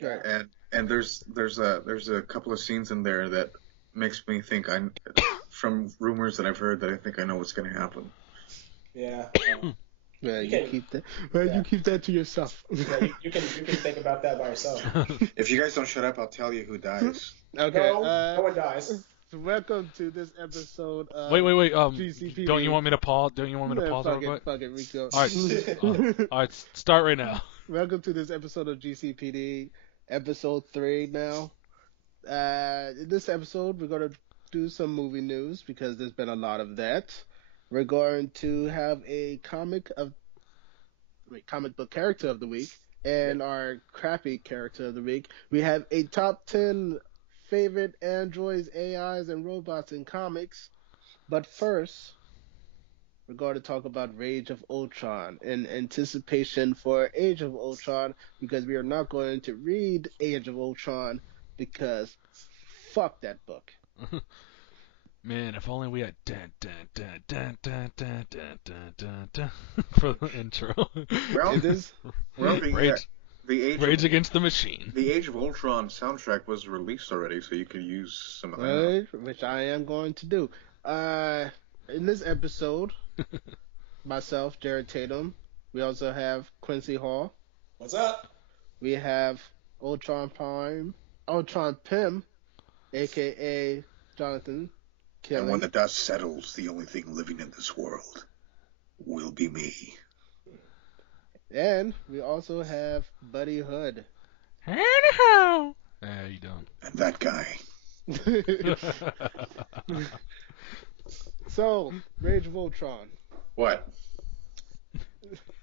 Right. And there's a couple of scenes in there that makes me think from rumors that I've heard that I think I know what's going to happen. Yeah. Well, you keep that. Well, you keep that to yourself. Yeah, you can think about that by yourself. If you guys don't shut up, I'll tell you who dies. Okay. No one dies. Welcome to this episode of Wait. GCPD. Don't you want me to pause? Don't you want me to pause real quick? Fuck it, Rico. All right, start right now. Welcome to this episode of GCPD, episode 3 now. In this episode, we're going to do some movie news because there's been a lot of that. We're going to have a comic book character of the week and our crappy character of the week. We have a top 10 favorite androids, AIs, and robots in comics. But first, we're going to talk about Rage of Ultron in anticipation for Age of Ultron, because we are not going to read Age of Ultron because fuck that book. Man, if only we had dun dun dun dun dun dun dun dun dun dun for the intro. Rage Against the Machine. The Age of Ultron soundtrack was released already, so you could use some of that. Which I am going to do. In this episode, myself, Jared Tatum. We also have Quincy Hall. What's up? We have Ultron Pym, aka Jonathan Kelly. And when the dust settles, the only thing living in this world will be me. And we also have Buddy Hood. How you doing? And that guy. So, Rage of Ultron. What?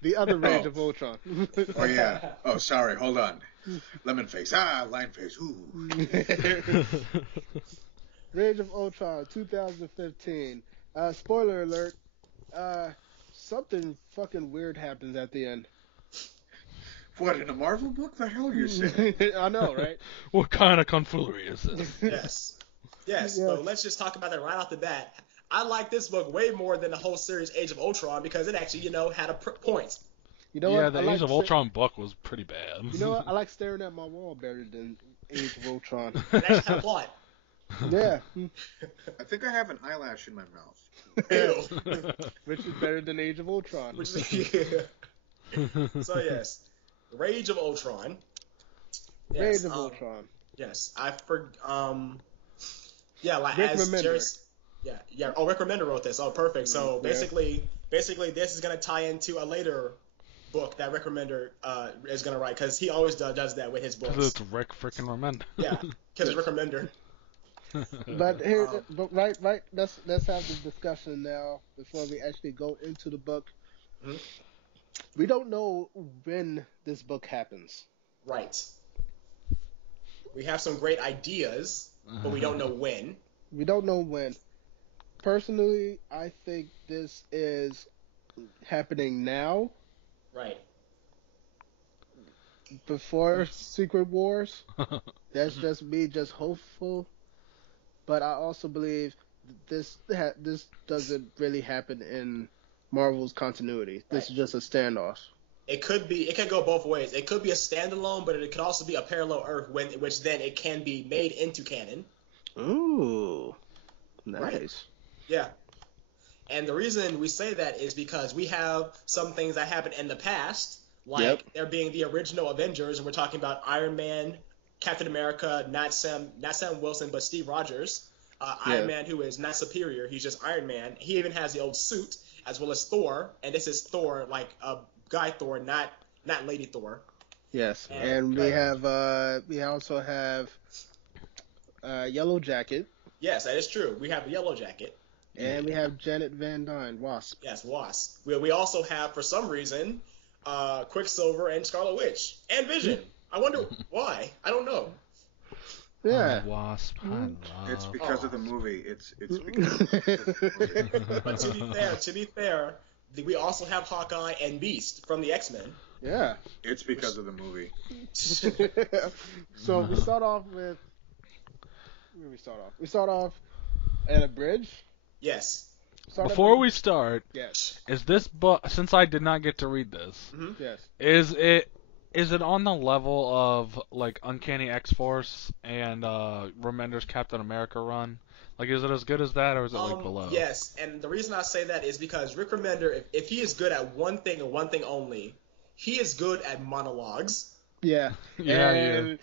The other Rage of Ultron. Oh, yeah. Oh, sorry. Hold on. Lemon face. Line face. Ooh. Rage of Ultron, 2015. Spoiler alert. Something fucking weird happens at the end. What, in a Marvel book? The hell are you saying? I know, right? What kind of confluency is Yes. this? Yes, but let's just talk about that right off the bat. I like this book way more than the whole series Age of Ultron because it actually, had a point. You know what? Yeah, the Age of Ultron book was pretty bad. You know what? I like staring at my wall better than Age of Ultron. It actually had a plot. Yeah. I think I have an eyelash in my mouth. Ew. Which is better than Age of Ultron. So, yes. Rage of Ultron. Yes, Rage of Ultron. Yes. Like Rick as Remender. Jerry's, yeah. Oh, Rick Remender wrote this. Oh, perfect. So basically, this is gonna tie into a later book that Rick Remender is gonna write because he always does that with his books. Because it's Rick freaking Remender. Yeah, because it's Rick Remender. But here, right. Let's have the discussion now before we actually go into the book. Mm-hmm. We don't know when this book happens. Right. We have some great ideas, but we don't know when. We don't know when. Personally, I think this is happening now. Right. Before Secret Wars. That's just me, just hopeful. But I also believe this doesn't really happen in Marvel's continuity. This is just a standoff. It could go both ways. It could be a standalone, but it could also be a parallel Earth, which then it can be made into canon. Ooh, nice. Right. Yeah. And the reason we say that is because we have some things that happened in the past, like there being the original Avengers, and we're talking about Iron Man, Captain America, not Sam Wilson, but Steve Rogers. Iron Man, who is not superior, he's just Iron Man. He even has the old suit, as well as Thor, and this is Thor, like guy Thor, not Lady Thor. Yes, and we also have Yellow Jacket. Yes, that is true. We have the Yellow Jacket. And we have Janet Van Dyne, Wasp. Yes, Wasp. We also have, for some reason, Quicksilver and Scarlet Witch and Vision. I wonder why. I don't know. Yeah. Wasp. It's because of the movie. It's because of the movie. But to be fair, we also have Hawkeye and Beast from the X-Men. Yeah. It's because of the movie. So we start off with. Where we start off at a bridge. Yes. Before we start, yes. Is this book, since I did not get to read this, yes, is Is it on the level of like Uncanny X-Force and Remender's Captain America run? Like, is it as good as that, or is it like below? Yes, and the reason I say that is because Rick Remender, if he is good at one thing and one thing only, he is good at monologues. Yeah. Yeah, and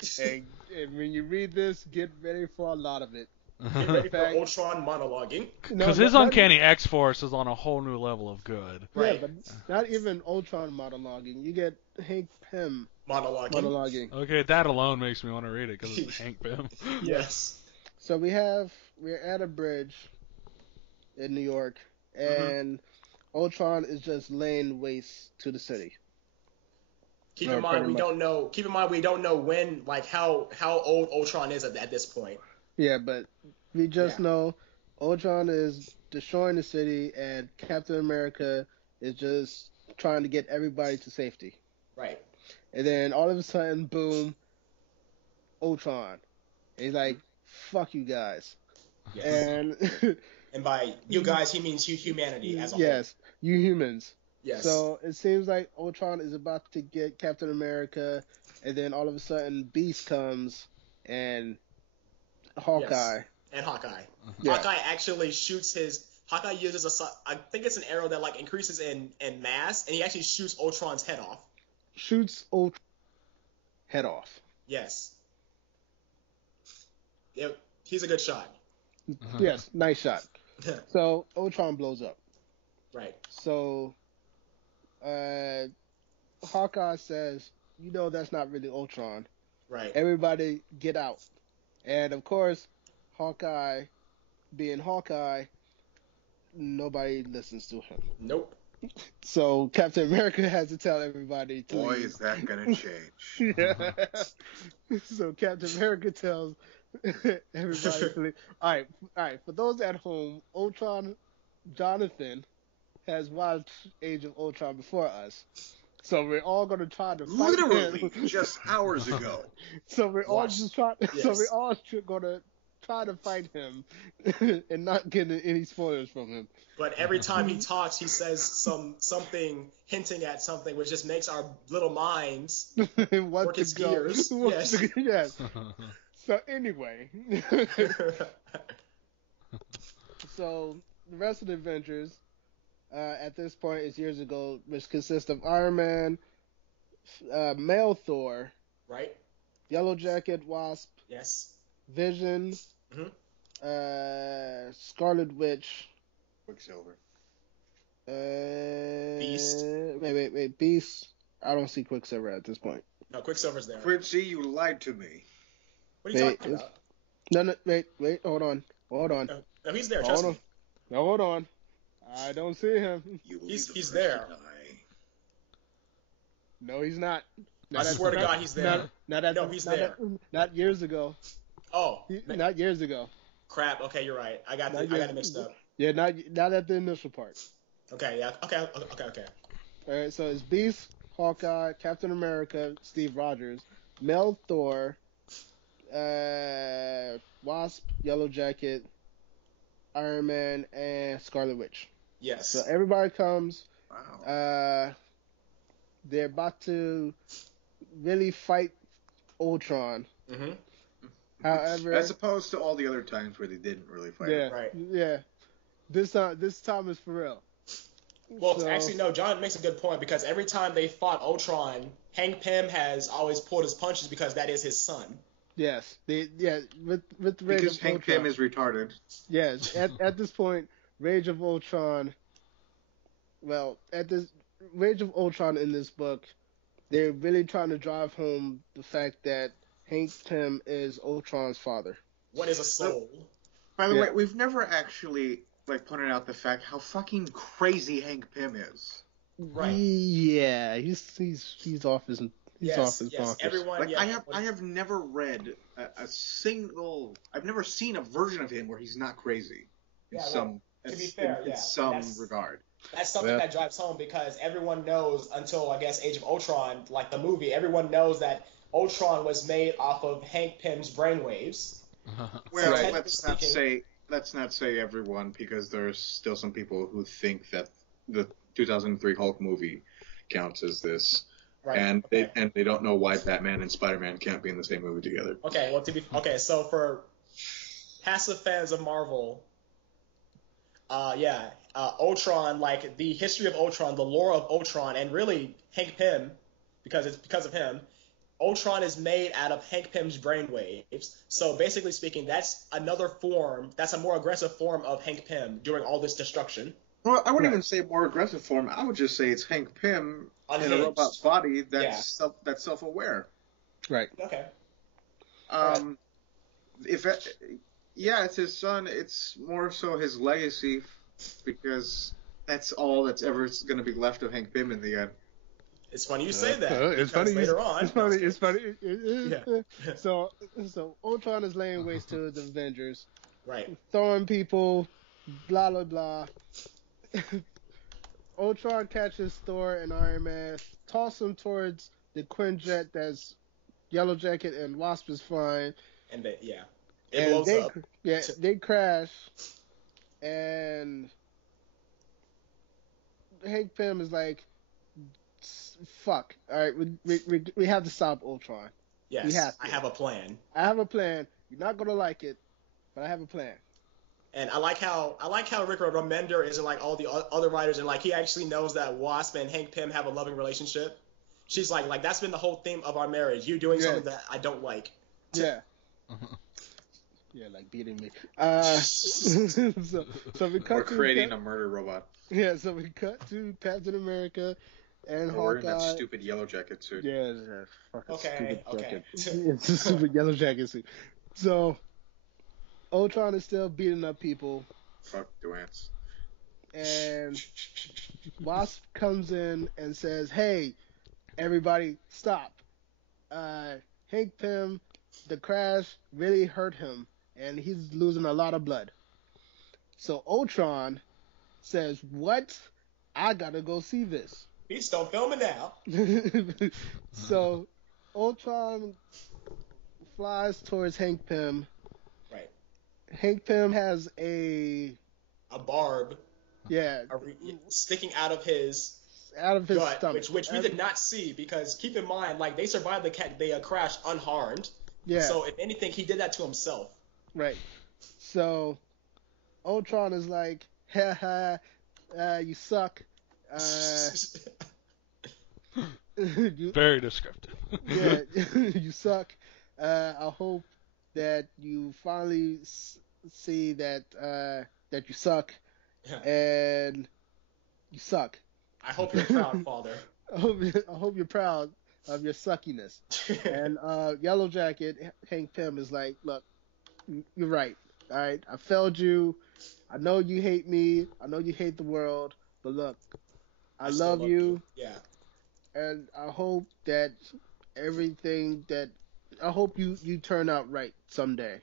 when you read this, get ready for a lot of it. Get ready for Ultron monologuing. Because his Uncanny X-Force is on a whole new level of good. Yeah, Right. but not even Ultron monologuing. You get Hank Pym monologuing. Okay, that alone makes me want to read it because it's Hank Pym. Yes. So we're at a bridge in New York, and Ultron is just laying waste to the city. Keep in mind we don't know when, like how old Ultron is at this point. Yeah, but we just know Ultron is destroying the city, and Captain America is just trying to get everybody to safety. Right. And then all of a sudden, boom, Ultron. And he's like, "Fuck you guys." Yes. And by you guys, he means humanity as a whole. Yes, you humans. Yes. So it seems like Ultron is about to get Captain America, and then all of a sudden Beast comes and Hawkeye. Yes. And Hawkeye. Yeah. Hawkeye actually Hawkeye uses I think it's an arrow that like increases in mass, and he actually shoots Ultron's head off. Shoots Ultron's head off. Yes. He's a good shot. Yes, nice shot. So Ultron blows up. Right. So Hawkeye says, that's not really Ultron. Right. Everybody get out. And of course, Hawkeye, being Hawkeye, nobody listens to him. Nope. So Captain America has to tell everybody to Boy, leave. is that gonna change. Yeah. So Captain America tells everybody to leave. All right. For those at home, Jonathan has watched Age of Ultron before us. So we're all gonna try to fight Literally, him. just hours ago. So we're all just trying. Yes. So we're all gonna try to fight him and not get any spoilers from him. But every time he talks, he says something hinting at something, which just makes our little minds work its gears. Yes. Yes. So anyway, so the rest of the Avengers at this point is years ago, which consists of Iron Man, male Thor, right? Yellow Jacket, Wasp, Yes. Vision, Scarlet Witch, Quicksilver. Beast. Wait, Beast. I don't see Quicksilver at this point. No, Quicksilver's there. Quincy, you lied to me. What are you talking about? No, wait, hold on. No, he's there. Trust me. No, hold on. I don't see him. He's there. No, he's not. I swear to God, he's there. He's there. Not years ago. Oh, not years ago. Crap. Okay, you're right. I got it mixed up. Yeah, not at the initial part. Okay. Yeah. Okay. All right. So it's Beast, Hawkeye, Captain America, Steve Rogers, Mel Thor, Wasp, Yellow Jacket, Iron Man, and Scarlet Witch. Yes. So everybody comes. Wow. They're about to really fight Ultron. Mm-hmm. However, as opposed to all the other times where they didn't really fight. Yeah. Right. Yeah. This time is for real. Well, actually, no. John makes a good point because every time they fought Ultron, Hank Pym has always pulled his punches because that is his son. Yes. With Rage Because of Hank Ultron. Pym is retarded. Yes. At this point, Rage of Ultron. Well, at this Rage of Ultron in this book, they're really trying to drive home the fact that Hank Pym is Ultron's father. What is a soul? By the way, we've never actually pointed out the fact how fucking crazy Hank Pym is. Right. Yeah, he's off his bonkers. Everyone. I have never read a single. I've never seen a version of him where he's not crazy. In some regard. That's something that drives home because everyone knows until I guess Age of Ultron, like the movie, everyone knows that Ultron was made off of Hank Pym's brainwaves. Well, let's not say everyone because there's still some people who think that the 2003 Hulk movie counts as this. Right. And they don't know why Batman and Spider-Man can't be in the same movie together. Okay, well so for passive fans of Marvel, Ultron, like the history of Ultron, the lore of Ultron, and really Hank Pym, because it's because of him. Ultron is made out of Hank Pym's brainwaves. So basically speaking, that's a more aggressive form of Hank Pym doing all this destruction. Well, I wouldn't even say more aggressive form. I would just say it's Hank Pym in a robot body that's self-aware. Right. Okay. It's his son. It's more so his legacy, because that's all that's ever going to be left of Hank Pym in the end. It's funny you say that. It's funny. Later on. It's funny. Yeah. So Ultron is laying waste to the Avengers. Right. Throwing people, blah blah blah. Ultron catches Thor and Iron Man, toss him towards the Quinjet that's Yellow Jacket and Wasp is flying. And it blows up. Yeah, they crash, and Hank Pym is like, "Fuck! All right, we have to stop Ultron. Yes, I have a plan. I have a plan. You're not gonna like it, but I have a plan." And I like how Rick Remender isn't like all the other writers, and like he actually knows that Wasp and Hank Pym have a loving relationship. She's like that's been the whole theme of our marriage. You doing something that I don't like. Yeah. Yeah, like beating me. So we cut to creating a murder robot. Yeah, so we cut to Captain America and Hawkeye. Wearing that stupid Yellow Jacket suit. Yeah, fucking stupid jacket. Okay. It's a stupid Yellow Jacket suit. So Ultron is still beating up people. Fuck Duance. And Wasp comes in and says, "Hey, everybody, stop. Hank Pym, the crash really hurt him, and he's losing a lot of blood." So Ultron says, "What? I gotta go see this." He's still filming now. So Ultron flies towards Hank Pym. Right. Hank Pym has a barb. Yeah. Sticking out of his gut, stomach, which we did not see, because keep in mind, like they survived the crash unharmed. Yeah. So if anything, he did that to himself. Right. So Ultron is like, "Ha ha, you suck." Very descriptive. Yeah, you suck. I hope that you finally see that you suck, and you suck. I hope you're proud, Father. I hope you're proud of your suckiness. And Yellow Jacket, Hank Pym, is like, "Look, you're right. All right, I failed you. I know you hate me. I know you hate the world. But look, I love you. Yeah. And I hope that I hope you turn out right someday."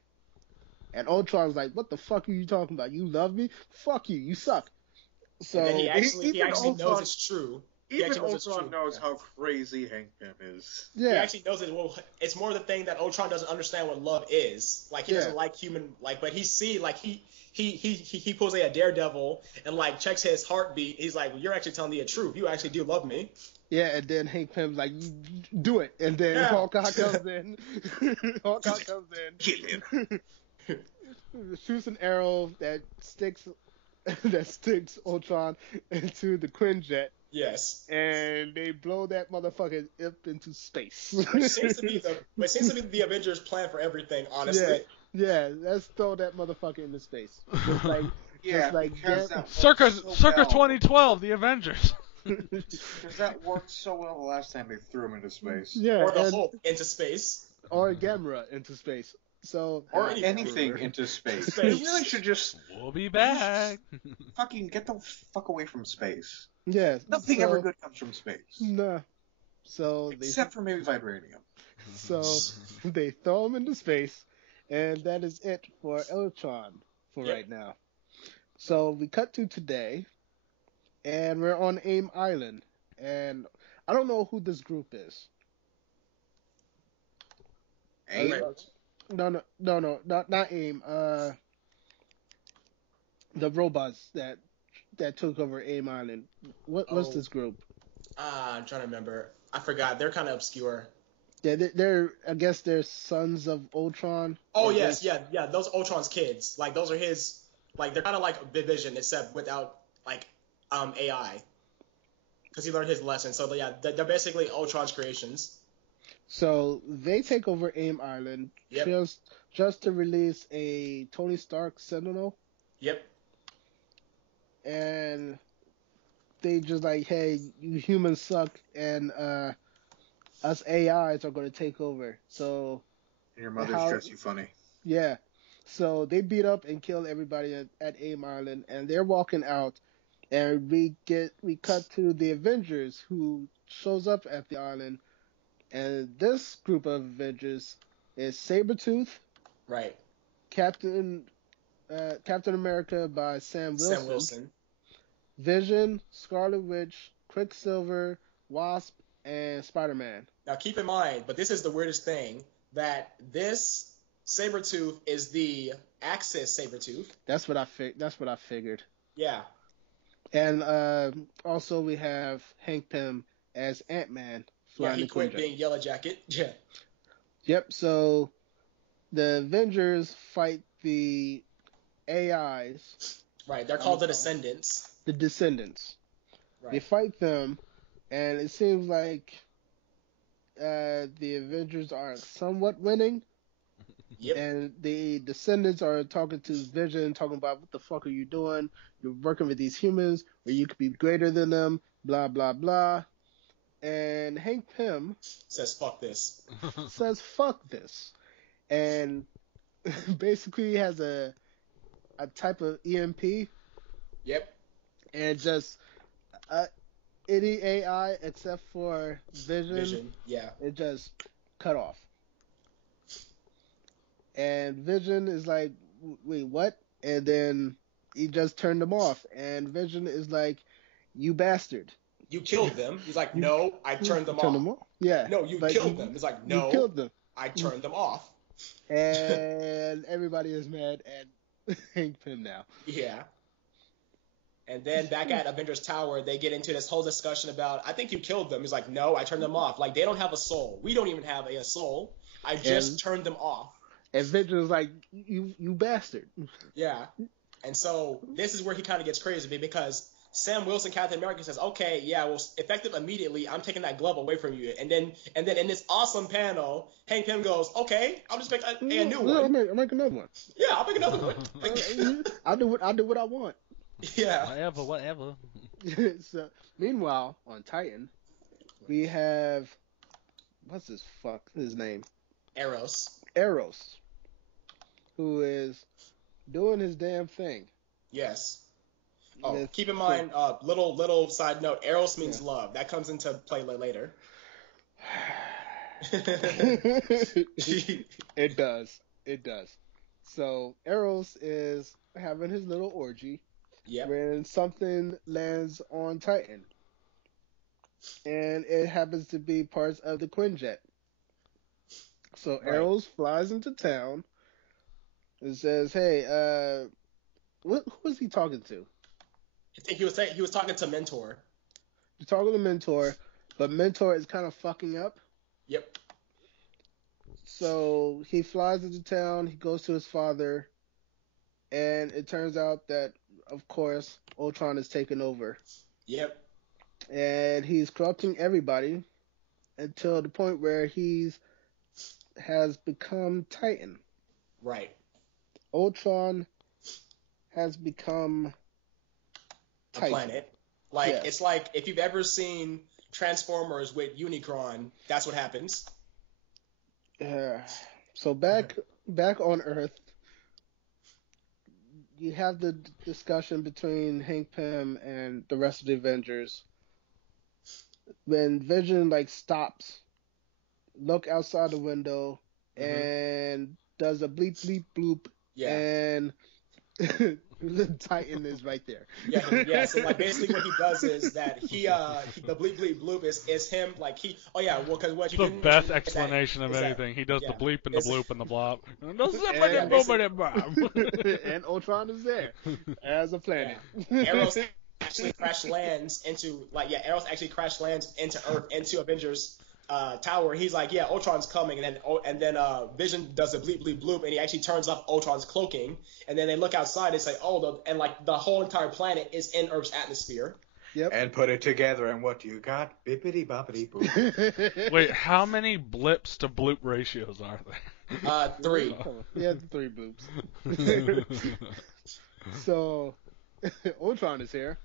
And Ultron's like, "What the fuck are you talking about? You love me? Fuck you. You suck." So and then he actually knows it's true. Even Ultron knows how crazy Hank Pym is. Yeah. He actually knows it. Well, it's more the thing that Ultron doesn't understand what love is. Like he doesn't like human, but he pulls a daredevil and like checks his heartbeat. He's like, "Well, you're actually telling me the truth. You actually do love me." Yeah, and then Hank Pym's like, "You do it," and then Hawkeye comes in. Kill him. Shoots an arrow that sticks Ultron into the Quinjet. Yes. And they blow that motherfucker up into space. Which seems to be the Avengers' plan for everything, honestly. Yeah, let's throw that motherfucker into space. Just like Circa 2012, the Avengers. Because that worked so well the last time they threw him into space. Yeah, or the Hulk into space. Or Gamera into space. So or anything into space. You really should just... We'll be back. Fucking get the fuck away from space. Yeah. Nothing ever good comes from space. Nah. So except for maybe vibranium. So they throw him into space, and that is it for Ultron for right now. So we cut to today, and we're on AIM Island, and I don't know who this group is. AIM? No, not AIM. The robots that took over AIM Island. What's this group? I'm trying to remember. I forgot. They're kind of obscure. Yeah, I guess they're sons of Ultron. Oh yes, yeah. Those Ultron's kids. Like those are his. Like they're kind of like Vision, except without like AI. Because he learned his lesson. So yeah, they're basically Ultron's creations. So they take over AIM Island just to release a Tony Stark Sentinel. Yep. And they just like, hey, you humans suck, and us AIs are going to take over. So your mother's dress you funny. Yeah. So they beat up and kill everybody at AIM Island, and they're walking out, and we cut to the Avengers, who shows up at the island, and this group of Avengers is Sabretooth, right? Captain America by Sam Wilson, Vision, Scarlet Witch, Quicksilver, Wasp, and Spider-Man. Now keep in mind, but this is the weirdest thing, that this Sabretooth is the Axis Sabretooth. That's what I figured. Yeah. And also we have Hank Pym as Ant-Man. Yeah, he quit being Yellow Jacket. Yeah. Yep, so the Avengers fight the AIs. Right, they're called the Descendants. The Descendants. Right. They fight them, and it seems like the Avengers are somewhat winning. Yep. And the Descendants are talking to Vision, talking about, what the fuck are you doing? You're working with these humans, where you could be greater than them, blah, blah, blah. And Hank Pym says, fuck this. And basically has a type of EMP. Yep. And just any AI except for Vision. Yeah. It just cut off. And Vision is like, wait, what? And then he just turned them off. And Vision is like, you bastard. You killed them. He's like, no, I turned them off. Yeah. No, you killed them. He's like, no, you killed them. I turned them off. And everybody is mad at Hank Pym now. Yeah. And then back at Avengers Tower, they get into this whole discussion about, I think you killed them. He's like, no, I turned them off. Like, they don't have a soul. We don't even have a soul. I just turned them off. And Vision's like, you bastard. Yeah. And so this is where he kind of gets crazy, because Sam Wilson, Captain America, says, okay, yeah, well, effective immediately, I'm taking that glove away from you. And then in this awesome panel, Hank Pym goes, okay, I'll just make a new one. I'll make another one. Yeah, I'll make another one. I'll do what I want. Yeah. Whatever. So, meanwhile, on Titan, we have, what's his name? Eros, who is doing his damn thing. Yes. Oh, keep in mind, little side note, Eros means love. That comes into play later. It does. So Eros is having his little orgy when something lands on Titan. And it happens to be parts of the Quinjet. So Eros flies into town and says, hey, who is he talking to? I think he was talking to Mentor. He's talking to Mentor, but Mentor is kind of fucking up. Yep. So he flies into town, he goes to his father, and it turns out that, of course, Ultron is taken over. Yep. And he's corrupting everybody until the point where has become Titan. Right. Ultron has become Titan. A planet. Like, it's like, if you've ever seen Transformers with Unicron, that's what happens. So back on Earth, you have the discussion between Hank Pym and the rest of the Avengers. When Vision stops, look outside the window, and does a bleep bleep bloop, and the Titan is right there. Yeah. So basically what he does is that he the bleep bleep bloop is him because what you the best explanation of anything. He does the bleep and the bloop and the blop. And Ultron is there as a planet. Arrows actually crash lands into Eros actually crash lands into Earth into Avengers tower. He's like, yeah, Ultron's coming, and then Vision does a bleep bleep bloop, and he actually turns off Ultron's cloaking, and then they look outside and say, the whole entire planet is in Earth's atmosphere. Yep. And put it together, and what do you got? Bippity boppity boop. Wait, how many blips to bloop ratios are there? 3. Yeah, 3 boops. So, Ultron is here,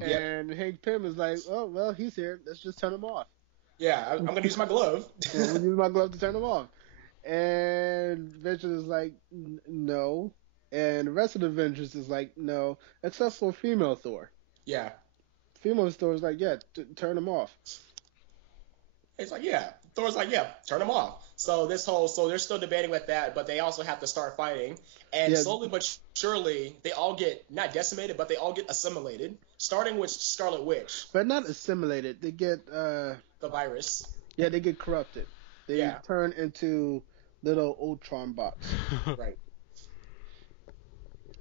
and Hank Pym is like, oh, well, he's here. Let's just turn him off. Yeah, I'm going to use my glove. I'm going to use my glove to turn him off. And Vision is like, no. And the rest of the Avengers is like, no, except for female Thor. Yeah. Female Thor is like, yeah, turn him off. It's like, yeah. Thor's like, yeah, turn him off. So they're still debating with that, but they also have to start fighting. And slowly but surely, they all get, not decimated, but they all get assimilated, starting with Scarlet Witch. But not assimilated. They get... the virus. Yeah, they get corrupted. They turn into little Ultron bots. Right.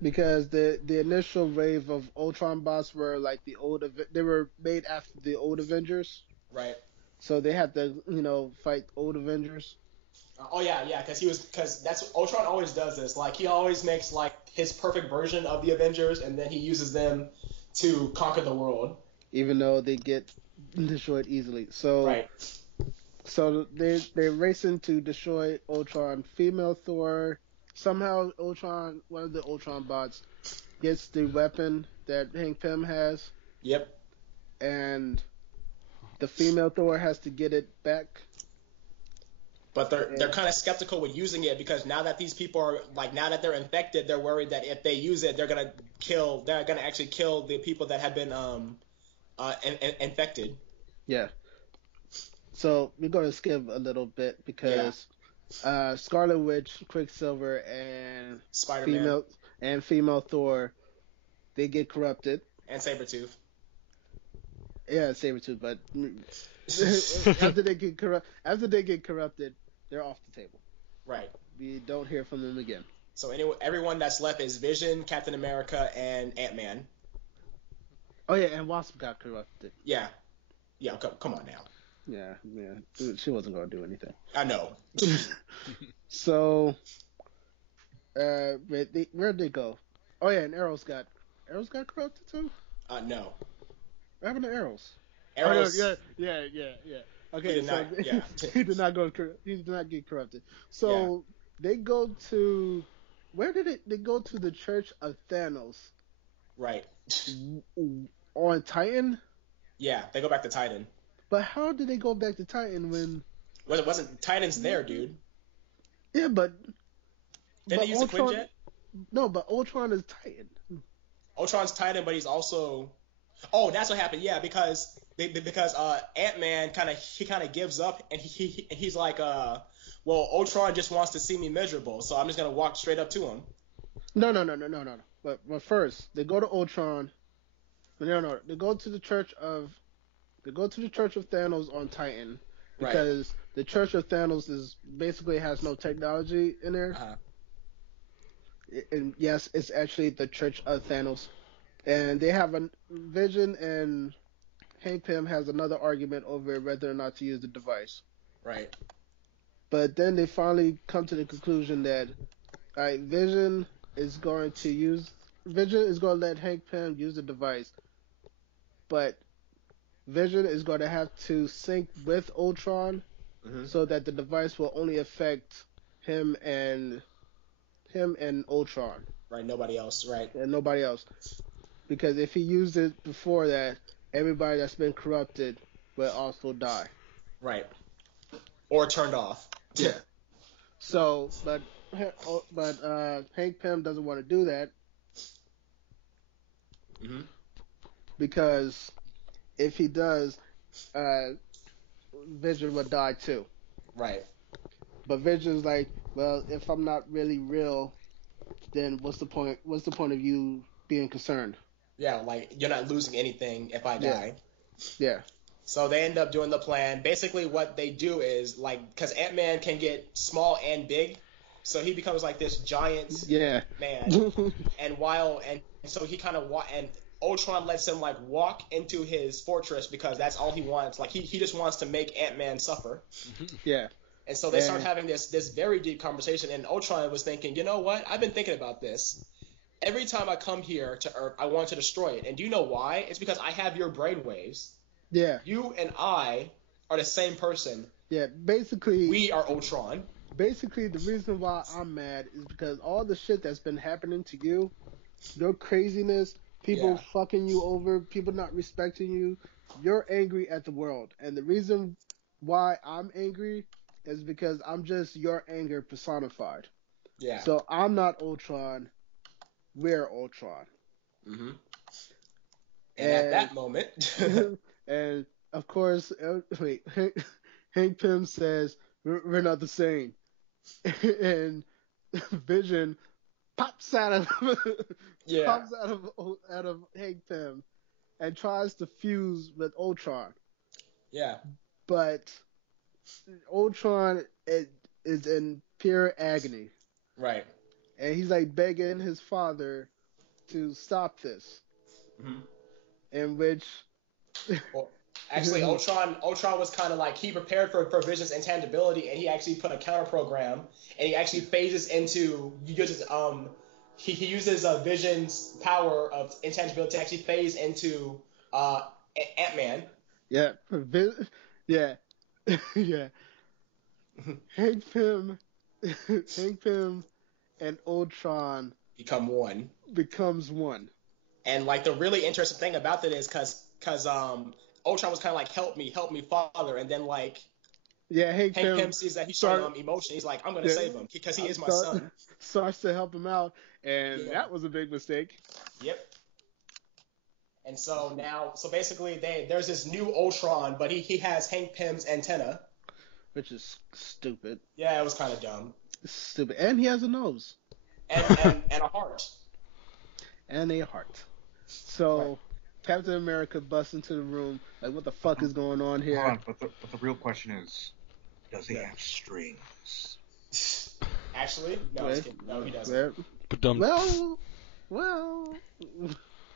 Because the initial wave of Ultron bots were like they were made after the old Avengers. Right. So they had to, fight old Avengers. Because that's Ultron always does this. Like he always makes like his perfect version of the Avengers, and then he uses them to conquer the world. Even though they get destroyed easily. So right. So they're racing to destroy Ultron. Female Thor. Somehow Ultron, one of the Ultron bots, gets the weapon that Hank Pym has. Yep. And the female Thor has to get it back. But they're kind of skeptical with using it because now that these people are now that they're infected, they're worried that if they use it, they're gonna actually kill the people that have been infected. Yeah. So we're gonna skip a little bit because Scarlet Witch, Quicksilver, and Spider-Man female Thor, they get corrupted. And Sabretooth. Yeah, Sabretooth, but after they get corrupted, they're off the table. Right. We don't hear from them again. So anyway, everyone that's left is Vision, Captain America, and Ant-Man. Oh yeah, and Wasp got corrupted. Yeah. Yeah, come on now. Yeah. She wasn't gonna do anything. I know. So, where'd they go? Oh yeah, and Arrows got corrupted too. No. What happened to Arrows? Arrows. Oh, yeah. Okay, he did not get corrupted. So they go to where did they go to the Church of Thanos? Right. On Titan? Yeah, they go back to Titan. But how did they go back to Titan when? Well, it wasn't Titan's there, dude. Yeah, but didn't he use Ultron, the Quinjet? No, but Ultron is Titan. Ultron's Titan, but he's also. Oh, that's what happened. Yeah, because Ant-Man kind of gives up, and he's like, well, Ultron just wants to see me miserable, so I'm just gonna walk straight up to him. No. But first they go to Ultron. No. They go to the Church of Thanos on Titan because the Church of Thanos is basically has no technology in there. Uh-huh. And yes, it's actually the Church of Thanos. And they have a Vision, and Hank Pym has another argument over whether or not to use the device. Right. But then they finally come to the conclusion that Vision is going to let Hank Pym use the device, but Vision is going to have to sync with Ultron so that the device will only affect him and Ultron. Right, nobody else, right. And nobody else. Because if he used it before that, everybody that's been corrupted will also die. Right. Or turned off. Yeah. So, but Hank Pym doesn't want to do that. Mm-hmm. Because if he does, Vision would die too. Right. But Vision's like, well, if I'm not really real, then what's the point? What's the point of you being concerned? Yeah, like you're not losing anything if I die. Yeah. So they end up doing the plan. Basically, what they do is because Ant-Man can get small and big, so he becomes like this giant man. and so he kind of and Ultron lets him like walk into his fortress because that's all he wants. Like he just wants to make Ant-Man suffer. Yeah. And so they start having this very deep conversation, and Ultron was thinking, you know what? I've been thinking about this. Every time I come here to Earth, I want to destroy it. And do you know why? It's because I have your brainwaves. Yeah. You and I are the same person. Yeah, basically. We are Ultron. Basically, the reason why I'm mad is because all the shit that's been happening to you, your craziness, people fucking you over, people not respecting you, you're angry at the world. And the reason why I'm angry is because I'm just your anger personified. Yeah. So I'm not Ultron. We're Ultron. Mm-hmm. And at that moment... and, of course, Hank Pym says, we're not the same. And Vision pops out of Hank Pym and tries to fuse with Ultron. Yeah. But Ultron is in pure agony. Right. And he's like begging his father to stop this. Mm-hmm. In which... Well, actually, Ultron was kind of like, he prepared for Vision's intangibility, and he actually put a counter program, and he actually phases into, he uses Vision's power of intangibility to actually phase into Ant-Man. Yeah, yeah, yeah. Hank Pym and Ultron becomes one. And like the really interesting thing about that is because Ultron was kind of like, help me, father, and then like Hank Pym sees that he's showing emotion. He's like, I'm gonna save him because he is my son. Starts to help him out, and that was a big mistake. Yep. And so basically there's this new Ultron, but he has Hank Pym's antenna, which is stupid. Yeah, it was kind of dumb. It's stupid, and he has a nose and a heart. And a heart. So. Right. Captain America busts into the room, like, what the fuck is going on here? Hold on, but the real question is, does he have strings? Actually, no, he doesn't. Well,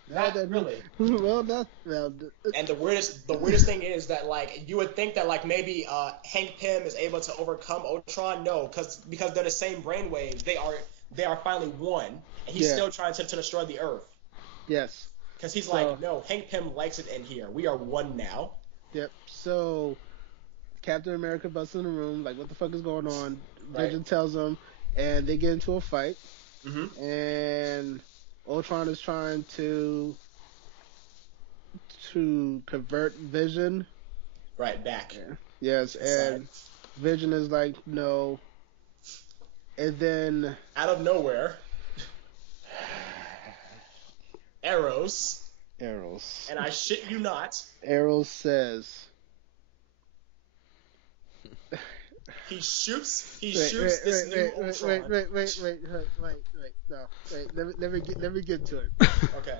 not really. And the weirdest thing is that, like, you would think that, like, maybe Hank Pym is able to overcome Ultron. No, because they're the same brainwaves. They are finally one, and he's still trying to destroy the Earth. Yes. Because he's like, no, Hank Pym likes it in here. We are one now. Yep. So, Captain America busts in the room, like, what the fuck is going on? Vision tells him, and they get into a fight. Mm-hmm. And Ultron is trying to convert Vision. Right, back. Yeah. Yes, and Vision is like, no. And then... out of nowhere... Arrows. And I shit you not. Arrows says. He shoots this new Ultron. Wait. No. Wait, let me get to it. Okay.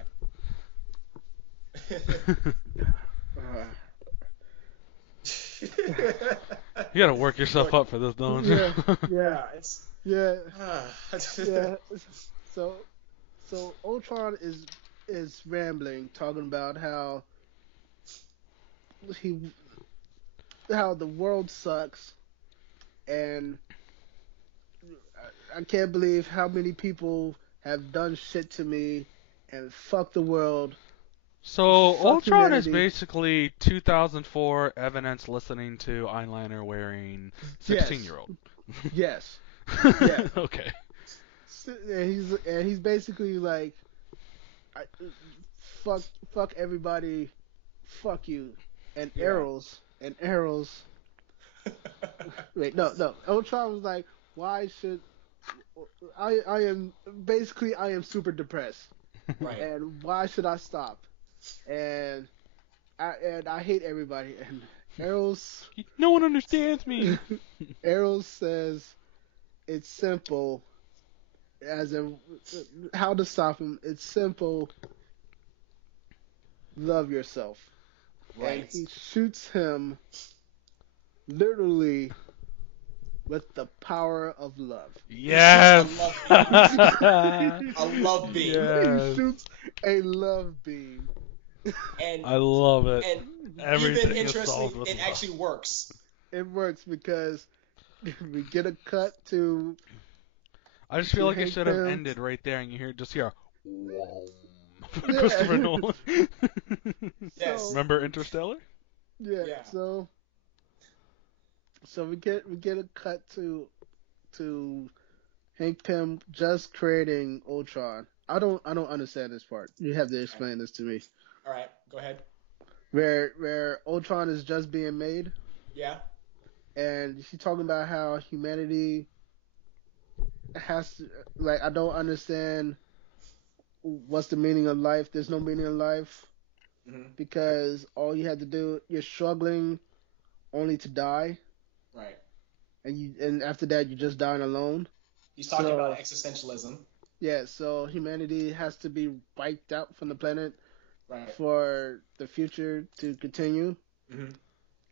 You gotta work yourself up for this, don't you? Yeah. So Ultron is rambling, talking about how the world sucks, and I can't believe how many people have done shit to me, and fuck the world. So Ultron is basically 2004 evidence listening to eyeliner wearing 16-year-old. Yes. Yeah. Okay. And he's basically like, fuck everybody, fuck you, and arrows. Wait, no. Ultron was like, why should I am super depressed, right? And why should I stop? And I hate everybody. And Arrows, no one understands me. Arrows says it's simple. As in how to stop him, it's simple. Love yourself. Right. And he shoots him literally with the power of love. Yes. A love beam. Yes. a love beam. And I love it. and Everything even is solved interestingly, with it love. actually works. It works because we get a cut to I just feel like it Hank should have Pym. ended right there, and you hear whoa, Yeah. Christopher Nolan. Yes. Remember Interstellar? Yeah. Yeah. So we get a cut to Hank Pym just creating Ultron. I don't understand this part. You have to explain this to me. All right, go ahead. Where Ultron is just being made, Yeah. and she's talking about how humanity has to, like, I don't understand what's the meaning of life. There's no meaning in life because all you have to do, you're struggling only to die, Right. and after that you're just dying alone. He's talking about existentialism. Yeah, so humanity has to be wiped out from the planet Right. for the future to continue.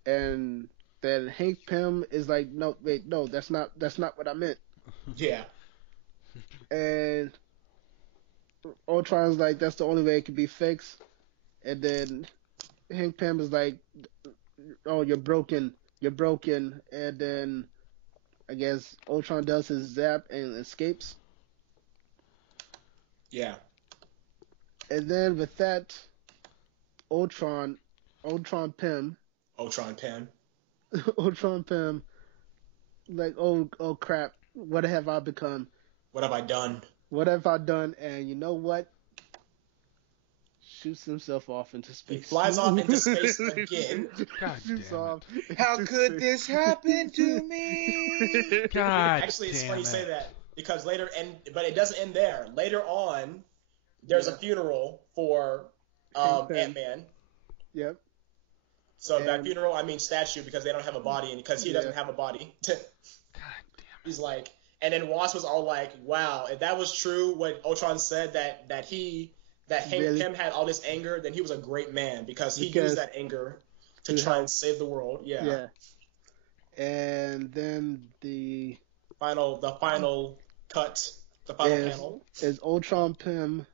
And then Hank Pym is like, no, wait, no, that's not what I meant. Yeah. And Ultron's like, that's the only way it can be fixed. And then Hank Pym is like, oh, you're broken. And then I guess Ultron does his zap and escapes. Yeah. And then with that, Ultron Pym, like, oh crap, what have I become? What have I done? What have I done? And you know what? Shoots himself off into space. He flies off into space again. God damn it. How could this happen to me? God Actually, it's damn funny it. you say that because but it doesn't end there. Later on, there's a funeral for Ant-Man. Yep. So by funeral, I mean statue because they don't have a body and because he doesn't have a body. God damn it. He's like, and then Wasp was all like, "Wow, if that was true, what Ultron said that Hank Pym had all this anger, then he was a great man because he used that anger to try and save the world." Yeah. And then the final cut, the final panel is Ultron Pym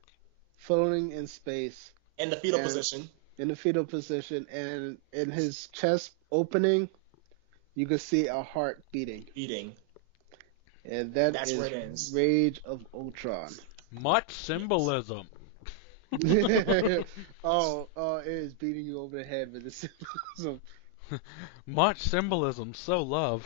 floating in space in the fetal position. In the fetal position, and in his chest opening, you can see a heart beating. And that's where it ends. Rage of Ultron. Much symbolism. It is beating you over the head with the symbolism. Much symbolism, so love.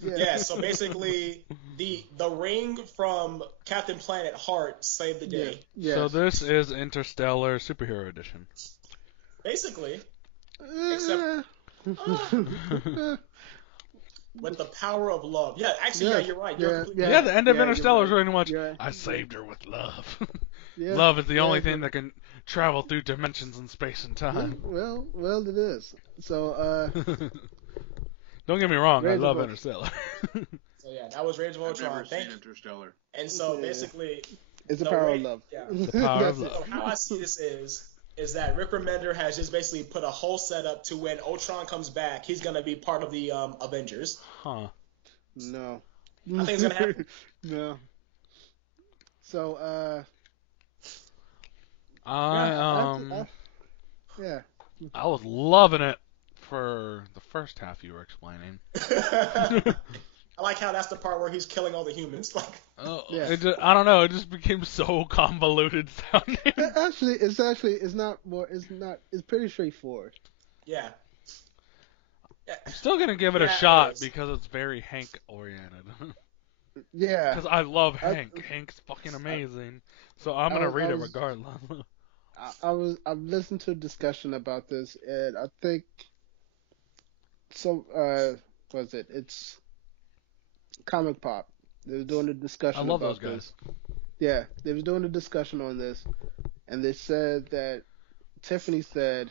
Yeah, so basically the ring from Captain Planet Heart saved the day. Yeah. So this is Interstellar Superhero Edition. Basically. Except with the power of love. Yeah, actually, yeah, you're right. Yeah, the end of Interstellar is right. very much, Yeah. I saved her with love. Yeah. Love is the only thing that can travel through dimensions in space and time. Well, it is. So, don't get me wrong, I love Ultron. Interstellar. So yeah, that was Rage of Ultron. I've never seen Interstellar. And so basically, it's the power of love. Yeah. The power of love. So how I see this is that Rick Remender has just basically put a whole setup to when Ultron comes back, he's gonna be part of the Avengers. Huh. No. I think it's gonna happen. No. So, I was loving it for the first half you were explaining. I like how that's the part where he's killing all the humans. Like, I don't know. It just became so convoluted sounding. It's pretty straightforward. Yeah. I'm still gonna give it a shot because it's very Hank oriented. Yeah. Because I love Hank. Hank's fucking amazing. So I'm gonna read it regardless. I've listened to a discussion about this, and I think it's Comic Pop. They were doing a discussion. I love about those guys. This. Yeah, they were doing a discussion on this, and they said that Tiffany said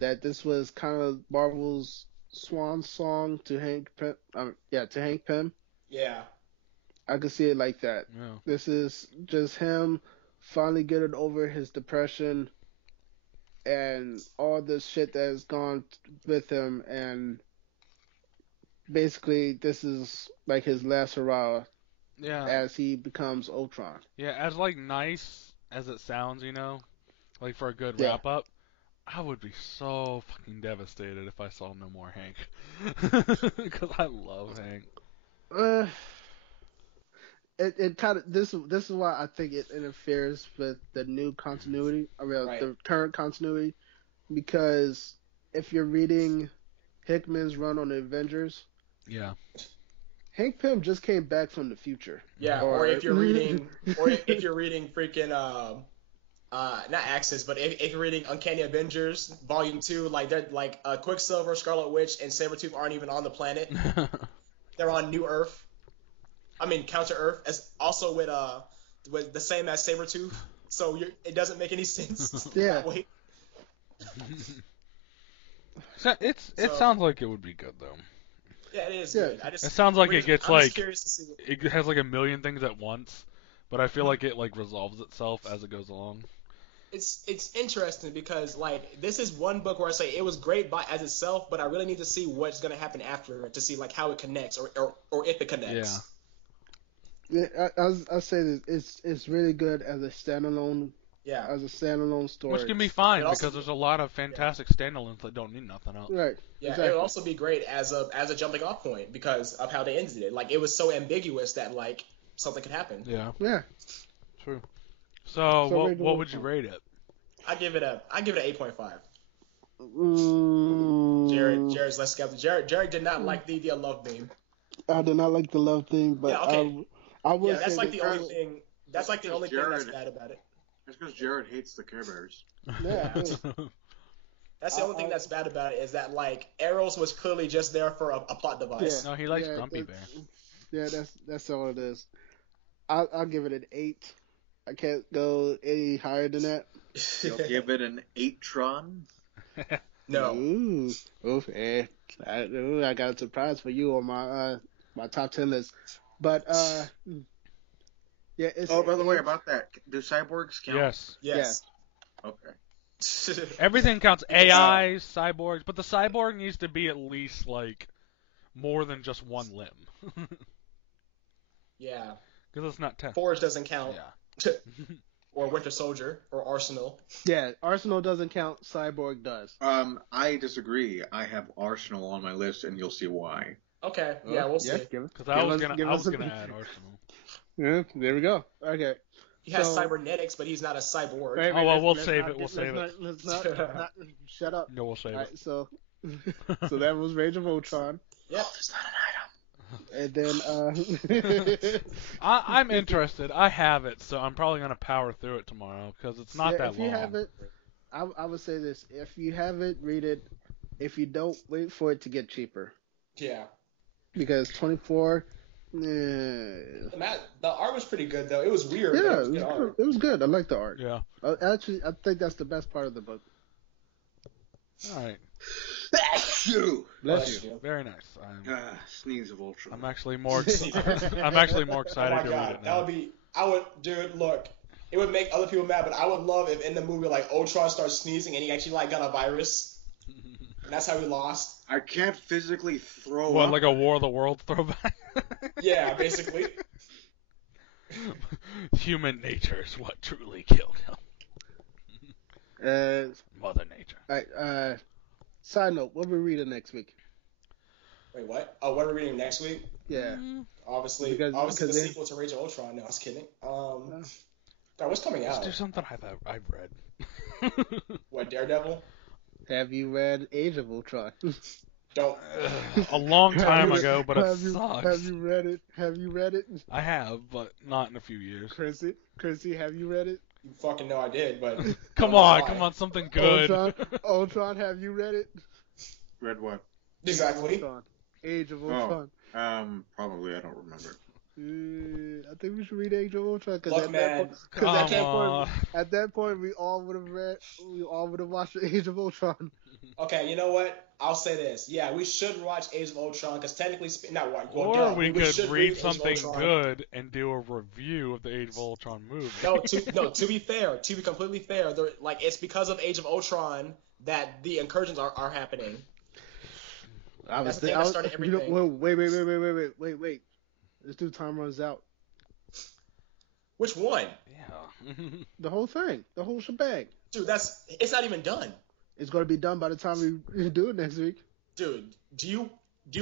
that this was kind of Marvel's swan song to Hank Pym. To Hank Pym. Yeah. I could see it like that. Yeah. This is just him finally getting over his depression and all the shit that has gone with him, and basically this is like his last hurrah Yeah. as he becomes Ultron. Yeah, as like nice as it sounds, like for a good Yeah. wrap up, I would be so fucking devastated if I saw no more Hank. Because I love Hank. Uh, it kind of this is why I think it interferes with the new continuity, the current continuity, because if you're reading Hickman's run on the Avengers, Yeah. Hank Pym just came back from the future. Yeah, or if you're reading, freaking not Axis, but if you're reading Uncanny Avengers Volume 2, like they're like Quicksilver, Scarlet Witch, and Sabretooth aren't even on the planet. They're on New Earth. I mean Counter Earth, as also with the same as Sabretooth. So it doesn't make any sense. Yeah. That way. It sounds like it would be good though. Yeah, it is good. It sounds like it gets I'm like just curious to see it has like a million things at once, but I feel like it like resolves itself as it goes along. It's interesting because like this is one book where I say it was great as itself, but I really need to see what's gonna happen after to see like how it connects or if it connects. Yeah, I say this. It's really good as a standalone. Yeah. As a standalone story. Which can be fine because there's a lot of fantastic standalones that don't need nothing else. Right. Yeah, exactly. it would also be great as a jumping off point because of how they ended it. Like it was so ambiguous that like something could happen. Yeah. Yeah. True. So what would you rate it? I give it an 8.5. Mm. Jared's less skeptical. Jared did not like the love theme. I did not like the love thing, but yeah, okay. I would that's say like the only thing. That's like the only thing that's bad about it. That's because Jared hates the Care Bears. Yeah. That's the only thing that's bad about it is that like Arrows was clearly just there for a plot device. Yeah. No, he likes Grumpy Bear. Yeah, that's all it is. I'll give it an 8. I can't go any higher than that. You'll give it an 8-tron? No. Ooh, I got a surprise for you on my top 10 list. But yeah. By the way, about that, do cyborgs count? Yes. Yes. Yeah. Okay. Everything counts. AIs, cyborgs, but the cyborg needs to be at least like more than just one limb. Yeah. Because it's not 10. Forge doesn't count. Yeah. Or Winter Soldier or Arsenal. Yeah, Arsenal doesn't count. Cyborg does. I disagree. I have Arsenal on my list, and you'll see why. Okay. Yeah, we'll see. Because I was gonna add Arsenal. Yeah, there we go. Okay. He has cybernetics, but he's not a cyborg. Wait, we'll save it. We'll save it. Let's not shut up. No, we'll save it. So that was Rage of Ultron. Yep. It's not an item. And then I'm interested. I have it, so I'm probably gonna power through it tomorrow because it's not that long. If you have it, I would say this: if you have it, read it. If you don't, wait for it to get cheaper. Yeah. Because 24. The art was pretty good though. It was weird. Yeah, it was good. I like the art. Yeah. Actually, I think that's the best part of the book. All right. Bless you. Very nice. Sneeze of Ultron. I'm actually more excited to read it now. Look, it would make other people mad, but I would love if in the movie like Ultron starts sneezing and he actually like got a virus. And that's how he lost. I can't physically throw What, up. like a War of the Worlds throwback? Yeah, basically. Human nature is what truly killed him. Mother Nature. Alright, side note, what are we reading next week? Wait, what? Oh, what are we reading next week? Yeah. Obviously the sequel to Rage of Ultron. No, I was kidding. God, what's coming out? Let's do something I've read. What, Daredevil? Have you read Age of Ultron? Don't. A long time ago, but it sucks. Have you read it? I have, but not in a few years. Chrissy, have you read it? You fucking know I did, but... Come on, something good. Ultron, have you read it? Read what? Exactly. Age of Ultron. Probably, I don't remember. I think we should read Age of Ultron Look, man. At that point, we all would have watched Age of Ultron. Okay, you know what? I'll say this. Yeah, we should watch Age of Ultron because technically, we could read something good and do a review of the Age of Ultron movie. To be fair, to be completely fair, it's because of Age of Ultron that the incursions are happening. Started everything. Wait. Let's do Time Runs Out. Which one? Yeah. The whole thing, the whole shebang. Dude, it's not even done. It's going to be done by the time we do it next week. Dude, do you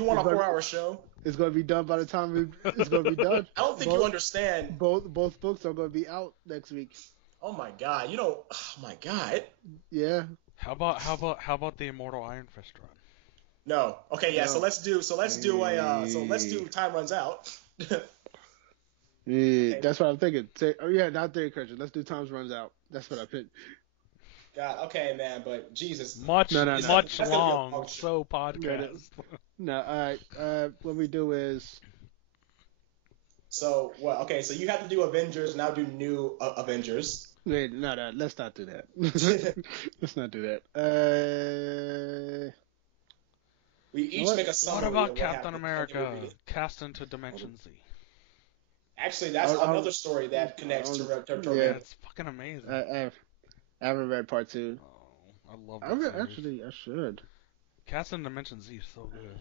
want a 4-hour show? It's going to be done by the time it's going to be done. I don't think you understand. Both books are going to be out next week. Oh my god, oh my god. Yeah. How about the Immortal Iron Fist run? No. Okay, yeah. No. So let's do Time Runs Out. Yeah, that's what I'm thinking. Not Theory Cruncher. Let's do Times Runs Out. That's what I picked. God, okay, man, but Jesus. Much long, long so podcast. No, all right. What we do is. So what? Okay, so you have to do Avengers, and I'll do New Avengers. Wait, no, let's not do that. Let's not do that. We each make a summary. What about of Captain happened. America cast into Dimension Z? Actually, that's another story that connects to yeah, it's fucking amazing. I haven't read part 2. Oh, I love that series. Actually, I should. Cast in Dimension Z is so good.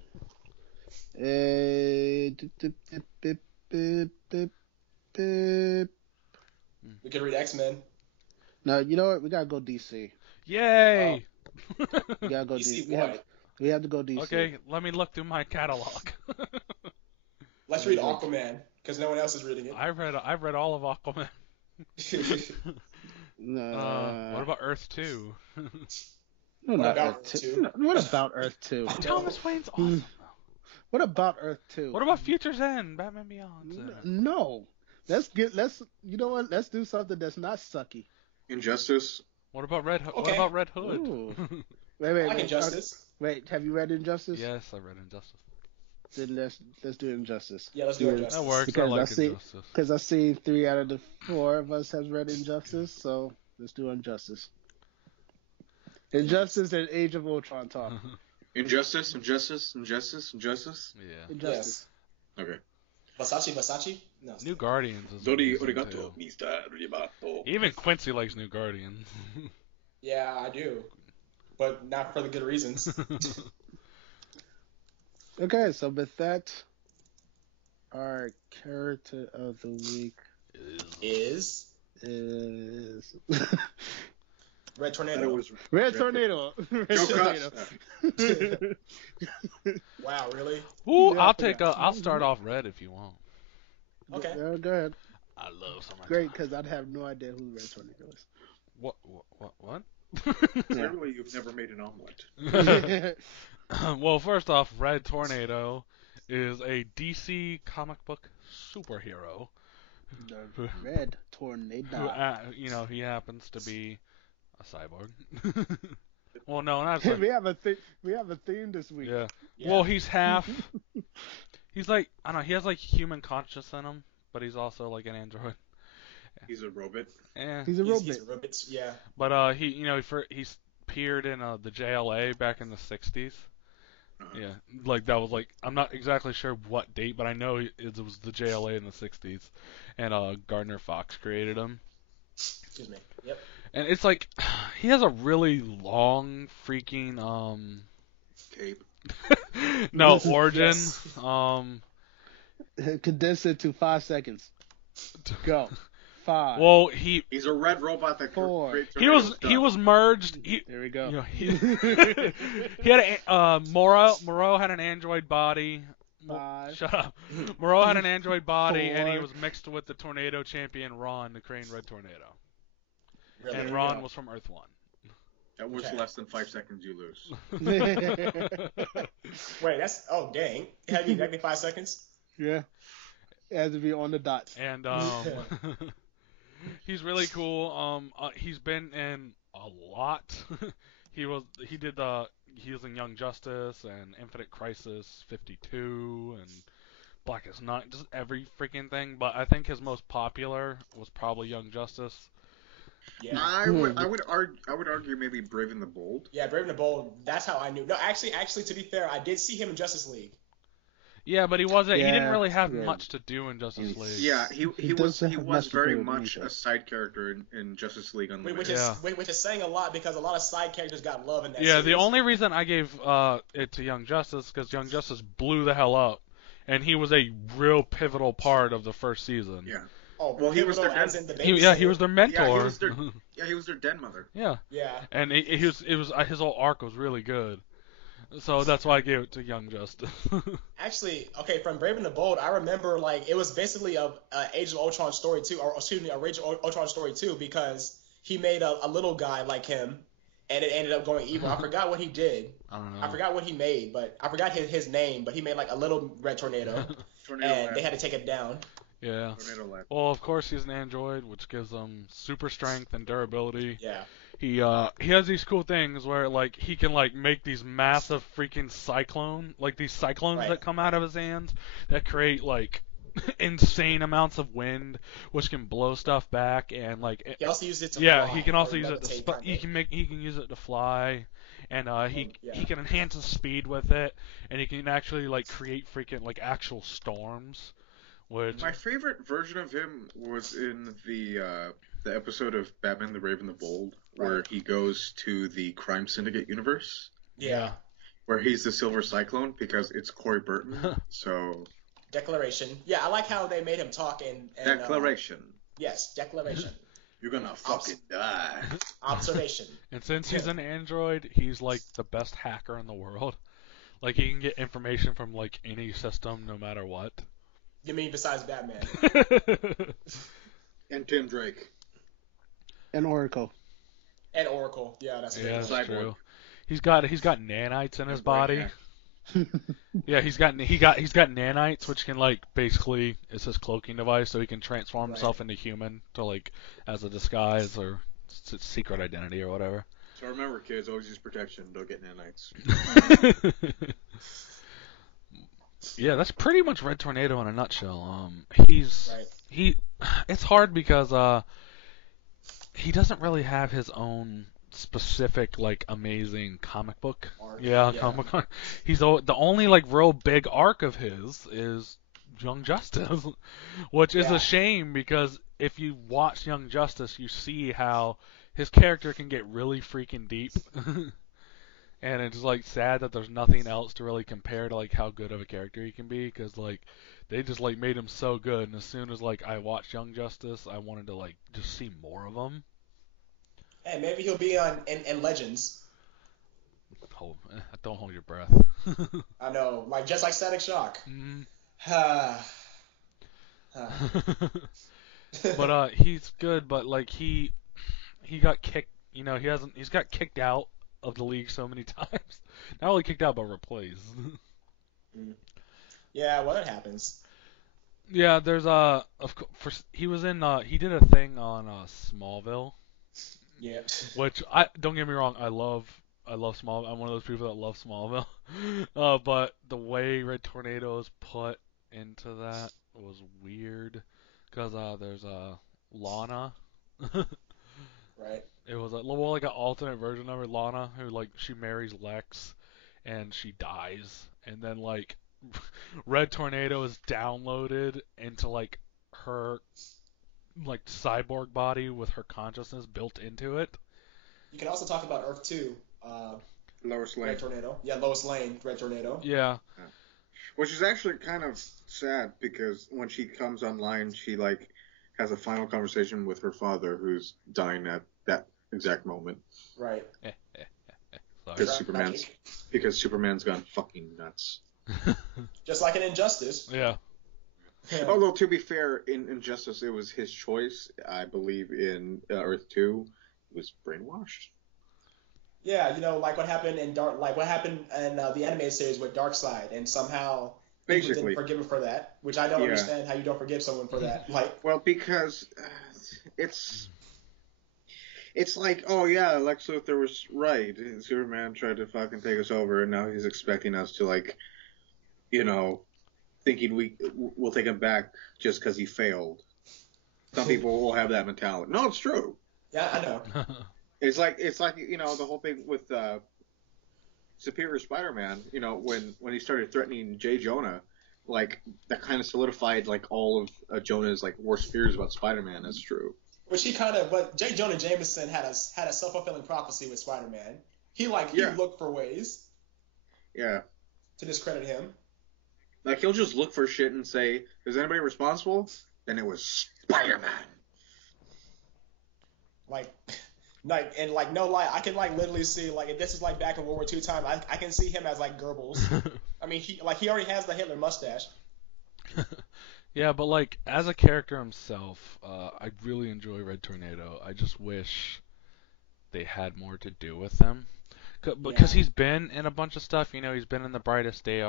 We can read X-Men. No, you know what? We gotta go DC. Yay! We gotta go DC. We have to go DC. Okay, let me look through my catalog. Let's read Aquaman, because no one else is reading it. I've read all of Aquaman. What about Earth 2? No, what not about Earth 2? No, what about Earth 2? Thomas Wayne's awesome. What about Earth 2? What about Future's End? Batman Beyond? No. You know what? Let's do something that's not sucky. Injustice. What about Red Hood? Okay. What about Red Hood? Wait. Injustice. Wait, have you read Injustice? Yes, I read Injustice. Then let's do Injustice. Yeah, let's do Injustice. That works. Because I like Injustice. Because I've seen 3 out of the 4 of us have read Injustice, so let's do Injustice. Injustice and Age of Ultron talk. Injustice. Yeah. Injustice. Yes. Okay. Versace? No. New Guardians is Sorry, amazing, arigato, too. Mr. Ribato. Even Quincy likes New Guardians. Yeah, I do. But not for the good reasons. Okay, so with that, our character of the week is Red Tornado. Red Tornado. Wow, really? Ooh, Yeah, I'll start off Red if you want. Okay. Yeah, go ahead. I love some. Great, because I'd have no idea who Red Tornado is. What? Clearly, you've never made an omelet. Well, first off, Red Tornado is a DC comic book superhero. The Red Tornado. Who, he happens to be a cyborg. Well, no, not a cyborg. We have a theme this week. Yeah. Well, he's half. He's like, I don't know. He has like human conscious in him, but he's also like an android. He's a robot. Yeah. He's a robot. He's a robot, yeah. But he's appeared in the JLA back in the 60s. Uh-huh. Yeah, like that was like, I'm not exactly sure what date, but I know it was the JLA in the 60s, and Gardner Fox created him. Excuse me. Yep. And it's like, he has a really long freaking Cape. no origin. Yes. Condense it to 5 seconds. Go. 5. Well, he's a red robot that 4. he was merged. There we go. He had Moreau had an android body. 5. Shut up. Moreau had an android body, 4. and he was mixed with the Tornado champion Ron to create Red Tornado. Really? And Ron was from Earth 1. That was less than 5 seconds you lose. Wait, dang. It had to be exactly 5 seconds? Yeah. It has to be on the dot. And he's really cool. He's been in a lot. He was in Young Justice and Infinite Crisis 52 and Blackest Night, just every freaking thing. But I think his most popular was probably Young Justice. Yeah. I would argue maybe Brave and the Bold. Yeah, Brave and the Bold. That's how I knew. No, actually, to be fair, I did see him in Justice League. Yeah, but he wasn't. Yeah, he didn't really have yeah. much to do in Justice League. Yeah, he was doesn't have much to very do with much anything. a side character in Justice League Unlimited. Which is saying a lot because a lot of side characters got love in that Yeah, series. the only reason I gave it to Young Justice because Young Justice blew the hell up, and he was a real pivotal part of the first season. Yeah. Oh, well, he was their as dead. in the He was their mentor. He was their den mother. Yeah. Yeah. And it was his whole arc was really good. So that's why I gave it to Young Justice. Actually, okay, from Brave and the Bold, I remember like it was basically a Age of Ultron story too, or excuse me, a Rage of Ultron story too, because he made a little guy like him, and it ended up going evil. I forgot what he did. I don't know. I forgot what he made, but I forgot his name. But he made like a little red tornado, and they had to take it down. Yeah. Well, of course he's an android, which gives him super strength and durability. Yeah. He has these cool things where like he can like make these massive freaking cyclones that come out of his hands that create like insane amounts of wind, which can blow stuff back, and like he also uses it to fly. He can also use it to he can use it to fly, and he can enhance his speed with it, and he can actually like create freaking like actual storms. Which my favorite version of him was in the episode of Batman the Brave and the Bold, where he goes to the Crime Syndicate universe. Yeah. Where he's the Silver Cyclone because it's Corey Burton. So. Declaration. Yeah, I like how they made him talk and Declaration. Yes, declaration. You're gonna fucking die. Observation. And since he's an android, he's like the best hacker in the world. Like he can get information from like any system, no matter what. You mean besides Batman? And Tim Drake. And Oracle. And Oracle. Yeah, that's true. He's got nanites in his body. Yeah, he's got nanites, which can like basically it's his cloaking device, so he can transform himself into human to like as a disguise or secret identity or whatever. So remember, kids, always use protection. Don't get nanites. Yeah, that's pretty much Red Tornado in a nutshell. It's hard because he doesn't really have his own specific like amazing comic book. Comic book. He's the only like real big arc of his is Young Justice, which is a shame because if you watch Young Justice, you see how his character can get really freaking deep. And it's like sad that there's nothing else to really compare to like how good of a character he can be, because like they just like made him so good, and as soon as like I watched Young Justice, I wanted to like just see more of him. Hey, maybe he'll be in Legends. Don't hold your breath. I know, just like Static Shock. But he's good, but like he got kicked. You know, he's got kicked out of the league so many times. Not only kicked out, but replaced. Yeah, well, that happens. Yeah, there's he was in he did a thing on Smallville. Yeah. Which don't get me wrong, I love Smallville. I'm one of those people that love Smallville. But the way Red Tornado is put into that was weird because there's Lana. Right. It was like an alternate version of her, Lana, who like she marries Lex, and she dies, and then like Red Tornado is downloaded into like her like cyborg body with her consciousness built into it. You can also talk about Earth 2. Lois Lane. Red Tornado. Yeah, Lois Lane, Red Tornado. Yeah. Which is actually kind of sad because when she comes online, she like has a final conversation with her father, who's dying at that exact moment. Right. Because Superman's gone fucking nuts. Just like in Injustice. Yeah. Although to be fair, in Injustice it was his choice. I believe in Earth 2, he was brainwashed. Yeah, like what happened in the animated series with Darkseid, and somehow people didn't forgive him for that, which I don't understand how you don't forgive someone for that. Well, because it's like, oh yeah, Lex Luthor was right. Superman tried to fucking take us over, and now he's expecting us to thinking we'll take him back just because he failed. Some people will have that mentality. No, it's true. Yeah, I know. It's like the whole thing with Superior Spider-Man. When he started threatening J. Jonah, like that kind of solidified like all of Jonah's like worst fears about Spider-Man as true. Which but J. Jonah Jameson had a self-fulfilling prophecy with Spider-Man. He looked for ways. Yeah. To discredit him. Like he'll just look for shit and say, "Is anybody responsible?" then it was Spider-Man. Like, no lie, I can like literally see like if this is like back in World War II time, I can see him as like Goebbels. I mean, he already has the Hitler mustache. Yeah, but like as a character himself, I really enjoy Red Tornado. I just wish they had more to do with him. Because he's been in a bunch of stuff, he's been in the Brightest Day,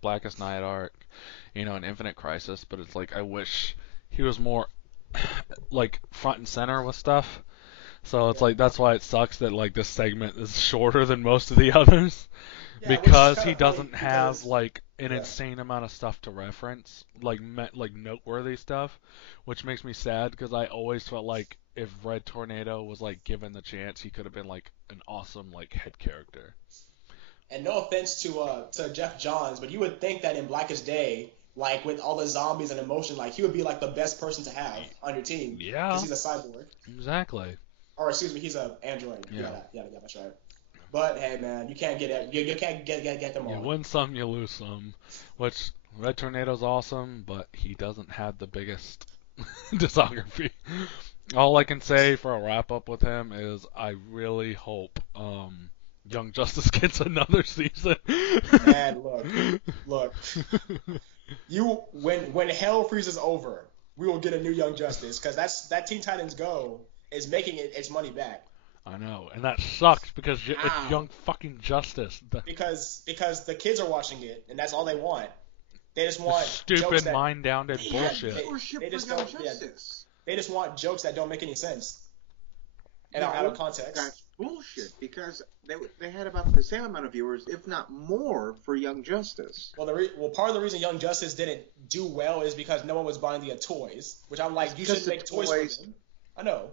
Blackest Night arc, in Infinite Crisis. But it's like I wish he was more like front and center with stuff. So it's like that's why it sucks that like this segment is shorter than most of the others, because he doesn't have like an insane amount of stuff to reference, like noteworthy stuff, which makes me sad because I always felt like if Red Tornado was like given the chance, he could have been like an awesome like head character. And no offense to Jeff Johns, but you would think that in Blackest Day, like with all the zombies and emotion, like he would be like the best person to have on your team. Yeah. Because he's a cyborg. Exactly. Or excuse me, he's an android. Yeah, that's right. But hey, man, you can't get them all. You win some, you lose some. Which Red Tornado's awesome, but he doesn't have the biggest discography. All I can say for a wrap up with him is I really hope Young Justice gets another season. Man, look. When Hell freezes over, we will get a new Young Justice because that Teen Titans Go is making its money back. I know, and that sucks because it's Young fucking Justice. Because the kids are watching it, and that's all they want. They just want stupid mind-downed bullshit. They just want jokes that don't make any sense and are out of context. That's bullshit because they had about the same amount of viewers, if not more, for Young Justice. Well, part of the reason Young Justice didn't do well is because no one was buying the toys, which I'm like, you should make toys for them. I know.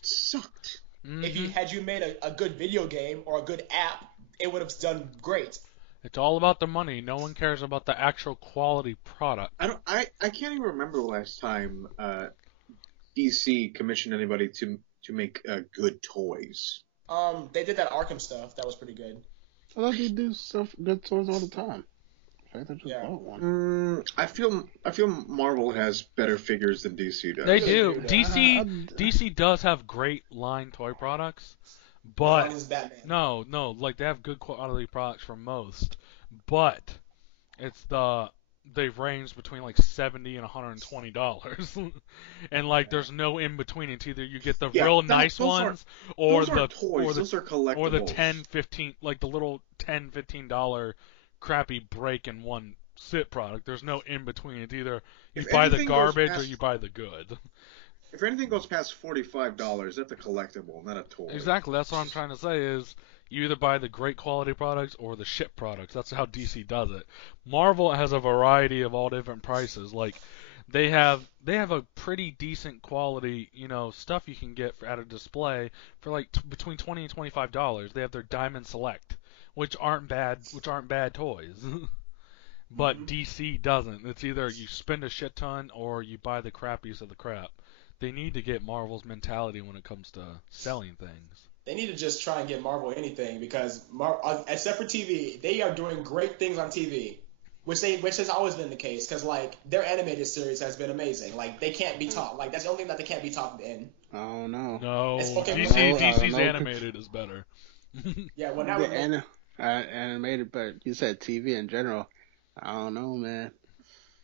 It sucked. Mm-hmm. Had you made a good video game or a good app, it would have done great. It's all about the money. No one cares about the actual quality product. I can't even remember the last time DC commissioned anybody to make good toys. They did that Arkham stuff. That was pretty good. I thought they do good toys all the time. I just bought one. I feel Marvel has better figures than DC does. They do. DC does have great line toy products, but no, like they have good quality products for most, but they've ranged between like $70 and $120, and like there's no in between. It's either you get the real nice ones or the toys. Those are collectibles. Or the $10-15 like the little $10-15 crappy break in one sit product. There's no in between. It's either you buy the garbage or you buy the good. If anything goes past $45, that's a collectible, not a toy. Exactly. That's what I'm trying to say is you either buy the great quality products or the shit products. That's how DC does it. Marvel has a variety of all different prices. Like they have a pretty decent quality, stuff you can get at a display for like between $20 and $25. They have their Diamond Select, which aren't bad toys. But DC doesn't. It's either you spend a shit ton or you buy the crappiest of the crap. They need to get Marvel's mentality when it comes to selling things. They need to just try and get Marvel anything because except for TV, they are doing great things on TV, which has always been the case because like their animated series has been amazing. Like they can't be topped. Like that's the only thing that they can't be topped in. Oh no. No, okay, DC's animated is better. Yeah, well now animated, but you said TV in general. I don't know, man.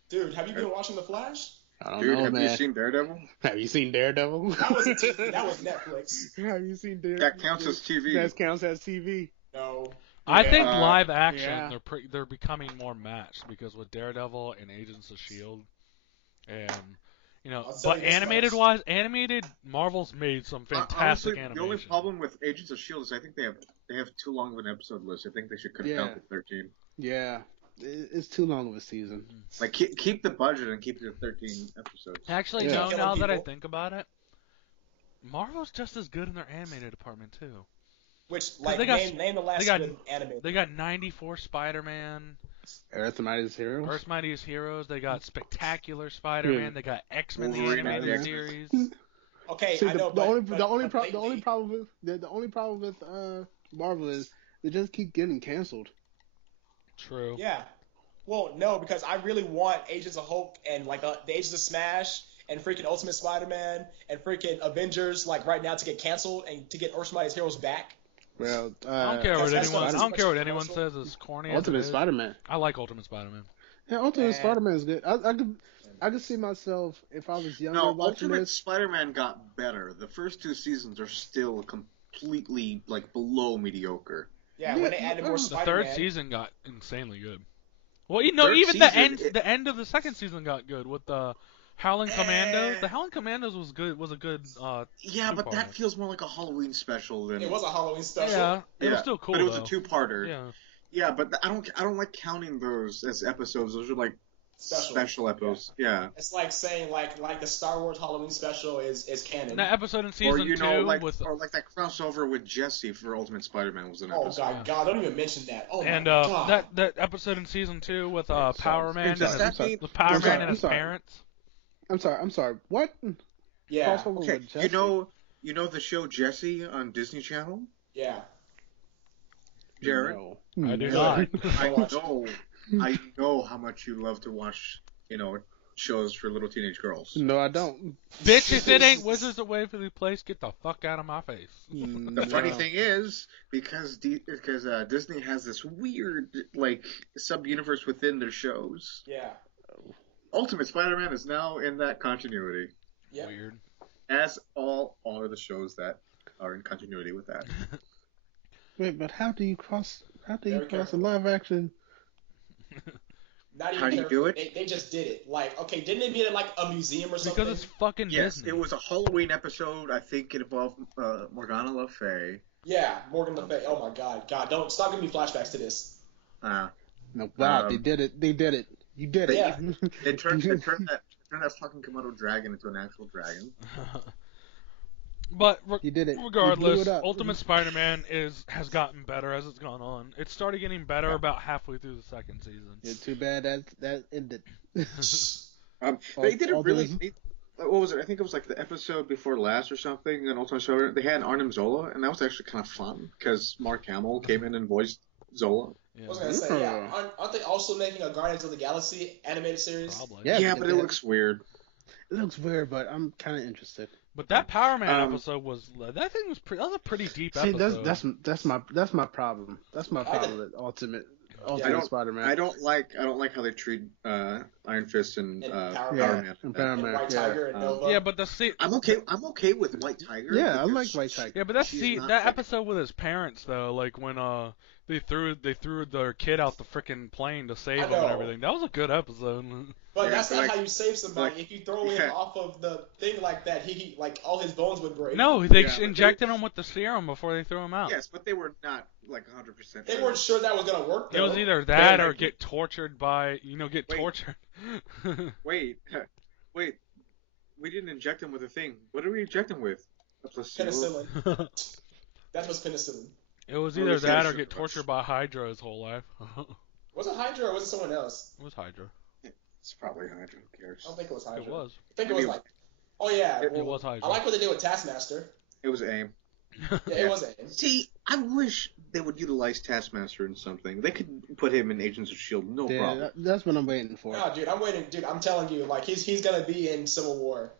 Dude, have you been watching The Flash? I don't know, man. Have you seen Daredevil? Have you seen Daredevil? That was Netflix. Have you seen Daredevil? That counts as TV. That counts as TV. No. I think live action they're becoming more matched because with Daredevil and Agents of S.H.I.E.L.D. and but animated Marvel's made some fantastic animation. The only problem with Agents of S.H.I.E.L.D. is I think they have too long of an episode list. I think they should cut it down to 13. Yeah. It's too long of a season. Like keep the budget and keep it at 13 episodes. Actually, no. Now that I think about it, Marvel's just as good in their animated department too. Which name the last good animated. They got 94 Spider-Man. Earth's Mightiest Heroes. They got Spectacular Spider-Man. Yeah. They got X-Men the animated series. Okay, see, I know. The only problem with Marvel is they just keep getting canceled. True. Yeah. Well, no, because I really want Agents of Hulk and like the Agents of Smash and freaking Ultimate Spider-Man and freaking Avengers like right now to get canceled and to get somebody's heroes back. Well, I don't care what that's anyone. I not don't care what much anyone commercial. says. As corny as it Ultimate is, Spider-Man. I like Ultimate Spider-Man. Yeah, Ultimate Man. Spider-Man is good. I could see myself if I was younger No, watching Ultimate this. Spider-Man got better. The first 2 seasons are still completely like below mediocre. Yeah, when they added more The Spider-Man. third season got insanely good. Well, you know, Third even the season, end of the second season got good with the Howling Commandos. The Howling Commandos was good. Was a good. Yeah, but two-parter. that feels more like a Halloween special than. It was a Halloween special. Yeah, it was still cool. But it was though. a 2-parter. Yeah. Yeah, but I don't like counting those as episodes. Those are like special episodes. Yeah. It's like saying like the Star Wars Halloween special is canon. And that episode in Or season you know, 2 like with. or like that crossover with Jesse for Ultimate Spider-Man was an Oh episode. God, don't even mention that. Oh And my God. that episode in season 2 with Power Man Does and that mean- with Power I'm sorry, Man and I'm his sorry. parents. I'm sorry. What? Yeah, Crossover Okay, with Jesse? you know the show Jesse on Disney Channel? yeah. Jared? No. I do No. not. I know how much you love to watch, shows for little teenage girls. No, I don't. Bitch, if it ain't Wizards of Waverly Place, get the fuck out of my face. The funny thing is, because Disney has this weird sub-universe within their shows, Yeah. Ultimate Spider-Man is now in that continuity, Yep. Weird. as all of the shows that are in continuity with that. Wait, but how do you cross Very a careful. live action? Not even How do you careful. do it? They just did it. Like, okay, didn't they meet at like a museum or something? Because it's fucking Yes, Disney. it was a Halloween episode. I think it involved Morgana Le Fay. Yeah, Morgan Le Fay. Oh my God, don't stop giving me flashbacks to this. Uh, No, wow, Um, they did it. You did it. Yeah. They turned that fucking Komodo dragon into an actual dragon. You did it. You blew regardless, it up. Ultimate Spider-Man has gotten better as it's gone on. It started getting better about halfway through the second season. Yeah, too bad that ended. They did a All really those- neat. What was it? I think it was like the episode before last or something. In Ultimate Spider-Man, they had Arnim Zola, and that was actually kind of fun because Mark Hamill came in and voiced Zola. Yeah, I was gonna say, yeah. Aren't they also making a Guardians of the Galaxy animated series? probably. Yeah, Yeah, because but it they- looks weird. It looks weird, but I'm kind of interested. But that Power Man Um, episode was that thing was that was a pretty deep See, episode. that's my problem. That's my problem with Ultimate Spider-Man. I don't like how they treat Iron Fist and Power Power yeah, Man. and Power And Man. White Yeah. Tiger and Nova. yeah, but the I'm okay with White Tiger. Yeah, I because like White Tiger. yeah, but that's she's not that like- episode with his parents though, like when they threw their kid out the freaking plane to save I him and know. everything. That was a good episode. But Yeah, that's not like- how you save somebody. like- If you throw him yeah. off of the thing like that, he like all his bones would break. No, they Yeah, but injected him with the serum before they threw him out. Yes, but they were not like 100%. They weren't sure that was gonna work. It Though. was either that They- or get tortured by Wait. tortured. Wait. We didn't inject him with a thing. What did we inject him with? A placebo. penicillin. That was penicillin. It was Well, either this that guy or should get have- tortured by Hydra his whole life. Was it Hydra or was it someone else? It was Hydra. It's probably Hydra. Who cares? I don't think it was Hydra. It was. I think it was Maybe- like. Oh yeah. It well, was Hydra. I like what they did with Taskmaster. It was AIM. Yeah, it was AIM. See, I wish they would utilize Taskmaster in something. They could put him in Agents of S.H.I.E.L.D. No Yeah, problem. that's what I'm waiting for. No, dude, I'm waiting. Dude, I'm telling you, like he's gonna be in Civil War.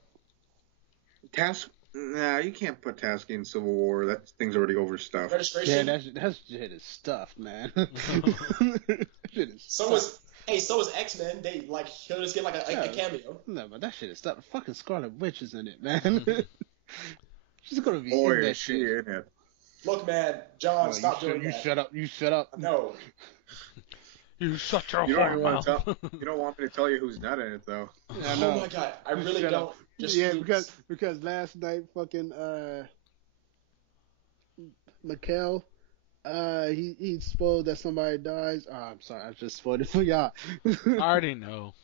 Nah, you can't put Task in Civil War. That thing's already overstuffed. Yeah, Registration. that shit is stuffed, man. That shit is So stuffed. was X-Men. They like he'll just get like a cameo. No, but that shit is stuffed. Fucking Scarlet Witch is in it, man. She's gonna be Boy, in that is she shit. in it. Look, man, John, No, stop you doing you that. shut up. You shut up. No. You shut your You don't, whore even want mouth. to you don't want me to tell you who's not in it, though. Yeah, I Oh know. my god, I You really shut don't. up. Just Yeah, please. because last night fucking Mikkel, he spoiled that somebody dies. Oh, I'm sorry, I just spoiled it for y'all. I already know.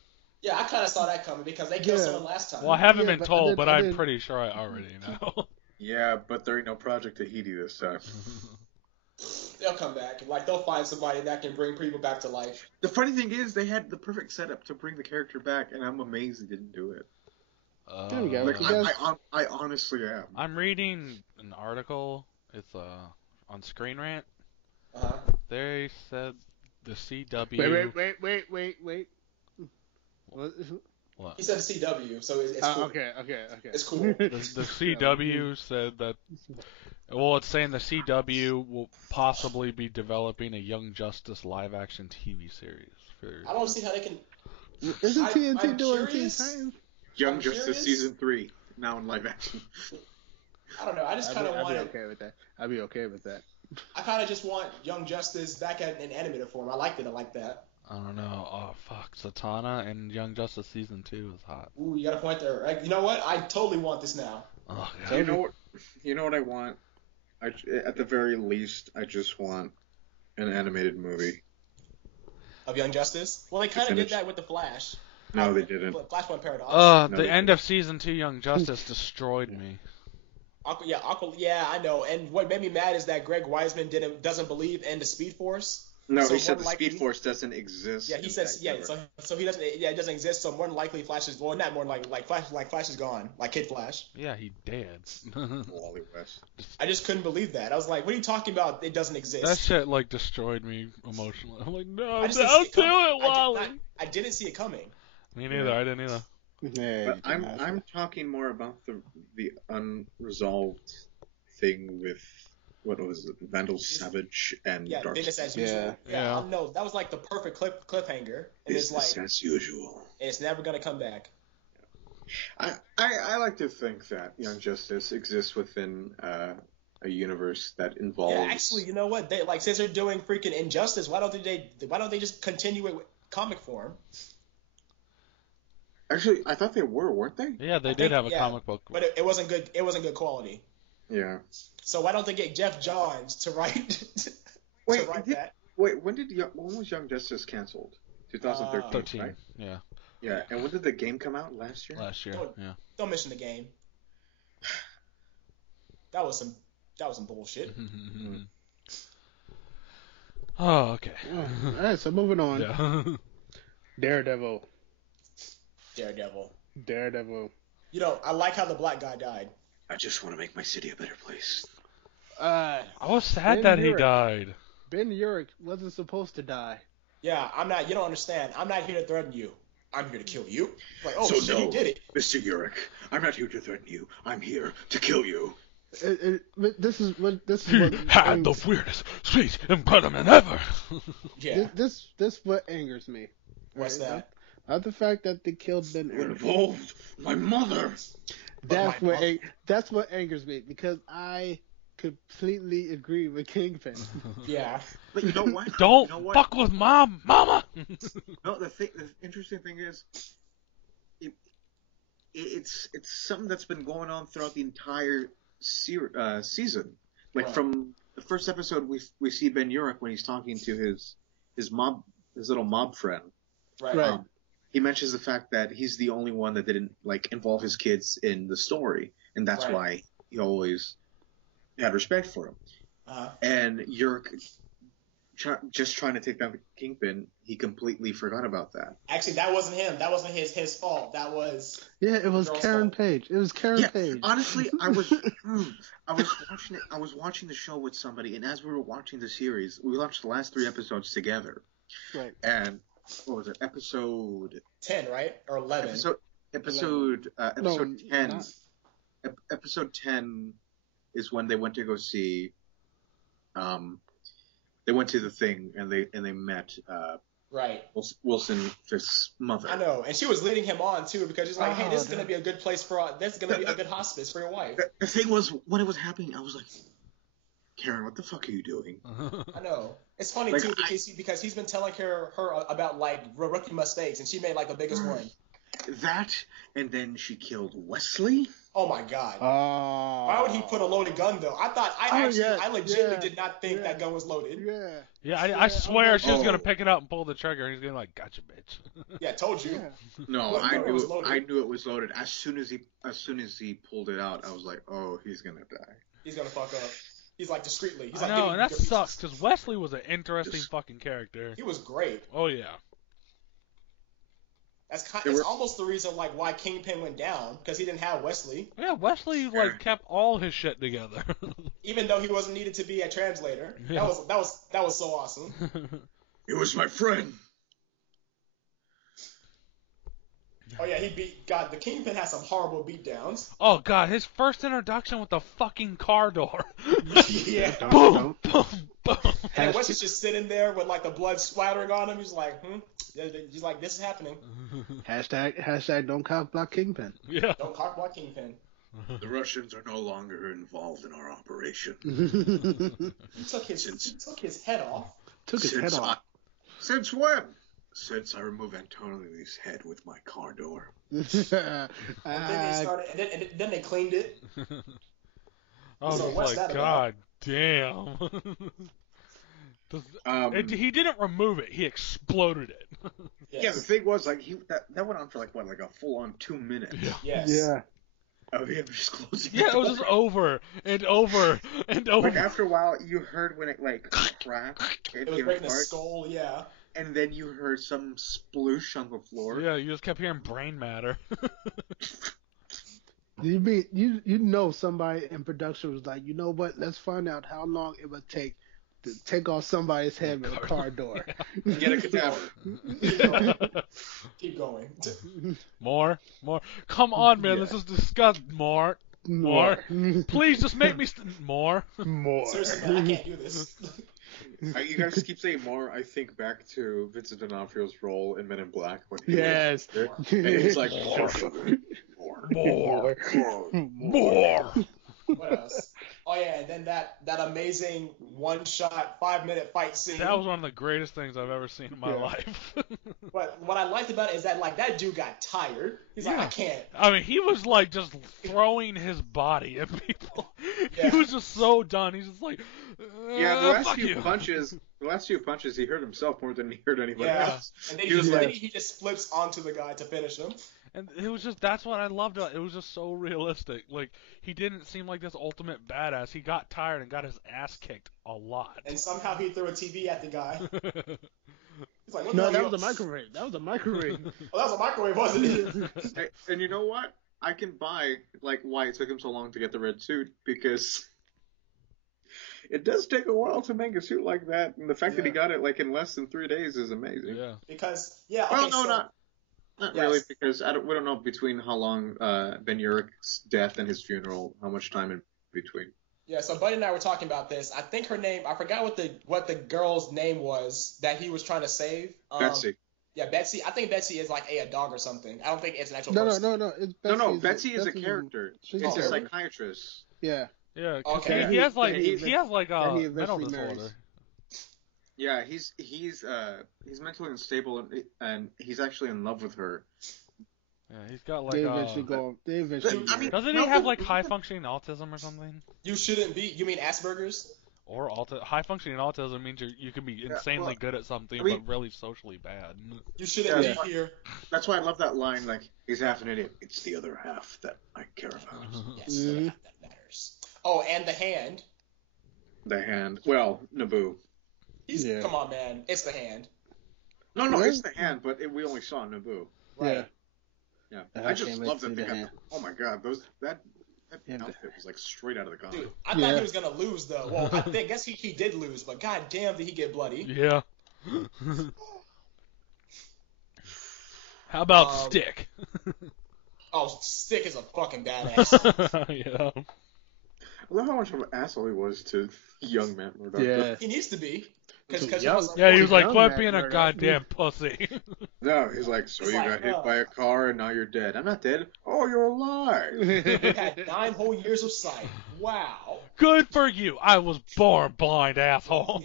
Yeah, I kind of saw that coming because they killed Yeah. someone last time. Well, I haven't Yeah, been but I told, didn't- but I I'm didn't- pretty sure I already know. Yeah, but there ain't no Project Tahiti this time. They'll come back. Like they'll find somebody that can bring people back to life. The funny thing is, they had the perfect setup to bring the character back, and I'm amazed they didn't do it. There we go. Like, You guys- I honestly am. I'm reading an article. It's on Screen Rant. Uh-huh. They said the Wait, CW. wait. What? He said CW, so it's cool. Okay. It's cool. The CW said that. Well, it's saying the CW will possibly be developing a Young Justice live-action TV series. I don't see how they can. Isn't TNT I'm doing Teen curious. Titans? Young I'm Justice curious. season 3 now in live action. I don't know. I just kind of I'd want. be okay with that. I'd be okay with that. I kind of just want Young Justice back in animated form. I liked it. I like that. I don't know. Oh fuck, Zatanna and Young Justice season 2 is hot. Ooh, you got a point there. Right? You know what? I totally want this now. Oh You god. know what? You know what I want? At the very least, I just want an animated movie. Of Young Justice? Well, they kind of did Finish. that with the Flash. No, they didn't. Flashpoint Paradox. No, The they end didn't. of season 2 Young Justice destroyed me. Yeah, I know. And what made me mad is that Greg Weisman doesn't believe in the Speed Force. No, So he said more the likely- Speed Force doesn't exist. Yeah, he in says that yeah. universe. So he doesn't. Yeah, it doesn't exist. So more than likely, Flash is well, not more than likely. Flash is gone. Like Kid Flash. Yeah, he dead. Wally West. I just couldn't believe that. I was like, what are you talking about? It doesn't exist. That shit like destroyed me emotionally. I'm like, no, I don't just didn't see do it coming. it, Wally. I didn't see it coming. Me neither. I didn't either. Yeah, But I'm talking more about the unresolved thing with what was it, Vandal Savage and Yeah, Dark. business as Yeah. usual. Yeah. I know that was like the perfect cliffhanger, and it's Business like as usual. it's never gonna come back. I like to think that Young Justice exists within a universe that involves. Yeah, actually, you know what? They like since they're doing freaking Injustice, why don't they just continue it with comic form? Actually, I thought they weren't they? Yeah, they I did think- have a yeah, comic book. But it wasn't good. It wasn't good quality. Yeah. So why don't they get Jeff Johns to write Wait, that? Wait, when was Young Justice canceled? 2013, 13. right? Yeah, Yeah, and when did the game come out? Last year? last year. Don't- Yeah. Don't mention the game. That was some bullshit. Oh, okay. All right, so moving on. Yeah. Daredevil. Daredevil. You know, I like how the black guy died. I just want to make my city a better place. I was sad Ben that he Urich. died. Ben Urich wasn't supposed to die. Yeah, I'm not. You don't understand. I'm not here to threaten you. I'm here to kill you. Like, oh So shit, no. he did it. Mr. Urich, I'm not here to threaten you. I'm here to kill you. But this is what He had the weirdest speech impediment ever. Yeah. This what angers me. What's right? that? Not the fact that they killed Ben You Urich. involved my mother. That's what angers me because I completely agree with Kingpin. Yeah. But you know what? Don't You know what? fuck with my mama. No, the interesting thing is, it's something that's been going on throughout the entire season. Like Right. from the first episode, we see Ben Urich when he's talking to his little mob friend. Right. Right. He mentions the fact that he's the only one that didn't involve his kids in the story, and that's Right. why he always had respect for him. Uh-huh. And Urich, just trying to take down the Kingpin, he completely forgot about that. Actually, that wasn't him. That wasn't his fault. That was Yeah, it was Girls Karen Fault. Page. It was Karen Yeah, Page. honestly, I was watching it. I was watching the show with somebody, and as we were watching the series, we watched the last 3 episodes together. Right. And what was it? Episode 10, right? Or 11. episode No, 10. not- Episode 10 is when they went to go see. They went to the thing and they met Right. Wilson Fisk's mother. I know. And she was leading him on, too, because she's like, hey, this is Oh, going to be a good place this is going to be a good hospice for your wife. The thing was, when it was happening, I was like, Karen, what the fuck are you doing? I know. It's funny, Like, too, because he's been telling her about, rookie mistakes, and she made, the biggest one. That, and then she killed Wesley. Oh, my God. Oh. Why would he put a loaded gun, though? I legitimately yeah, did not think yeah. that gun was loaded. Yeah. Yeah, I swear she was oh. gonna pick it up and pull the trigger, and he's gonna be like, "Gotcha, bitch." Yeah, told you. Yeah. No, Well, I it knew was loaded. I knew it was loaded. As soon as he pulled it out, I was like, oh, he's gonna die. He's going to fuck up. He's discreetly. He's I know, giving and that good pieces. sucks because Wesley was an interesting Just- fucking character. He was great. Oh yeah. It's almost the reason why Kingpin went down, because he didn't have Wesley, Yeah, Wesley kept all his shit together. even though he wasn't needed to be a translator. Yeah. That was so awesome. He was my friend. Oh yeah, God, the Kingpin has some horrible beatdowns. Oh god, his first introduction with the fucking car door. Yeah. Boom, boom, boom. And then Wesley's just sitting there with like the blood splattering on him. He's like, He's like, this is happening. Hashtag don't cock block Kingpin. Yeah. Don't cock block Kingpin. The Russians are no longer involved in our operation. He took his head off. Since when? Since I removed Antonioni's head with my car door. And then they started, and then they cleaned it. I was So just what's like, that God damn. He didn't remove it. He exploded it. Yes. Yeah, the thing was, like, that went on for, like, a full-on 2 minutes. Yeah. Yes. Yeah. Of him just closing Yeah, the it was door. just over and over and over. Like, after a while, you heard when it, like, cracked. It was breaking his skull, yeah. And then you heard some sploosh on the floor. Yeah, you just kept hearing brain matter. You mean you know somebody in production was like, you know what? Let's find out how long it would take to take off somebody's head with a car door. Get a cadaver. Keep going. More. Come on, man. Yeah. This is disgusting. More. Please, just make me more. Seriously, man, I can't do this. You guys keep saying more. I think back to Vincent D'Onofrio's role in Men in Black when he Yes. was there, and he's like more. What else? Oh yeah, and then that amazing one-shot 5-minute fight scene. That was one of the greatest things I've ever seen in my life. But what I liked about it is that like that dude got tired. He's like, I can't. I mean, he was like just throwing his body at people. Yeah. He was just so done. He's just like, Yeah, the last fuck few you. punches, he hurt himself more than he hurt anybody Yeah. else. And then he just flips onto the guy to finish him. And it was just, that's what I loved about it. It was just so realistic. Like, he didn't seem like this ultimate badass. He got tired and got his ass kicked a lot. And somehow he threw a TV at the guy. He's like, No, that was a microwave. That was a microwave. Oh, that was a microwave, wasn't it? Hey, and you know what? I can buy like why it took him so long to get the red suit, because it does take a while to make a suit like that, and the fact that he got it like in less than 3 days is amazing. Yeah. Because okay, Well, no, so, not really, because we don't know between how long Ben Urich's death and his funeral, how much time in between. Yeah, so Buddy and I were talking about this. I think her name, I forgot what the girl's name was that he was trying to save. Betsy. Yeah, Betsy. I think Betsy is like a dog or something. I don't think it's an actual No. person. Betsy is a character. She's it's a a psychiatrist. Yeah. Yeah, Okay. he has like he a eventually mental marries. disorder. Yeah, he's mentally unstable, and he's actually in love with her. Yeah, he's got like They eventually I mean, doesn't he have like high functioning autism or something? You shouldn't be. You mean Asperger's? Or high functioning autism means you can be insanely good at something but really socially bad. You shouldn't be here. That's why I love that line. Like, he's half an idiot. It's the other half that I care about. Yes, that matters. Oh, and the hand. The hand. Well, Naboo. Come on, man. It's the hand. No, it's the hand, but we only saw Naboo. Right. Yeah. I I just can't love wait that to they see got. the Oh my god, that outfit was like straight out of the comic. Dude, I thought he was gonna lose though. Well, I guess he did lose, but god damn, did he get bloody? Yeah. How about Stick? Oh, Stick is a fucking badass. Yeah. I love how much of an asshole he was to young Matt Murdock. Yeah. He needs to be. Yeah, he was like, young quit Matt being a Murdock. goddamn pussy. No, he's like, so It's you like, got hit by a car and now you're dead. I'm not dead. Oh, you're alive. You had 9 whole years of sight. Wow. Good for you. I was born blind, asshole.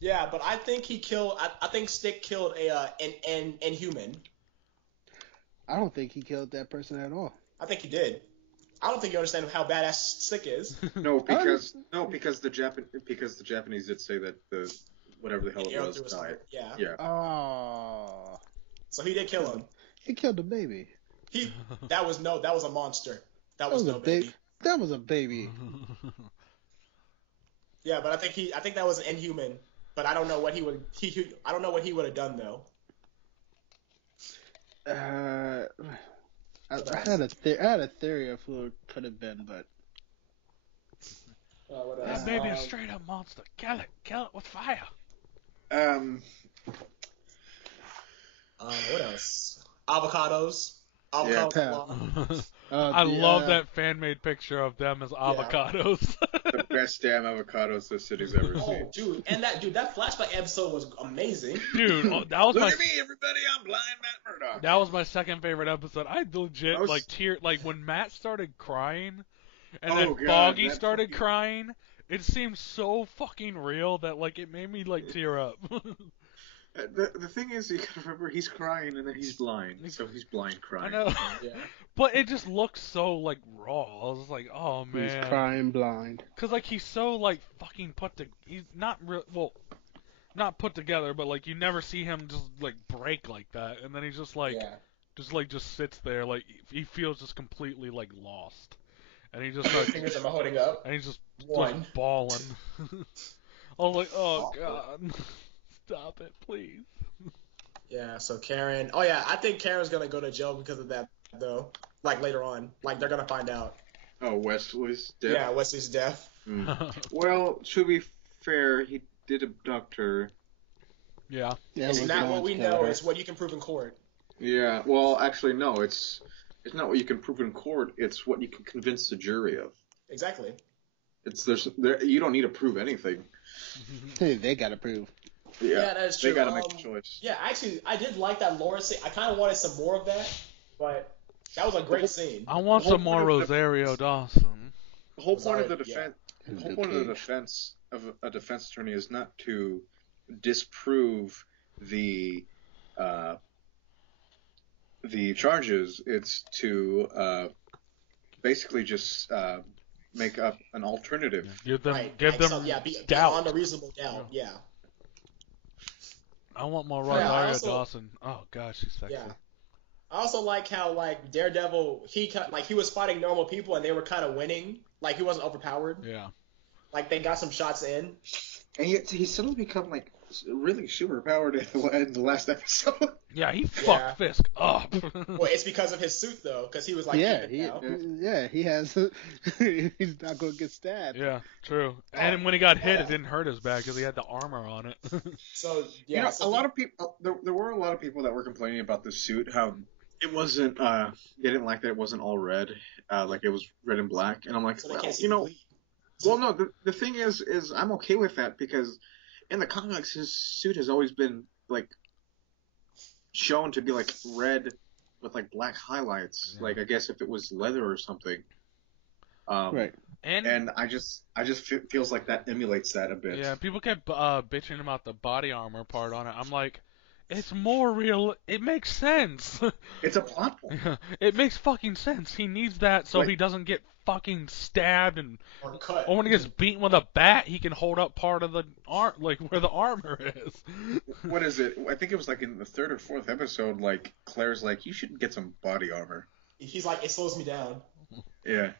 Yeah, but I think he killed. I think Stick killed an Inhuman. I don't think he killed that person at all. I think he did. I don't think you understand how badass Stick is. No, because the Japanese did say that the whatever the hell it was died. Yeah. Oh. So he did kill him. He killed the baby. That was a monster. That was no baby. That was a baby. Yeah, but I think that was an Inhuman. But I don't know what he would have done though. I had a theory of who it could have been, but What That else? baby is straight up monster. Kill it with fire. What else? Avocados. Yeah. Avocados Yeah. alone. I love that fan-made picture of them as avocados. The best damn avocados the city's ever Oh, seen. dude, and that flashback episode was amazing. Dude, that was Look my at me, everybody! I'm blind Matt Murdock. that was my second favorite episode. I legit That was- like tear like when Matt started crying, and Oh, then God, Foggy that started fucking- crying. It seemed so fucking real that like it made me like tear up. The thing is, you gotta remember he's crying and then he's blind, so he's blind I crying. know, Yeah. but it just looks so like raw. I was like, oh He's man, crying blind. because like he's so like fucking he's not real. Well, not put together, but like you never see him just like break like that, and then he's just like just sits there like he feels just completely like lost, and he just How many starts fingers am I holding up? and he's just One. bawling. I was like, oh Awful. god, stop it, please. Yeah, so Karen. Oh yeah, I think Karen's gonna go to jail because of that though. Like later on, like they're gonna find out. Oh, Wesley's dead. Yeah, Wesley's death. Well, to be fair, he did abduct her. Yeah. Yeah, It's we're not going what we to know. kill her. It's what you can prove in court. Yeah. Well, actually, no. It's not what you can prove in court. It's what you can convince the jury of. Exactly. You don't need to prove anything. Hey, they gotta prove. Yeah, that's true. they gotta make a choice. Yeah, actually, I did like that Laura scene. I kind of wanted some more of that, but that was a great scene. I want The whole some more point of the- Rosario Dawson. The whole point of the Yeah. defense, the whole point of the defense of a defense attorney is not to disprove the charges. It's to basically just make up an alternative. Give them, Right. give Like them some, be doubt. on the reasonable doubt. Yeah. I want more Yeah, I Rosario also- Dawson. Oh god, she's sexy. Yeah. I also like how like Daredevil he was fighting normal people and they were kind of winning. Like he wasn't overpowered. Yeah. Like they got some shots in. And yet he's suddenly become like really super powered in the last episode. Yeah, he Yeah. fucked Fisk up. Well, it's because of his suit though, because he was like yeah, keeping down. he has. He's not gonna get stabbed. Yeah, true. And when he got hit, it didn't hurt as bad because he had the armor on it. So You yeah, know, so a lot of people. There were a lot of people that were complaining about the suit. How it wasn't. They didn't like that it wasn't all red. Like it was red and black. And I'm like, so they well, can't see you the know. bleed. Well, no. The thing is I'm okay with that because in the comics his suit has always been like shown to be like red with like black highlights. Yeah. Like I guess if it was leather or something. Right. And I just feels like that emulates that a bit. Yeah, people kept bitching about the body armor part on it. I'm like, it's more real. It makes sense. It's a plot point. It makes fucking sense. He needs that so Like- he doesn't get fucking stabbed and Or cut. or when he gets beaten with a bat, he can hold up part of the like where the armor is. What is it? I think it was like in the third or fourth episode. Like Claire's like, you should get some body armor. He's like, it slows me down. Yeah,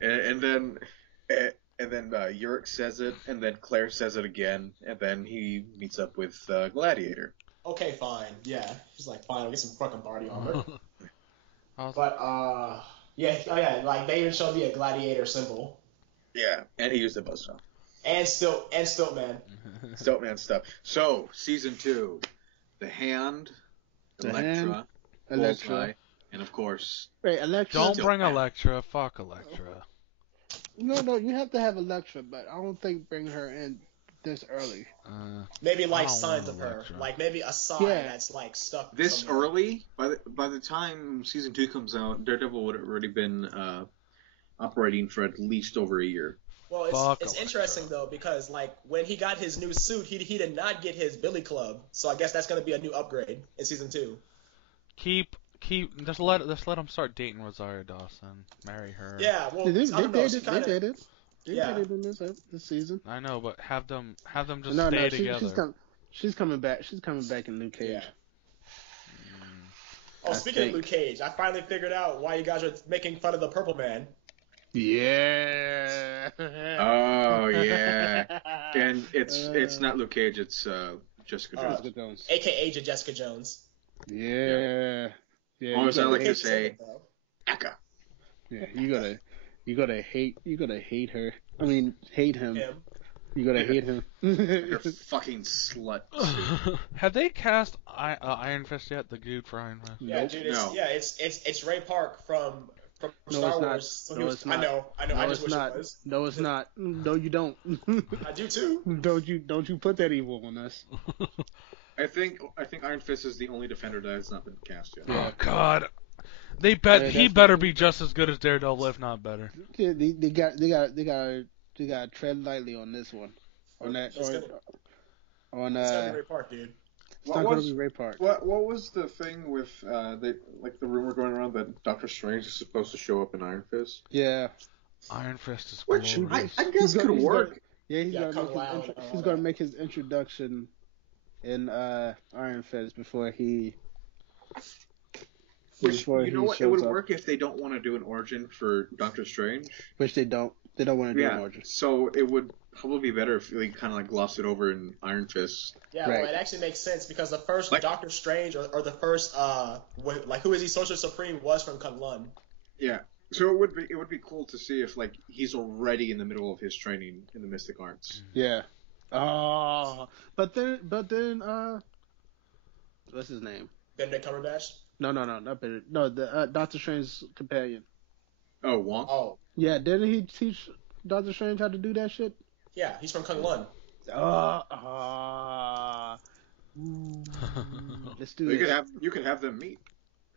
and then Yurik says it, and then Claire says it again, and then he meets up with Gladiator. Okay, fine. Yeah. He's like, fine, I'll get some fucking body armor. I was- But yeah, like they even showed me a gladiator symbol. Yeah, and he used the buzzsaw. And Stiltman. Stiltman stuff. So season 2, the Hand, The Elektra, Hand, Bullseye, Elektra. and of course, Right, Elektra. Don't Still bring bad. Elektra. Fuck Elektra. No, you have to have Elektra, but I don't think bring her in this early. Maybe like I don't signs want of her. Elektra. Like maybe a sign Yeah. that's like stuck. this somewhere. early. By the time season 2 comes out, Daredevil would have already been operating for at least over a year. Well, Fuck it's Elektra. interesting though because like when he got his new suit, he did not get his Billy Club. So I guess that's gonna be a new upgrade in season 2. Keep. Just let him start dating Rosario Dawson. Marry her. Yeah. Well, They I don't know. She did kinda, it. They Yeah. did it in this season. I know, but have them just No, stay no, together. she's coming back. She's coming back in Luke Cage. Yeah. Mm. Oh, I speaking think- of Luke Cage, I finally figured out why you guys are making fun of the Purple Man. Yeah. Oh yeah, and it's not Luke Cage, it's Jessica Jones. Jessica Jones. AKA Jessica Jones. Yeah. Yeah. Or you as I gotta like to hate- say, Aka. Yeah, you gotta hate her. I mean, hate him. Him. You're gonna hate him. You're a fucking slut. Have they cast Iron Fist yet? The dude for Iron Fist? Yeah, Nope. dude. No. It's Ray Park from No, Star it's not. Wars. So No, it's not. I know. No, I it's just wish not. it was. No, it's not. No, you don't. I do too. Don't you put that evil on us. I think Iron Fist is the only Defender that has not been cast yet. Oh God. He that's better not- be just as good as Daredevil, if not better. Yeah, they got tread lightly on this one. On that It's or gonna- on It's gonna be Ray Park, dude. it's not gonna be Ray Park. What was the thing with the rumor going around that Doctor Strange is supposed to show up in Iron Fist? Yeah. Iron Fist is Which glorious. I guess could work. He's Yeah, gonna come loud. he's gonna make his introduction in Iron Fist before he. Which, before you know he what? It shows would up. work if they don't want to do an origin for Doctor Strange. Which they don't. They don't want to do an Yeah. origin. So it would probably be better if they kind of like glossed it over in Iron Fist. Yeah, Right. well, it actually makes sense because the first Like- Doctor Strange or the first who is he Sorcerer Supreme was from Kunlun. Yeah. So it would be cool to see if like he's already in the middle of his training in the Mystic Arts. Yeah. Oh, but then what's his name? Benedict Cumberbatch. No, not Benedict. No, the Doctor Strange's companion. Oh, Wong. Oh, Yeah, didn't he teach Doctor Strange how to do that shit? yeah, he's from Kunlun. Let's do So this. you could have them meet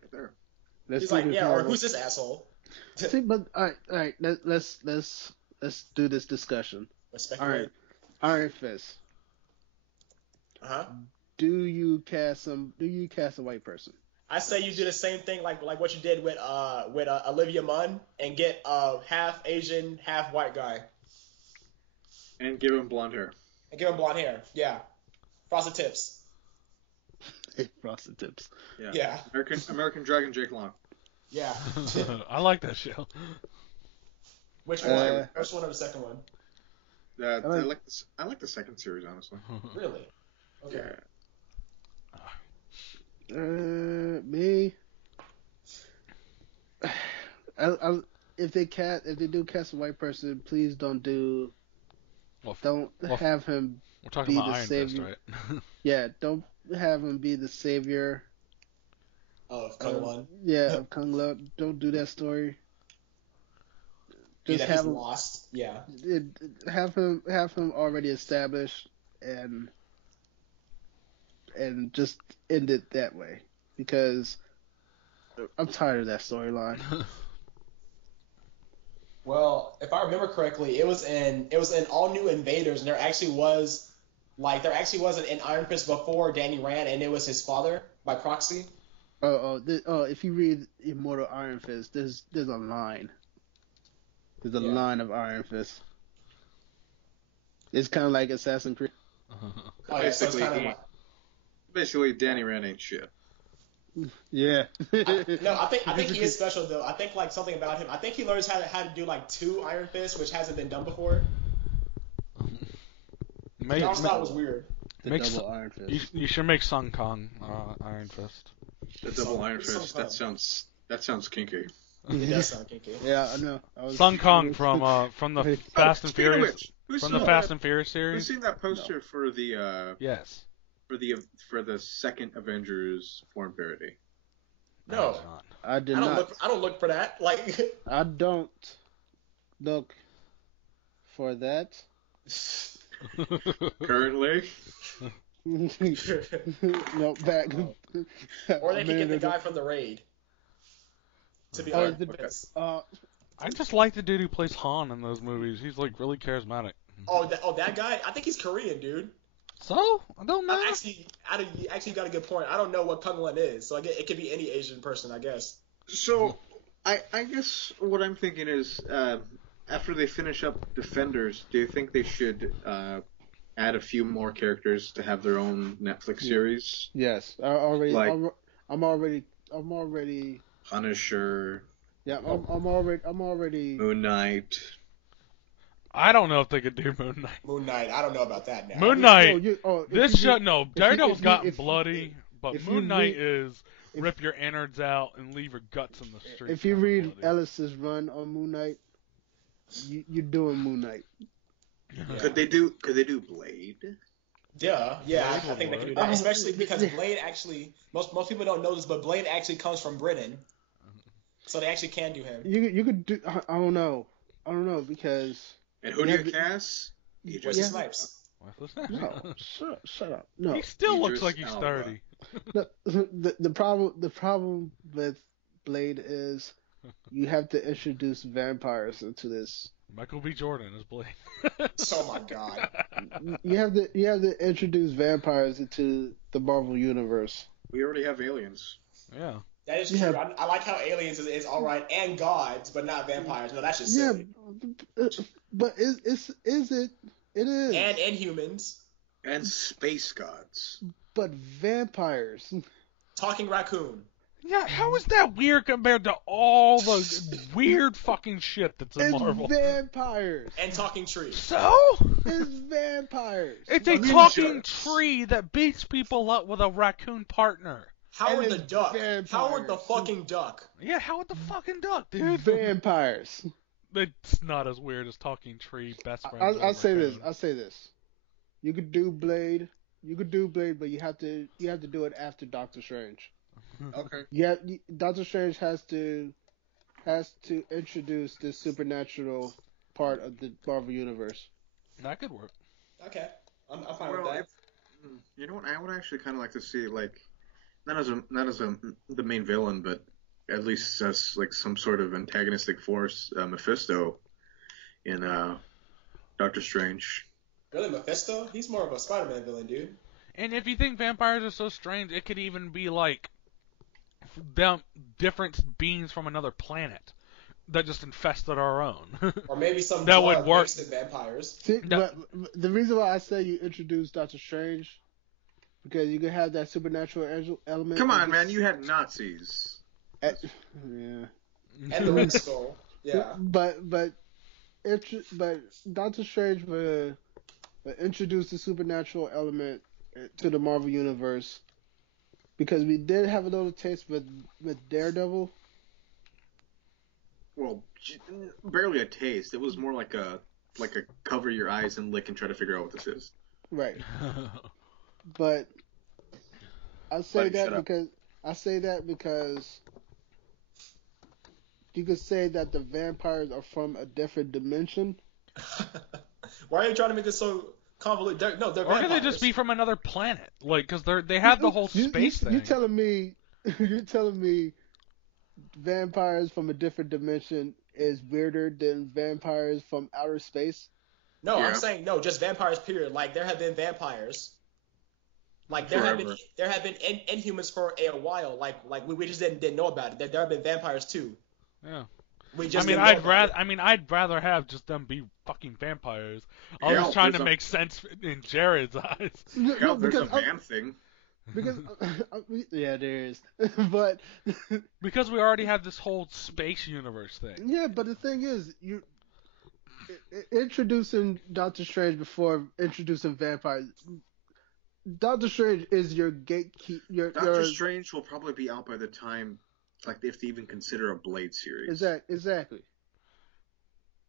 right there. Let's He's do like, this, yeah, or Marvel. who's this asshole? See, but all right. Let's do this discussion. Let's All speculate. right, Iron Fist. Uh-huh. Do you cast a white person? I say you do the same thing like what you did with Olivia Munn and get a half Asian, half white guy And give him blonde hair. and give him blonde hair. Yeah, frosted tips. Frosted tips. Yeah, American Dragon Jake Long. yeah. I like that show. Which one? First one or the second one? I like the second series honestly. Really? Okay. Yeah. Me. If they do cast a white person, please don't have him. We're talking be about the Iron Fist, savior. right? Yeah, don't have him be the savior. Of Kunlun. Yeah, of Kungla. Don't do that story. Be Just that he's have him. lost. Yeah. Have him already established and just end it that way because I'm tired of that storyline. Well, if I remember correctly, it was in All New Invaders, and there actually was an Iron Fist before Danny Rand, and it was his father by proxy. If you read Immortal Iron Fist, there's a line. There's a line of Iron Fist. It's kind of like Assassin's Creed. Oh, yeah, so it's kind of like, Basically, Danny Rand ain't shit. Yeah. I think he is special though. I think like something about him. I think he learns how to do like 2 Iron Fists, which hasn't been done before. I always thought it was weird. The double Iron Fist. You should make Sung Kong Iron Fist. The double Iron Fist. That sounds kinky. It does sound kinky. Yeah, I know. Sung Kong from the Fast and speaking of Furious which, from the Fast and Furious Who's series. seen that poster for the Yes. for the second Avengers porn parody? No, I did I don't not. I don't look for that. Like, I don't look for that. Currently, No, back. or they could get the guy from the raid to be Oh, Iron the- Fist. I just like the dude who plays Han in those movies. He's like really charismatic. That guy. I think he's Korean, dude. So I don't know. You actually got a good point. I don't know what Kunglan is, so it could be any Asian person, I guess. so I guess what I'm thinking is after they finish up Defenders, do you think they should add a few more characters to have their own Netflix series? Yes, I'm already. Punisher, Yeah, I'm already. Moon Knight. I don't know if they could do Moon Knight. Moon Knight. I don't know about that now. Moon Knight. If you read- Daredevil's if gotten you- bloody, but if you Moon Knight read- is rip your innards out and leave your guts in the street. If you read Ellis's run on Moon Knight, you're doing Moon Knight. Yeah. Could they do Blade? Yeah, I Blade think they would can do work. that, especially because Blade actually most people don't know this, but Blade actually comes from Britain, so they actually can do him. You could do. I don't know. Because And who do you cast? Wesley Snipes. No, shut up. No, He still looks Idris like he's Elba. 30. the problem with Blade is you have to introduce vampires into this. Michael B. Jordan is Blade. Oh my god. You have to introduce vampires into the Marvel universe. We already have aliens. Yeah. That is Yeah. true. I like how aliens is all right, and gods, but not vampires. No, that's just silly. But is it? It is. And Inhumans. And space gods. But vampires. Talking raccoon. Yeah, how is that weird compared to all the weird fucking shit that's in It's Marvel? vampires. And talking tree. So? It's vampires. It's a Ninjas. talking tree that beats people up with a raccoon partner. Howard And the it's Duck. vampires. Howard the fucking Duck. Yeah, Howard the fucking Duck, dude. Vampires. It's not as weird as talking tree best friends. I'll say this. You could do Blade. But you have to do it after Doctor Strange. Okay. Yeah, Doctor Strange has to introduce this supernatural part of the Marvel universe. That could work. Okay. I'm fine with that. You know what? I would actually kind of like to see, like, not as the main villain, but at least as like some sort of antagonistic force, Mephisto in Doctor Strange. Really, Mephisto? He's more of a Spider-Man villain, dude. And if you think vampires are so strange, it could even be like them different beings from another planet that just infested our own. Or maybe some That would blood work. mixed with vampires. See, but the reason why I say you introduce Doctor Strange because you can have that supernatural element. Come on, man! You had Nazis. Yeah. And the Red Skull. Yeah. But Doctor Strange will introduce the supernatural element to the Marvel universe because we did have a little taste with Daredevil. Well, barely a taste. It was more like a cover your eyes and lick and try to figure out what this is. Right. But I say Buddy, shut that because you could say that the vampires are from a different dimension. Why are you trying to make this so convoluted? They're Or vampires. could they just be from another planet? Like, because they have the whole space thing. You're telling me vampires from a different dimension is weirder than vampires from outer space? No, Yeah. I'm saying no, just vampires. Period. Like there have been vampires. Like there Forever. have been Inhumans for a while. Like we just didn't know about it. There have been vampires too. Yeah. We just I'd rather have just them be fucking vampires. I was Hell, just trying to there's a- make sense in Jared's eyes. Hell, there's a man thing. Because yeah, there is. But Because we already have this whole space universe thing. yeah, but the thing is, you introducing Doctor Strange before introducing vampires. Doctor Strange is your gatekeeper. Doctor Strange will probably be out by the time, like, if they even consider a Blade series. Exactly.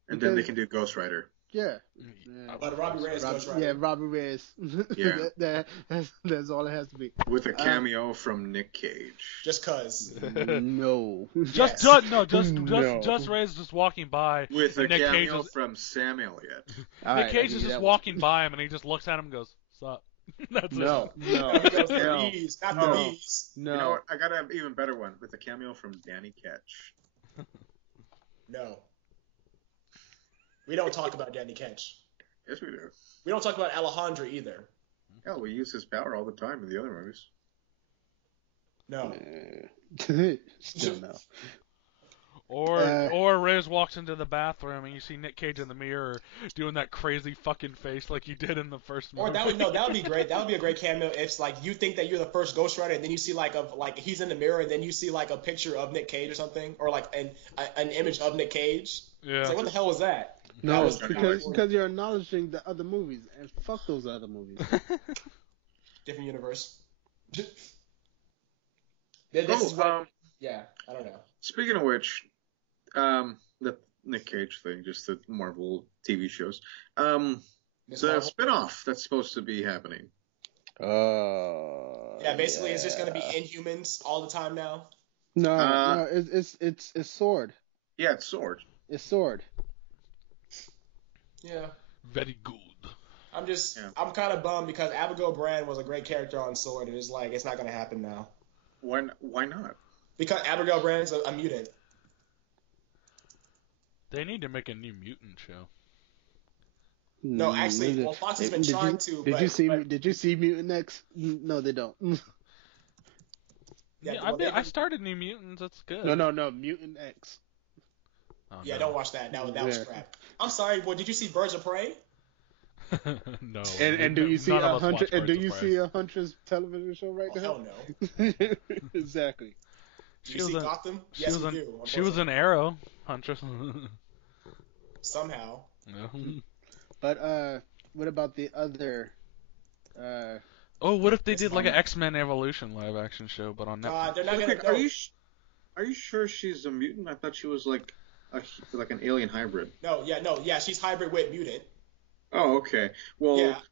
And then they can do Ghost Rider. Yeah. But Robbie Reyes goes right. Yeah, Robbie Reyes. Yeah. That's all it has to be. With a cameo from Nick Cage. Just cause. No. Just No. Rey's just walking by. With a and Nick Cage cameo is, from Sam Elliott. Nick Cage is just walking by him and he just looks at him and goes, "Sup?" That's No. it. No. He goes, the No. bees, not No. the bees. No. You know what? I got an even better one with a cameo from Danny Ketch. No. We don't talk about Danny Ketch. Yes, we do. We don't talk about Alejandro either. Hell, we use his power all the time in the other movies. No. Still no. Or Reyes walks into the bathroom and you see Nick Cage in the mirror doing that crazy fucking face like he did in the first movie. Or that would be great. That would be a great cameo if it's like you think that you're the first Ghost Rider and then you see like he's in the mirror and then you see like a picture of Nick Cage or something or like an image of Nick Cage. Yeah. It's like what the hell was that? No, That was because you're acknowledging the other movies and fuck those other movies. Different universe. Yeah, I don't know. Yeah, I don't know. Speaking of which, the Nick Cage thing, just the Marvel TV shows. Miss The Marvel? spinoff that's supposed to be happening. Yeah, basically it's just gonna be Inhumans all the time now. No, it's Sword. Yeah, it's Sword. It's Sword. Yeah. Very good. I'm kind of bummed because Abigail Brand was a great character on Sword, and it's like it's not gonna happen now. Why not? Because Abigail Brand's a mutant. They need to make a new mutant show. No, actually, well, Fox has been trying to. Did you see Mutant X? No, they don't. Yeah, I started New Mutants. That's good. No, Mutant X. Oh, yeah, no. Don't watch that. That was crap. I'm sorry. Well, did you see Birds of Prey? No. And do you see a Hunter? And do you see a Huntress television show right now? Hell no. Exactly. Did you see Gotham? Yes, we do. She was an Arrow Huntress. Somehow. No. But what about the other? What if they did like an X-Men Evolution live action show, but on Netflix? They're not gonna. Are you sure she's a mutant? I thought she was like an alien hybrid. No, she's hybrid with mutant. Oh, okay. Well,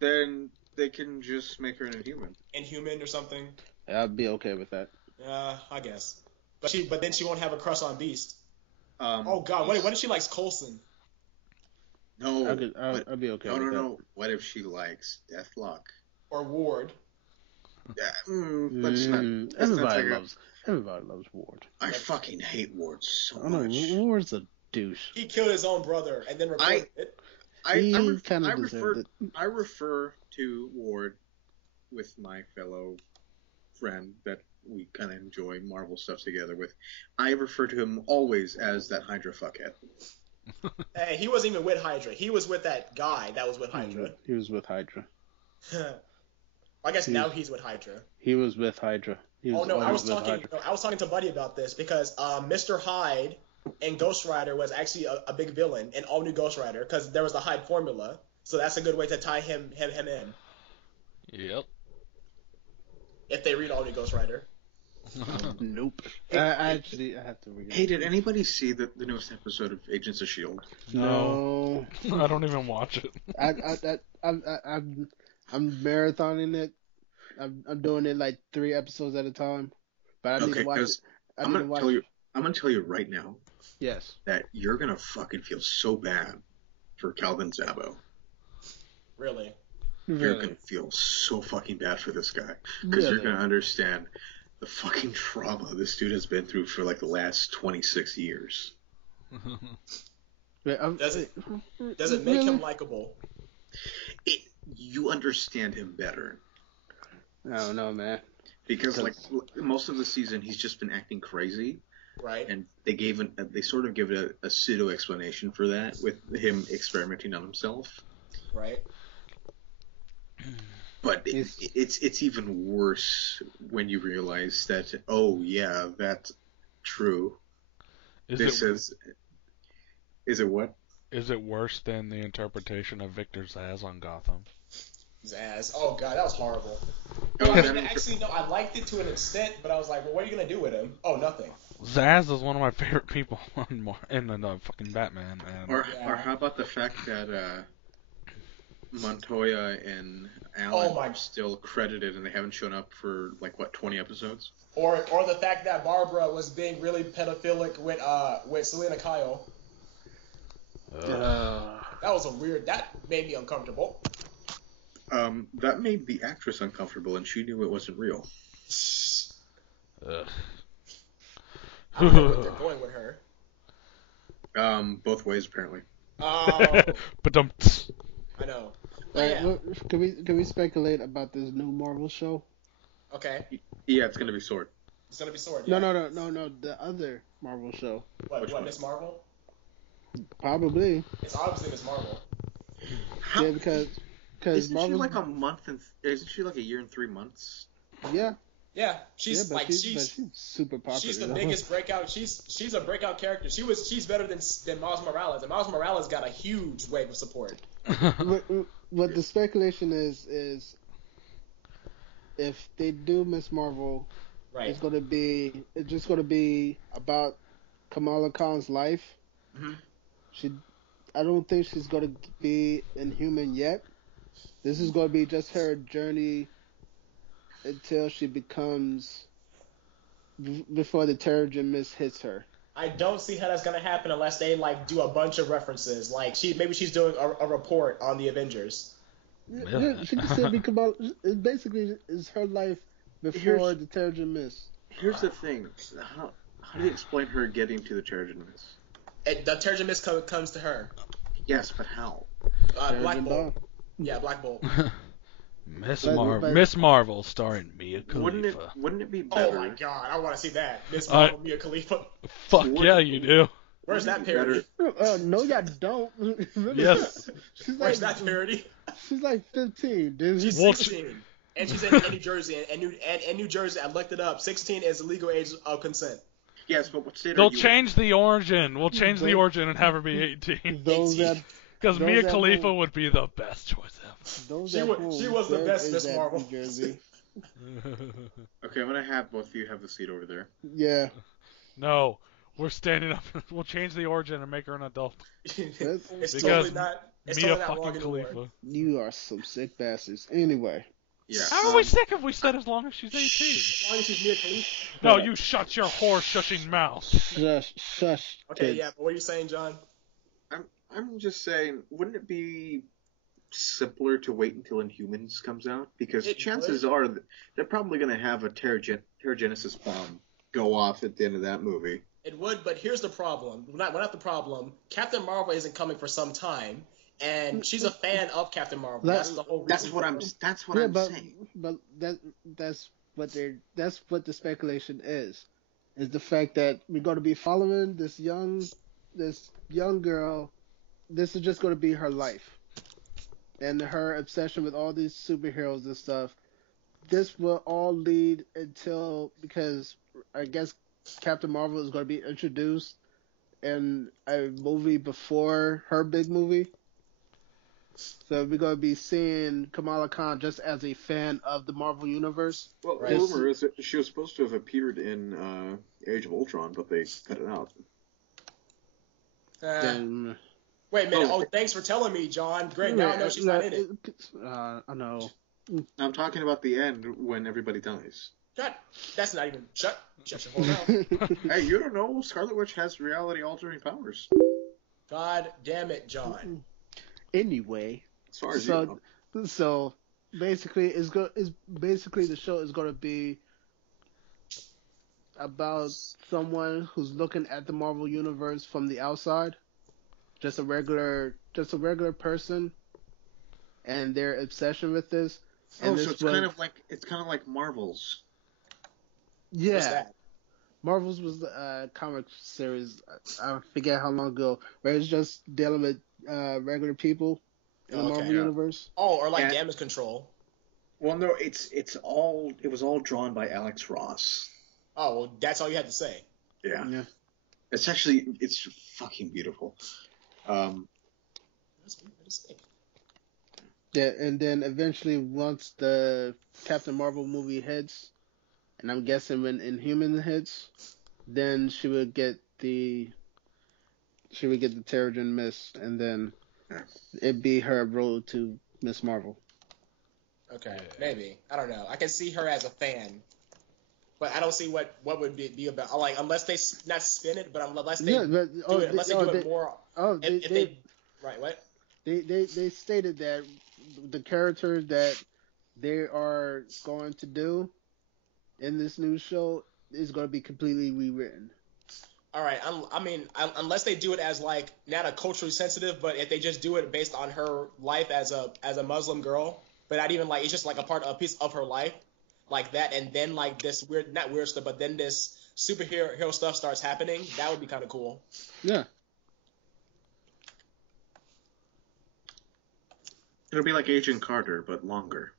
then they can just make her an Inhuman. Inhuman or something. I'd be okay with that. I guess. But then she won't have a crush on Beast. Oh God, what if she likes Coulson? No, I'd be okay with that. No. What if she likes Deathlock? Or Ward? Let's not. Everybody loves Ward. I fucking hate Ward so much. Ward's a douche. He killed his own brother and then reported it. I refer to Ward with my fellow friend that we kind of enjoy Marvel stuff together with. I refer to him always as that Hydra fuckhead. Hey, he wasn't even with Hydra. He was with that guy that was with Hydra. He was with Hydra. I guess now he's with Hydra. He was with Hydra. I was talking to Buddy about this because Mr. Hyde in Ghost Rider was actually a big villain in all new Ghost Rider because there was the Hyde formula. So that's a good way to tie him in. Yep. If they read all new Ghost Rider. Nope. I have to read it. Hey, did anybody see the newest episode of Agents of S.H.I.E.L.D.? No. I don't even watch it. I'm marathoning it. I'm doing it like 3 episodes at a time. But I need to watch it. I'm gonna tell you right now. Yes. That you're gonna fucking feel so bad for Calvin Zabo. Really? You're gonna feel so fucking bad for this guy because you're gonna understand the fucking trauma this dude has been through for like the last 26 years. Does it make him likable? You understand him better. I don't know, man. Because like most of the season, he's just been acting crazy. Right. And they sort of give it a pseudo explanation for that with him experimenting on himself. Right. But it's even worse when you realize that, oh yeah, that's true. Is it what? Is it worse than the interpretation of Victor Zsasz on Gotham? Zsasz. Oh god, that was horrible. Actually, no, I liked it to an extent, but I was like, well, what are you gonna do with him? Oh, nothing. Zsasz is one of my favorite people in the fucking Batman. Or how about the fact that Montoya and Alan are still credited and they haven't shown up for 20 episodes? Or the fact that Barbara was being really pedophilic with Selena Kyle. That was that made me uncomfortable. That made the actress uncomfortable, and she knew it wasn't real. I don't know where they're going with her. Both ways apparently. Oh. But I know. Can we speculate about this new Marvel show? Okay. Yeah, it's gonna be Sword. It's gonna be Sword. Yeah. No. The other Marvel show. What? Miss Marvel? Probably. It's obviously Miss Marvel. Yeah, because isn't she like a month and isn't she like a year and 3 months? Yeah. Yeah, she's super popular. She's the biggest breakout. She's a breakout character. She's better than Miles Morales, and Miles Morales got a huge wave of support. What the speculation is if they do Miss Marvel, right? It's just gonna be about Kamala Khan's life, Mm-hmm. I don't think she's gonna be Inhuman yet. This is gonna be just her journey until she becomes before the Terrigen Mist hits her. I don't see how that's gonna happen unless they like do a bunch of references. Like maybe she's doing a report on the Avengers. Yeah, she can still be Kamala. It basically is her life before the Terrigen Mist. Here's the thing. How do you explain her getting to the Terrigen Mist? The Terrigen Mist comes to her. Yes, but how? Black Bolt. Yeah, Black Bolt. Miss Marvel starring Mia Khalifa. Wouldn't it be better? Oh my god, I want to see that. Miss Marvel, Mia Khalifa. Fuck yeah, you do. Where's that parody? No, y'all don't. Yes. Where's that parody? She's like 15, dude. She's 16. And she's in New Jersey. And New Jersey, I looked it up. 16 is the legal age of consent. Yes, but what state They'll are you change the origin. We'll change the origin and have her be 18. Because Mia Khalifa would be the best choice ever. She was the best Miss Marvel. New Jersey. Okay, I'm gonna have both of you have the seat over there. Yeah. No, we're standing up. We'll change the origin and make her an adult. It's because totally not. It's Mia totally not fucking Khalifa. You are some sick bastards. Anyway. Yeah. How are we sick if we said as long as she's 18? As long as she's Mia Khalifa. No, you shut your horse-shushing mouth. Shush. Okay, kids. yeah, but what are you saying, John? I'm just saying, wouldn't it be simpler to wait until Inhumans comes out? Because chances are they're probably going to have a Terrigenesis bomb go off at the end of that movie. It would, but here's the problem. Not the problem. Captain Marvel isn't coming for some time, and she's a fan of Captain Marvel. That's the whole reason. That's what I'm saying. But that's what the speculation is the fact that we're going to be following this young girl. This is just going to be her life, and her obsession with all these superheroes and stuff. This will all lead because I guess Captain Marvel is going to be introduced in a movie before her big movie. So we're going to be seeing Kamala Khan just as a fan of the Marvel Universe. Well, the rumor is that she was supposed to have appeared in Age of Ultron, but they cut it out. Wait a minute. Oh, thanks for telling me, John. Great. Now I know she's not in it. I know. I'm talking about the end when everybody dies. That's not even... Shut your whole mouth. Hey, you don't know. Scarlet Witch has reality-altering powers. God damn it, John. Anyway. As far as you know. So, basically, the show is going to be about someone who's looking at the Marvel Universe from the outside. Just a regular person, and their obsession with this. And so it's kind of like Marvel's. Yeah. What's that? Marvel's was the comic series. I forget how long ago, where it's just dealing with regular people in the Marvel Universe. Oh, or like Damage Control. Well, no, it was all drawn by Alex Ross. Oh, well, that's all you had to say. Yeah. It's fucking beautiful. Yeah, and then eventually once the Captain Marvel movie hits, and I'm guessing when Inhuman hits, then she would get the Terrigen Mist, and then it'd be her road to Miss Marvel. Okay, maybe. I don't know. I can see her as a fan. But I don't see what would be about, like, unless they not spin it, but unless they do it more. Oh, right, what? They stated that the character that they are going to do in this new show is going to be completely rewritten. All right, unless they do it as like not a culturally sensitive, but if they just do it based on her life as a Muslim girl, but not even like it's just like a piece of her life. Like that, and then like this not weird stuff, but then this superhero stuff starts happening. That would be kind of cool. Yeah. It'll be like Agent Carter, but longer.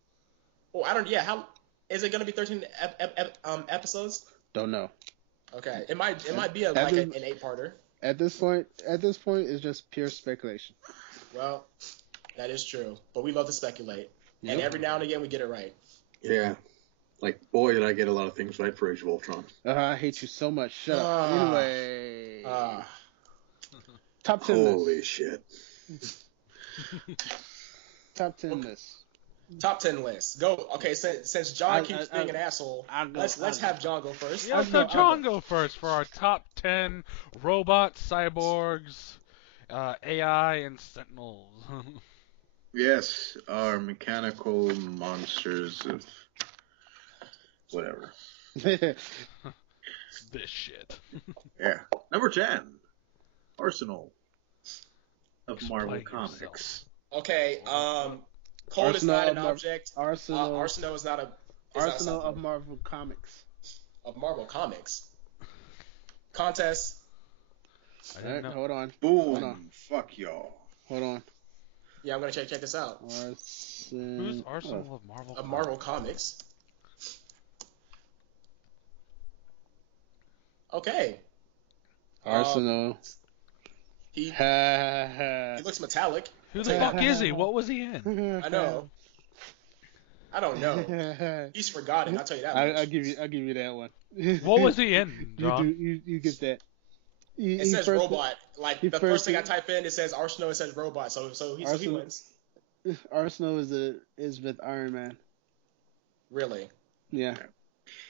Oh, I don't. Yeah, how is it going to be? 13 episodes? Don't know. Okay, it might be an 8-parter. At this point, it's just pure speculation. Well, that is true, but we love to speculate, and every now and again we get it right. Yeah. Like, boy, did I get a lot of things right for Age of Ultron. I hate you so much. Shut up. Anyway. Top 10 Holy list. shit. Top 10 list. Top 10 list. Go. Okay, since John keeps being an asshole, let's have John go first. Yeah, so John go first for our top 10 robots, cyborgs, AI, and sentinels. Yes, our mechanical monsters of whatever. This shit. Yeah. Number 10, Arsenal of Explain Marvel yourself. Comics. Okay. Cold is Arsenal not an of object. Arsenal. Arsenal is not a. Arsenal of Marvel Comics. Of Marvel Comics. Contest. Alright, hold on. Boom. Hold on. Fuck y'all. Hold on. Yeah, I'm gonna check this out. Who's Arsenal of Marvel? Of Marvel Comics. Okay. Arsenal. He Ha looks metallic. Who the fuck is he? What was he in? I know. I don't know. He's forgotten. I'll tell you that much. I'll give you that one. What was he in, John? You get that. It says robot. Like the first thing I type in, it says Arsenal. It says robot. So he wins. Arsenal is with Iron Man. Really? Yeah.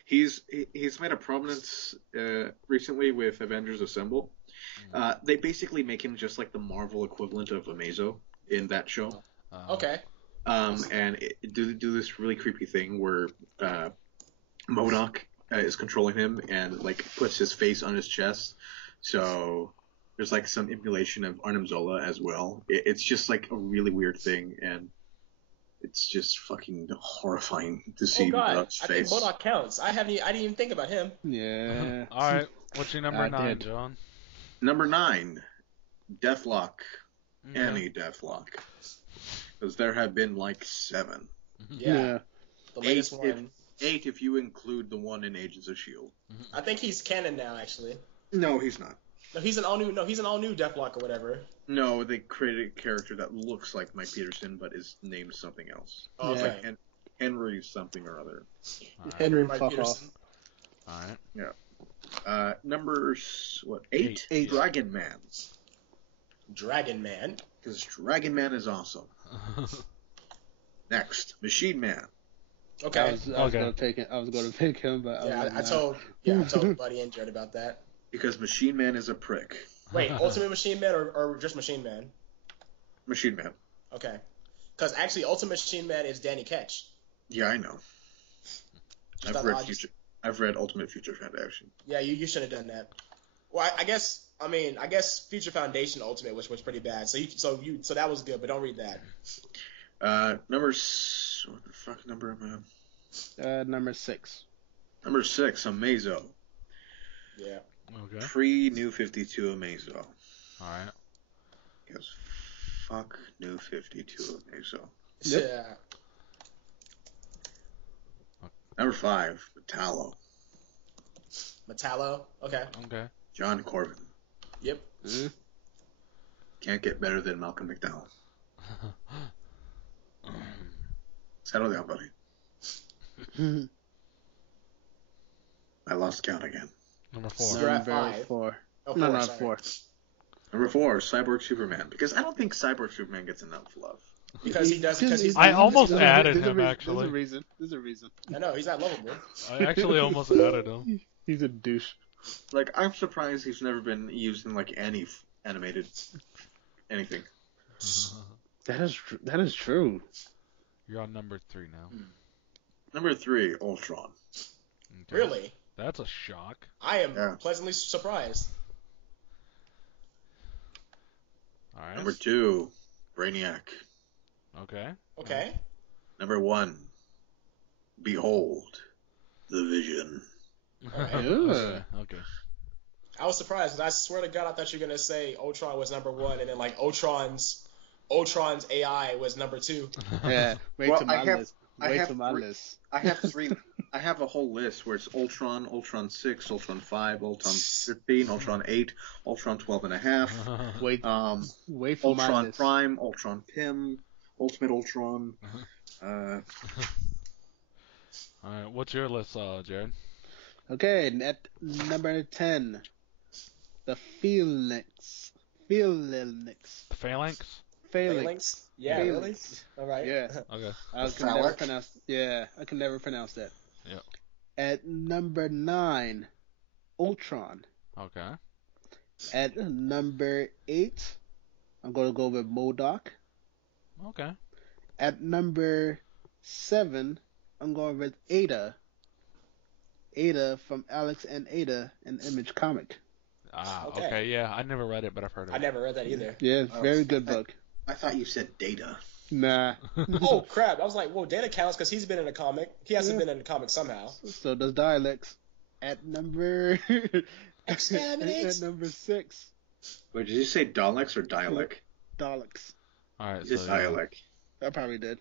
He's made a prominence recently with Avengers Assemble. They basically make him just like the Marvel equivalent of Amazo in that show. Okay. And do this really creepy thing where MODOK is controlling him and like puts his face on his chest. So there's like some emulation of Arnim Zola as well. It's just like a really weird thing, and it's just fucking horrifying to see MODOK's face. I think MODOK counts. I didn't even think about him. Yeah. All right. What's your number 9, John? Number 9, Deathlock. Okay. Any Deathlock. Because there have been like 7. Yeah. The latest one. 8 if you include the one in Agents of S.H.I.E.L.D. I think he's canon now, actually. No, he's not. No, he's an all new Deathlock or whatever. No, they created a character that looks like Mike Peterson but is named something else. Oh, It's okay. like Henry something or other. Henry Fuck Mike Peterson. All right. Yeah. Number 8? 8. Dragon Man. Dragon Man. Because Dragon Man is awesome. Next, Machine Man. Okay. I was gonna pick him, but I told Buddy and Jared about that. Because Machine Man is a prick. Wait, Ultimate Machine Man or just Machine Man? Machine Man. Okay. Because actually, Ultimate Machine Man is Danny Ketch. Yeah, I know. I've read Ultimate Future Foundation. Yeah, you should have done that. Well, I guess Future Foundation Ultimate was pretty bad. So that was good, but don't read that. What the fuck number am I on? number 6. Number 6, Amazo. Yeah. Okay. Pre-New 52 Amazo. All right. Because fuck New 52 Amazo. Yep. Yeah. Number 5, Metallo. Metallo. Okay. Okay. John Corbin. Yep. Mm-hmm. Can't get better than Malcolm McDowell. Settle down, buddy. I lost count again. Number 4. You're at Number 5. 4. Oh, No, 4, not sorry. 4. Number 4, Cyborg Superman. Because I don't think Cyborg Superman gets enough love. Because he does. Because he's. I almost There's added a him, reason, actually. There's a reason. I know he's not lovable. I actually almost added him. He's a douche. Like, I'm surprised he's never been used in, like, any animated anything. That is true. You're on number 3 now. Number 3, Ultron. Okay. Really? That's a shock. I am pleasantly surprised. All right. Number 2, Brainiac. Okay. Okay. Number 1, Behold, the Vision. Okay. I was surprised because I swear to God I thought you were gonna say Ultron was number 1 and then like Ultron's AI was number 2. Yeah. Wait till my list. I have 3. I have a whole list where it's Ultron, Ultron 6, Ultron 5, Ultron 15, Ultron 8, Ultron 12 and a half. Wait for my Ultron list. Prime, Ultron Pym, Ultimate Ultron. All right. What's your list, Jared? Okay, at number 10, the Phoenix. Phalanx. Phalanx? Phalanx. Yeah, really? Phalanx. All right. Yeah. Okay. I The can never phallic? pronounce. Yeah, I can never pronounce that. Yep. At number 9, Ultron. Okay. At number 8, I'm gonna go with MODOK. Okay. At number 7, I'm going with Ada. Ada from Alex and Ada, an Image comic. Ah, Okay. okay. Yeah, I never read it, but I've heard of I it. never read that either. Yeah, Oh. very good book. I thought you said Data. Nah. Oh crap! I was like, well, Data counts because he's been in a comic. He has to have been in a comic somehow. So does Dialects. At number Exterminate. at number 6, Wait, did you say Daleks or Dialect? Daleks. All right. It's So Dialect. I probably did.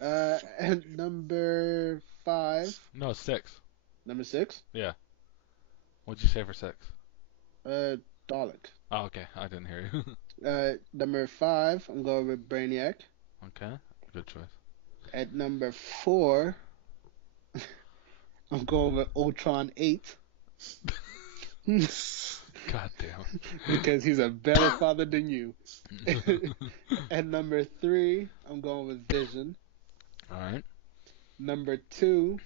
At number 5, no, 6. number 6, Yeah. What'd you say for 6? Dalek. Oh, okay. I didn't hear you. Number 5, I'm going with Brainiac. Okay. Good choice. At number 4, I'm going with Ultron 8. God damn. Because he's a better father than you. At number 3, I'm going with Vision. All right. Number 2,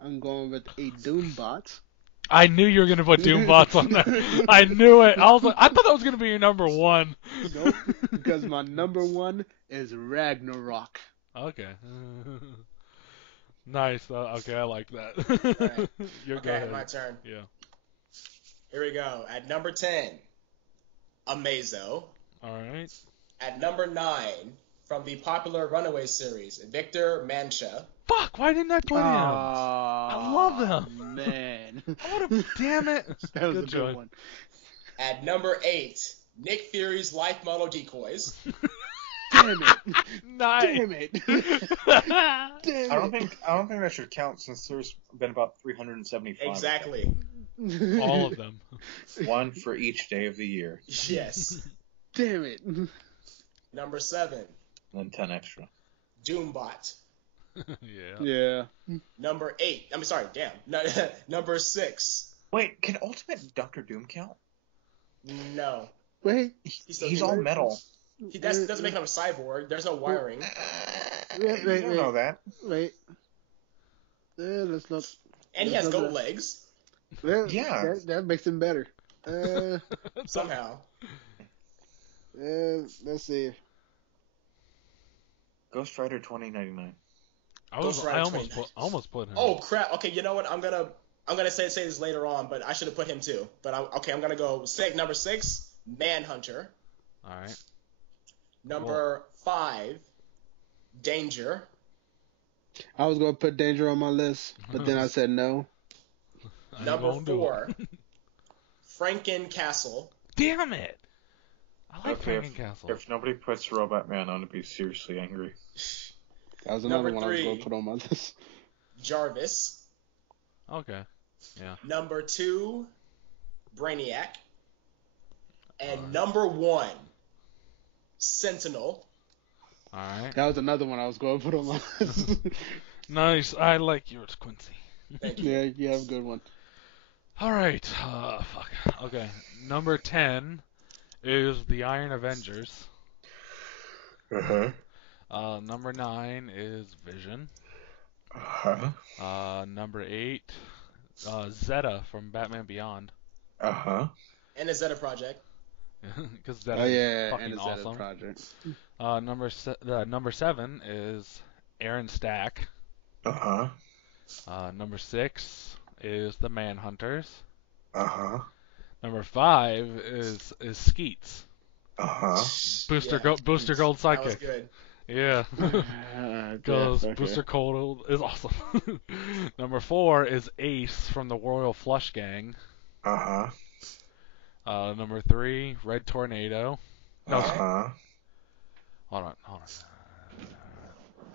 I'm going with a Doombot. I knew you were gonna put Doombots on there. I knew it. I was like, I thought that was gonna be your number 1. Nope, because my number 1 is Ragnarok. Okay. Nice. Okay, I like that. Right. You're Okay, good. my turn. Yeah. Here we go. At number 10, Amazo. All right. At number 9, from the popular Runaway series, Victor Mancha. Fuck! Why didn't I put him? I love him. Man. I would have. Damn it. That was Good a choice. good one. At number 8, Nick Fury's life model decoys. Damn it. Nice. Damn it. Damn I don't think that should count since there's been about 375. Exactly. All of them. One for each day of the year, Yes. Damn it. Number 7, and then 10 extra. Doombot. Yeah. Yeah. Number 8, I'm sorry, damn. Number 6, Wait, can Ultimate Doctor Doom count? no. Wait. He's all metal. That doesn't make him a cyborg. There's no wiring. Wait, You don't know that. Wait. Let's look. And he has goat legs. Yeah. That makes him better. Somehow. Let's see. Ghost Rider 2099. I almost put him. Oh crap! Okay, you know what? I'm gonna say this later on, but I should have put him too. But I'm gonna go number 6, Manhunter. All right. Number 5, Danger. I was gonna put Danger on my list, but then I said no. Number won't do 4, Franken Castle. Damn it! I like Okay, Frankencastle. If nobody puts Robot Man, I'm gonna be seriously angry. That was another Number one I was 3, gonna put on my list. Jarvis. Okay. Yeah. Number 2, Brainiac. And number 1, Sentinel. All right. That was another one I was gonna put on my list. Nice. I like yours, Quincy. Thank you. Yeah, you have a good one. All right. Fuck. Okay. Number 10 is the Iron Avengers. Number 9 is Vision. Number 8, Zeta from Batman Beyond. And the Zeta Project. Because Zeta Oh is yeah, fucking and the Zeta awesome. project. Number 7 is Aaron Stack. Number 6 is the Manhunters. Number 5 is Skeets. Booster Yeah. Booster Gold That was Psychic. good. Yeah. Because Booster Gold is awesome. Number 4 is Ace from the Royal Flush Gang. Number 3, Red Tornado. No, hold on.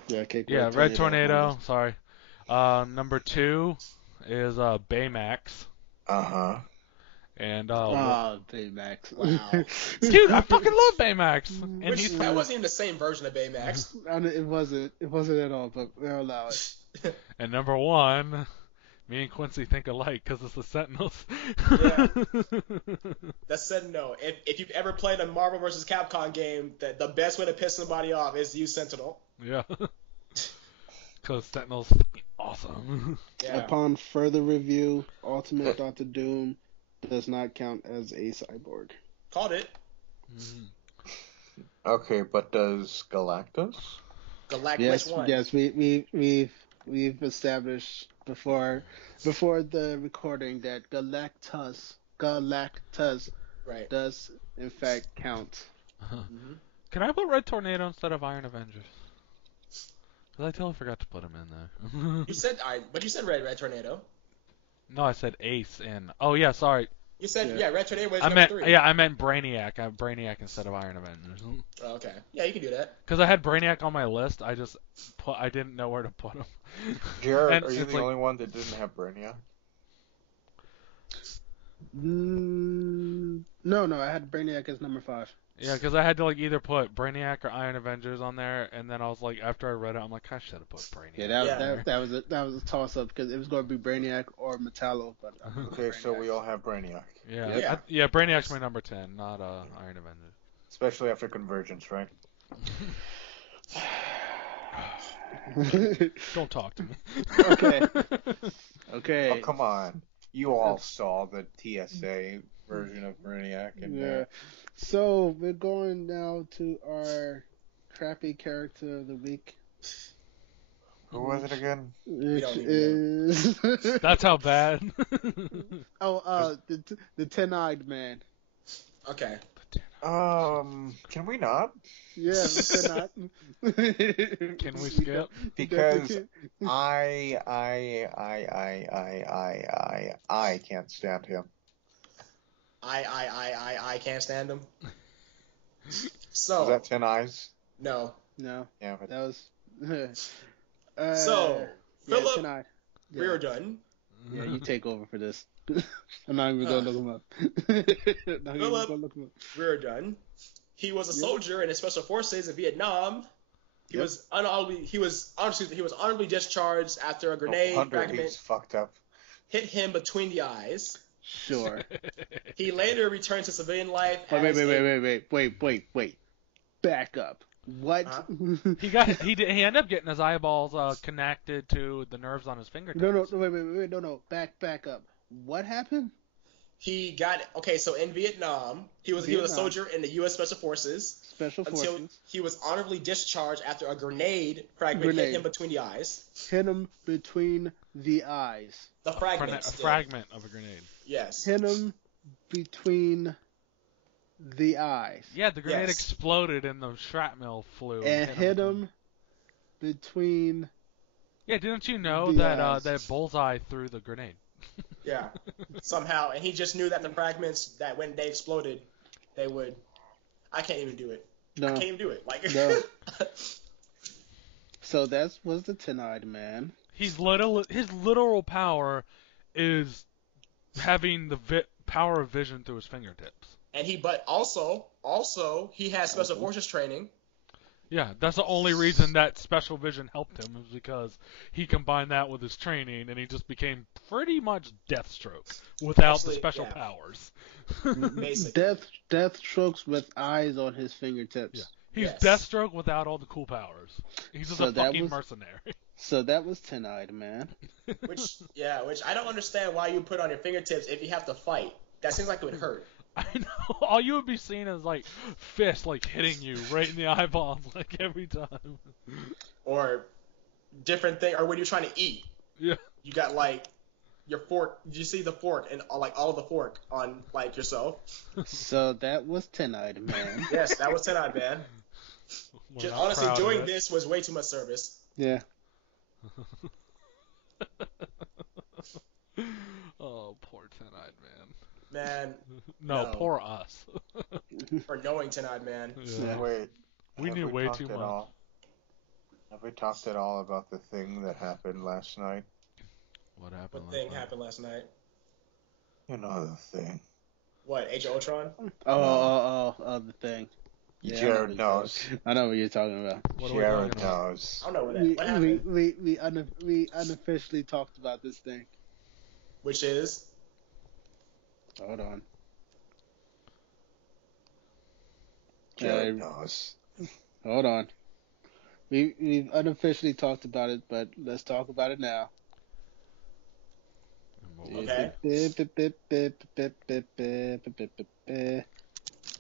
Yeah, okay, Yeah, Red Tornado. Sorry. Number 2 is Baymax. And Baymax. Wow. dude, I fucking love Baymax. And Which, he's that wasn't even the same version of Baymax. It wasn't at all, but we'll allow it. and number 1, Me and Quincy think alike because it's the Sentinels. Yeah. That's said no. If you've ever played a Marvel vs. Capcom game, the best way to piss somebody off is to use Sentinel. Yeah. Because Sentinel's fucking awesome. Yeah. Upon further review, Ultimate Doctor Doom does not count as a cyborg. Called it. Okay, but does Galactus? Which one? Yes, we've established before the recording that Galactus Right. does in fact count. Mm-hmm. Can I put Red Tornado instead of Iron Avengers? Because I totally forgot to put him in there. You said but you said Red Tornado. No, I said Ace and... Oh, yeah, sorry. You said Red Tornado was I number meant 3. Yeah, I meant Brainiac. I have Brainiac instead of Iron Avengers. Oh, okay. Yeah, you can do that. Because I had Brainiac on my list, I didn't know where to put him. Jared, And are you it's the only one that didn't have Brainiac? No, I had Brainiac as number 5. Yeah, because I had to either put Brainiac or Iron Avengers on there, and then I was like, after I read it, I'm like, I should have put Brainiac. Yeah, that was a toss up because it was going to be Brainiac or Metallo, but Okay, so we all have Brainiac. Yeah, Brainiac's my number 10, not Iron Avengers. Especially after Convergence, right? Don't talk to me. Okay. Oh, come on. You all saw the TSA version of Brainiac. And, So, we're going now to our crappy character of the week. Who was it again? Which don't even is... That's how bad. the ten-eyed man. Okay. Can we not? Yeah, we cannot. Can we skip? Because I can't stand him. I can't stand him. So Is that 10 eyes? no. No, Yeah, but that was... So Philip, ten-eyed. we're done. Yeah, you take over for this. I'm not even going to look him up. Philip, we're done. He was a soldier in the special forces in Vietnam. He was honorably discharged after a grenade fragment he's fucked up. hit him between the eyes. Sure. He later returned to civilian life. Wait. Back up. What? He ended up getting his eyeballs connected to the nerves on his fingertips. No. Back up. What happened? He got so in Vietnam, he was a soldier in the U.S. Special Forces. Until he was honorably discharged after a grenade fragment hit him between the eyes. Hit him between the eyes. The fragment. A fragment of a grenade. Yes. Hit him between the eyes. Yeah, the grenade exploded and the shrapnel flew. And hit him between. Yeah, didn't you know that Bullseye threw the grenade? Yeah, somehow, and he just knew that the fragments that when they exploded, they would. I can't even do it. No. I can't even do it. No. So that was the ten-eyed man. His literal power is having the power of vision through his fingertips. And but also he has special forces training. Yeah, that's the only reason that special vision helped him, is because he combined that with his training, and he just became pretty much Deathstroke without the special powers. Basically. Deathstrokes with eyes on his fingertips. Yeah. He's Deathstroke without all the cool powers. He's just a fucking mercenary. So that was ten-eyed man. Which I don't understand why you put on your fingertips if you have to fight. That seems like it would hurt. I know. All you would be seeing is fists hitting you right in the eyeballs every time. Or different thing. Or when you're trying to eat. Yeah. You got your fork. You see the fork and all the fork on yourself. So that was ten-eyed man. Yes, that was ten-eyed man. Just honestly, doing this was way too much service. Yeah. Oh, poor ten-eyed man. Man. No, poor us. For knowing ten-eyed man. Yeah. Wait. We knew way too much. Have we talked at all about the thing that happened last night? What happened? What thing happened last night? You know the thing. What, Age of Ultron? Oh, the thing. Yeah, Jared knows. I know what you're talking about. Jared knows. I don't know what happened. We unofficially talked about this thing. which is Hold on. Jared knows. Hold on. We've unofficially talked about it, but let's talk about it now. Okay.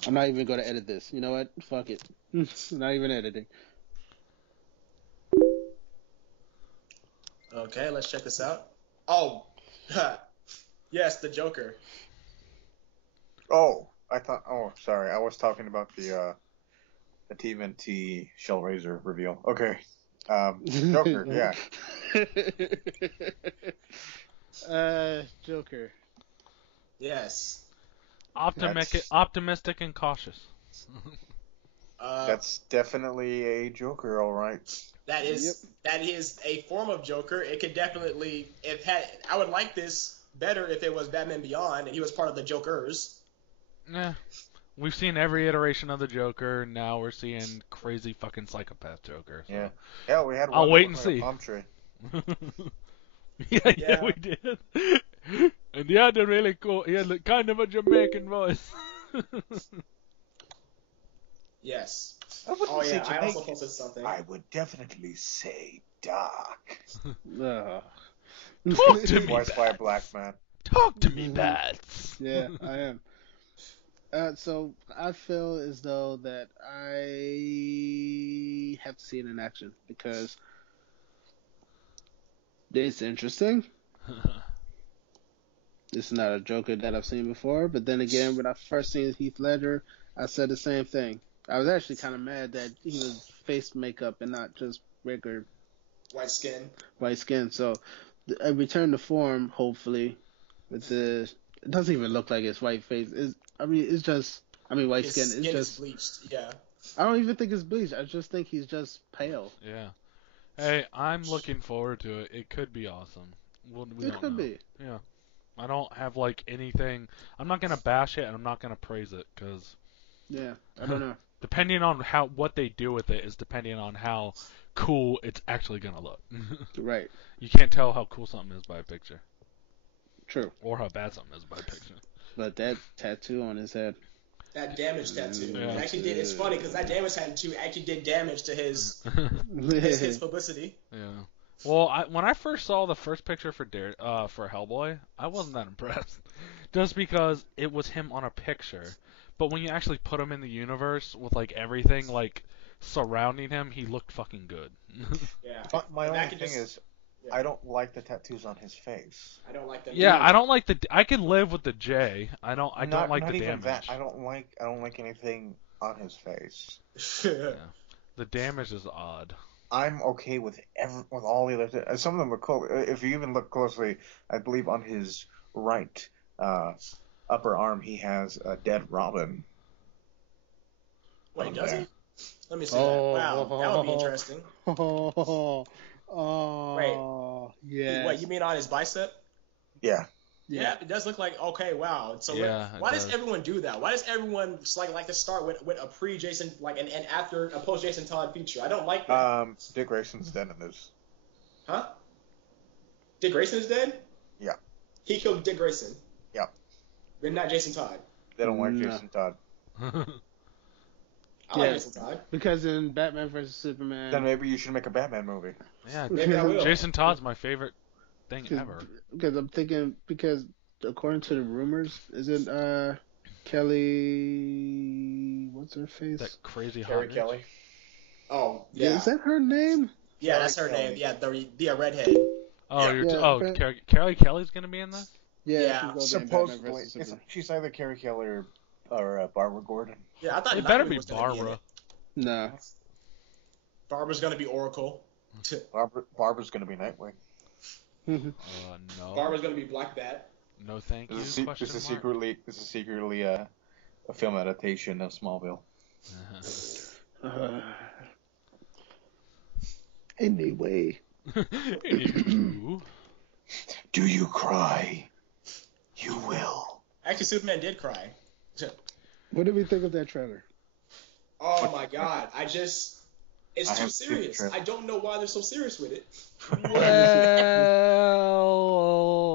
I'm not even going to edit this. You know what? Fuck it. I'm not even editing. Okay, let's check this out. Oh, yes, the Joker. Oh, I thought. Oh, sorry. I was talking about the TMNT Shellraiser reveal. Okay. Joker. Yeah. Joker. Yes. Optimistic and cautious. That's definitely a Joker, all right. That is a form of Joker. It could definitely I would like this better if it was Batman Beyond and he was part of the Jokers. Yeah. We've seen every iteration of the Joker. Now we're seeing crazy fucking psychopath Joker. So. Yeah. Hell, we had one. I'll wait and like see. A palm tree. yeah, we did. And he had a really cool. He had kind of a Jamaican voice. Yes. I wouldn't Oh say yeah, I Jamaican. also posted something. I would definitely say dark. Talk to me, Voiced by a black man. Talk to me, Bats. Yeah, I am. So I feel as though that I have to see it in action because it's interesting. It's not a Joker that I've seen before, but then again, when I first seen Heath Ledger, I said the same thing. I was actually kind of mad that he was face makeup and not just regular White skin. So a return to form, hopefully, with the. It doesn't even look like it's white face. It's just. White His skin. skin It's just is bleached. Yeah. I don't even think it's bleached. I just think he's just pale. Yeah. Hey, I'm looking forward to it. It could be awesome. We It don't could know. be. Yeah. I don't have anything. I'm not gonna bash it and I'm not gonna praise it because. Yeah, I don't know. Depending on what they do with it is depending on how cool it's actually gonna look. Right. You can't tell how cool something is by a picture. True. Or how bad something is by a picture. But that tattoo on his head. That damage tattoo. Yeah. It actually did. It's funny because that damage tattoo actually did damage to his his publicity. Yeah. Well, when I first saw the first picture for Hellboy, I wasn't that impressed. Just because it was him on a picture. But when you actually put him in the universe with everything surrounding him, he looked fucking good. Yeah. But my only thing is, yeah. I don't like the tattoos on his face. I don't like them. Yeah, I don't like I can live with the J. I don't like not the even damage. That. I don't like anything on his face. Yeah. The damage is odd. I'm okay with all the other. Some of them are cool. If you even look closely, I believe on his right upper arm he has a dead Robin. Wait, does he? Let me see that. Wow, that would be interesting. Wait. Yeah. What, you mean on his bicep? Yeah. Yeah, it does look like, okay, wow. So why does everyone do that? Why does everyone like to start with a pre-Jason, and after a post-Jason Todd feature? I don't like that. Dick Grayson's dead in this. Huh? Dick Grayson is dead? Yeah. He killed Dick Grayson? Yeah. But not Jason Todd? They don't like Jason Todd. I like Jason Todd. Because in Batman vs. Superman... Then maybe you should make a Batman movie. Yeah, maybe I will. Jason Todd's my favorite thing ever. Because I'm thinking, according to the rumors, isn't Kelly... What's her face? That crazy Carrie hot Kelly. Oh, yeah. Is that her name? Yeah, that's her name. Yeah, the redhead. Oh, Carrie Kelly's gonna be in this? Yeah. Supposedly. She's either Carrie Kelly or Barbara Gordon. Yeah, I thought it better be was Barbara. No. Barbara's gonna be Oracle. Barbara's gonna be Nightwing. No. Barbara's gonna be Black Bat. No, thank you. This is secretly a film adaptation of Smallville. Anyway. Anywho. Do you cry? You will. Actually, Superman did cry. What did we think of that trailer? Oh my god, it's too serious. I don't know why they're so serious with it. Well,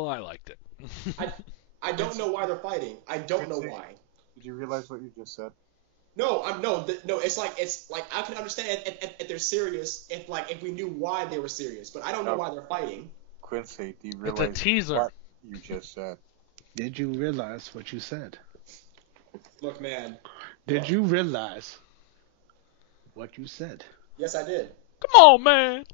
I liked it. I don't know why they're fighting. I don't know why. Did you realize what you just said? No, no. It's like I can understand if they're serious if we knew why they were serious, but I don't know why they're fighting. Quincy, do you It's realize a teaser. what you just said? Did you realize what you said? Look, man. Did you realize what you said? Yes, I did. Come on, man.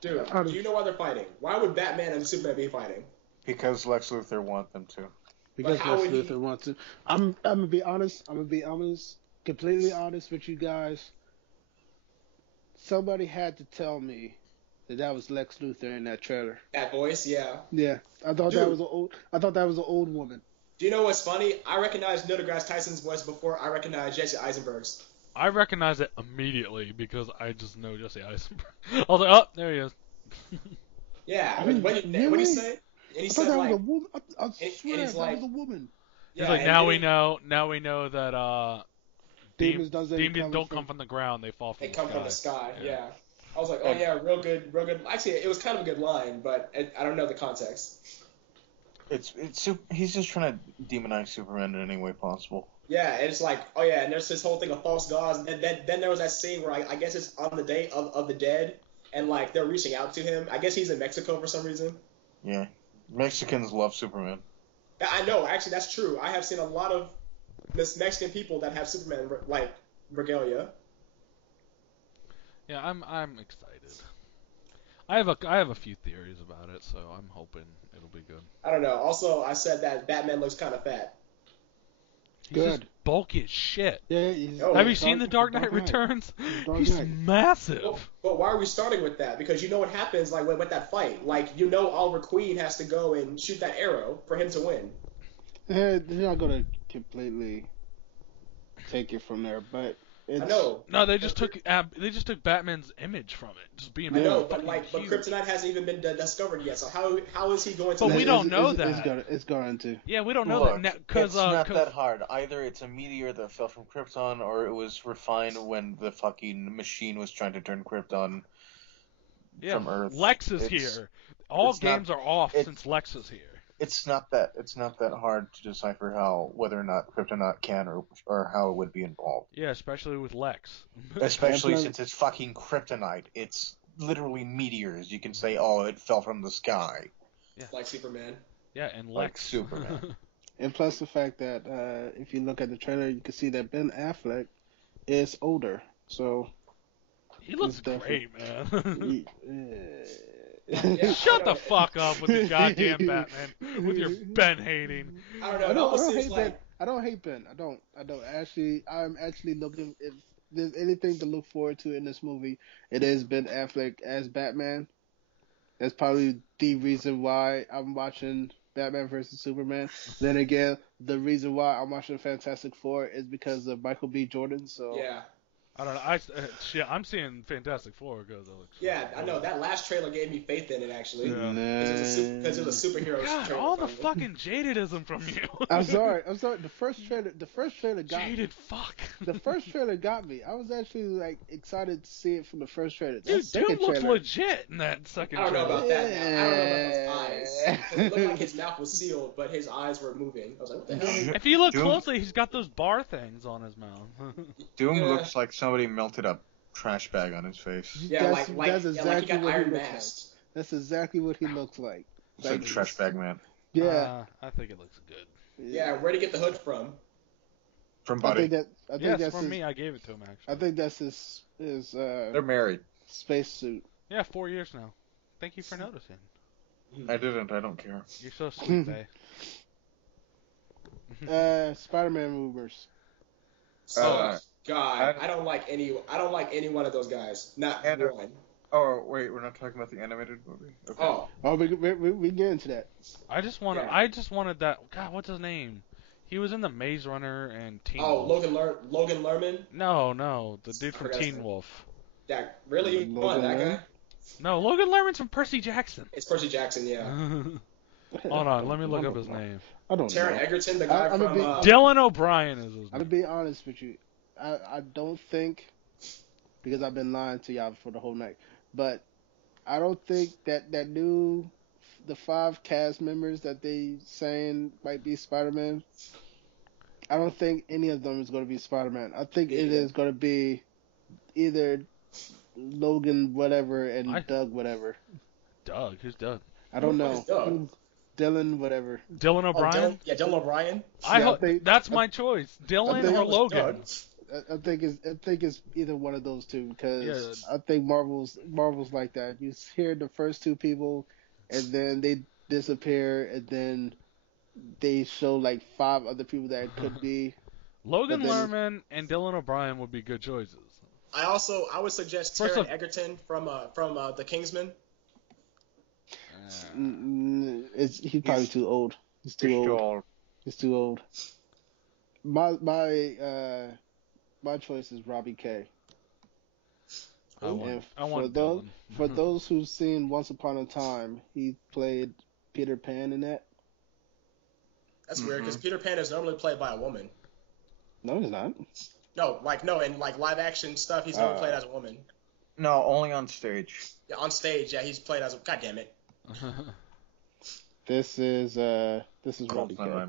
Dude, do you know why they're fighting? Why would Batman and Superman be fighting? Because Lex Luthor wants them to. Because how Lex would he- Luthor wants to. I'm gonna be honest. Completely honest with you guys. Somebody had to tell me that was Lex Luthor in that trailer. That voice, yeah. Yeah, I thought Dude. that was an old woman. Do you know what's funny? I recognized Neil deGrasse Tyson's voice before I recognized Jesse Eisenberg's. I recognize it immediately because I just know Jesse Eisenberg. I was like, oh, there he is. Yeah, I mean, when really? he said, and he I thought said that like, was a woman. I swear he's that like- was a woman. He's yeah, like, and now then we know that Demons demons don't come from the ground, they fall from They the come sky. from the sky. Yeah. Yeah. I was like, oh yeah, real good. Actually, it was kind of a good line, but I don't know the context. He's just trying to demonize Superman in any way possible. Yeah, and it's like, oh yeah, and there's this whole thing of false gods. And then there was that scene where I guess it's on the Day of the Dead, and like they're reaching out to him. I guess he's in Mexico for some reason. Yeah, Mexicans love Superman. Yeah, I know, actually, that's true. I have seen a lot of Mexican people that have Superman like regalia. Yeah, I'm excited. I have a few theories about it, so I'm hoping it'll be good. I don't know. Also, I said that Batman looks kind of fat. He's Good. just bulky as shit. Yeah. Oh, Have you seen The Dark Knight Returns? He's massive. But why are we starting with that? Because you know what happens like with that fight. Like, you know Oliver Queen has to go and shoot that arrow for him to win. They're not gonna completely take it from there, but it's, I know. No, they just took Batman's image from it, just being. I know, fucking but huge. Kryptonite hasn't even been discovered yet. So how is he going to? But we don't know it's that. It's going to. Yeah, we don't know Look, that because it's not that hard. Either it's a meteor that fell from Krypton, or it was refined when the fucking machine was trying to turn Krypton from Earth. Lex is It's- here. All it's games not- are off it- since Lex is here. It's not that hard to decipher whether or not Kryptonite can or how it would be involved. Yeah, especially with Lex. Especially Yeah, since it's fucking Kryptonite. It's literally meteors. You can say, oh, it fell from the sky. like Superman. Yeah, and Like Lex. Superman. And plus the fact that if you look at the trailer, you can see that Ben Affleck is older. So He looks He's definitely- great, man. Yeah, Shut I the know. fuck up with the goddamn Batman, with your Ben hating. I don't know. I It don't almost hate seems Ben. like I don't hate Ben. I don't. Actually, I'm actually looking. If there's anything to look forward to in this movie, it is Ben Affleck as Batman. That's probably the reason why I'm watching Batman vs Superman. Then again, the reason why I'm watching Fantastic Four is because of Michael B. Jordan. So yeah. I don't know. I'm seeing Fantastic Four because it looks. Yeah, I know. That last trailer gave me faith in it, actually. Yeah. Because it was a superhero God, trailer. all the finally. fucking jadedism from you. I'm sorry. The first trailer got me. Jaded fuck. The first trailer got me. I was actually like excited to see it from the first trailer. That Dude, second dude looks trailer, legit in that second I don't know trailer. about that. Now. I don't know about those eyes. Yeah. 'Cause it looked like his mouth was sealed, but his eyes were moving. I was like, what the hell? If you look Doom- closely, he's got those bar things on his mouth. Doom Yeah. looks like somebody melted a trash bag on his face. Yeah, That's like he exactly got what he Iron looks like. Masked. That's exactly what he looks like. It's like trash bag man. Yeah. I think it looks good. Yeah, where'd he get the hood from? From I Buddy. think Yes, that's from his, me, I gave it to him actually. I think that's his They're married. spacesuit. Yeah, 4 years now. Thank you for noticing. I didn't. I don't care. You're so sweet, babe. Spider-Man rumors. Oh God, I- I don't like any one of those guys. Not And, one. Oh wait, we're not talking about the animated movie. Okay. Oh, Oh, we get into that. I just wanted that. God, what's his name? He was in the Maze Runner and Teen oh, Wolf. Logan Lerman. No, the dude I from forgot his Teen name. Wolf. That really Logan one that Lerman? guy. No, Logan Lerman's from Percy Jackson. It's Percy Jackson, yeah. Hold on, let me look up his name. I don't Taron know. Egerton, the guy I'm from. a big- Dylan O'Brien is his I'm name. to be honest with you. I don't think, because I've been lying to y'all for the whole night, but I don't think that the 5 cast members that they saying might be Spider-Man. I don't think any of them is going to be Spider-Man. I think it is going to be either Logan whatever and Doug whatever. Doug? Who's Doug? I don't know. Dylan whatever. Dylan O'Brien? Dylan O'Brien. That's my choice. Dylan or Logan. I think it's either one of those two because I think Marvel's like that. You hear the first 2 people, and then they disappear, and then they show like 5 other people that it could be. Logan Lerman and Dylan O'Brien would be good choices. I would suggest Taron Egerton from the Kingsman. He's probably too old. He's too old. He's too old. My choice is Robbie K. For those who've seen Once Upon a Time, he played Peter Pan in that. That's weird because Peter Pan is normally played by a woman. No, he's not. No, in like live action stuff, he's never played as a woman. No, only on stage. Yeah, on stage, he's played as a. God damn it. This is Robbie K.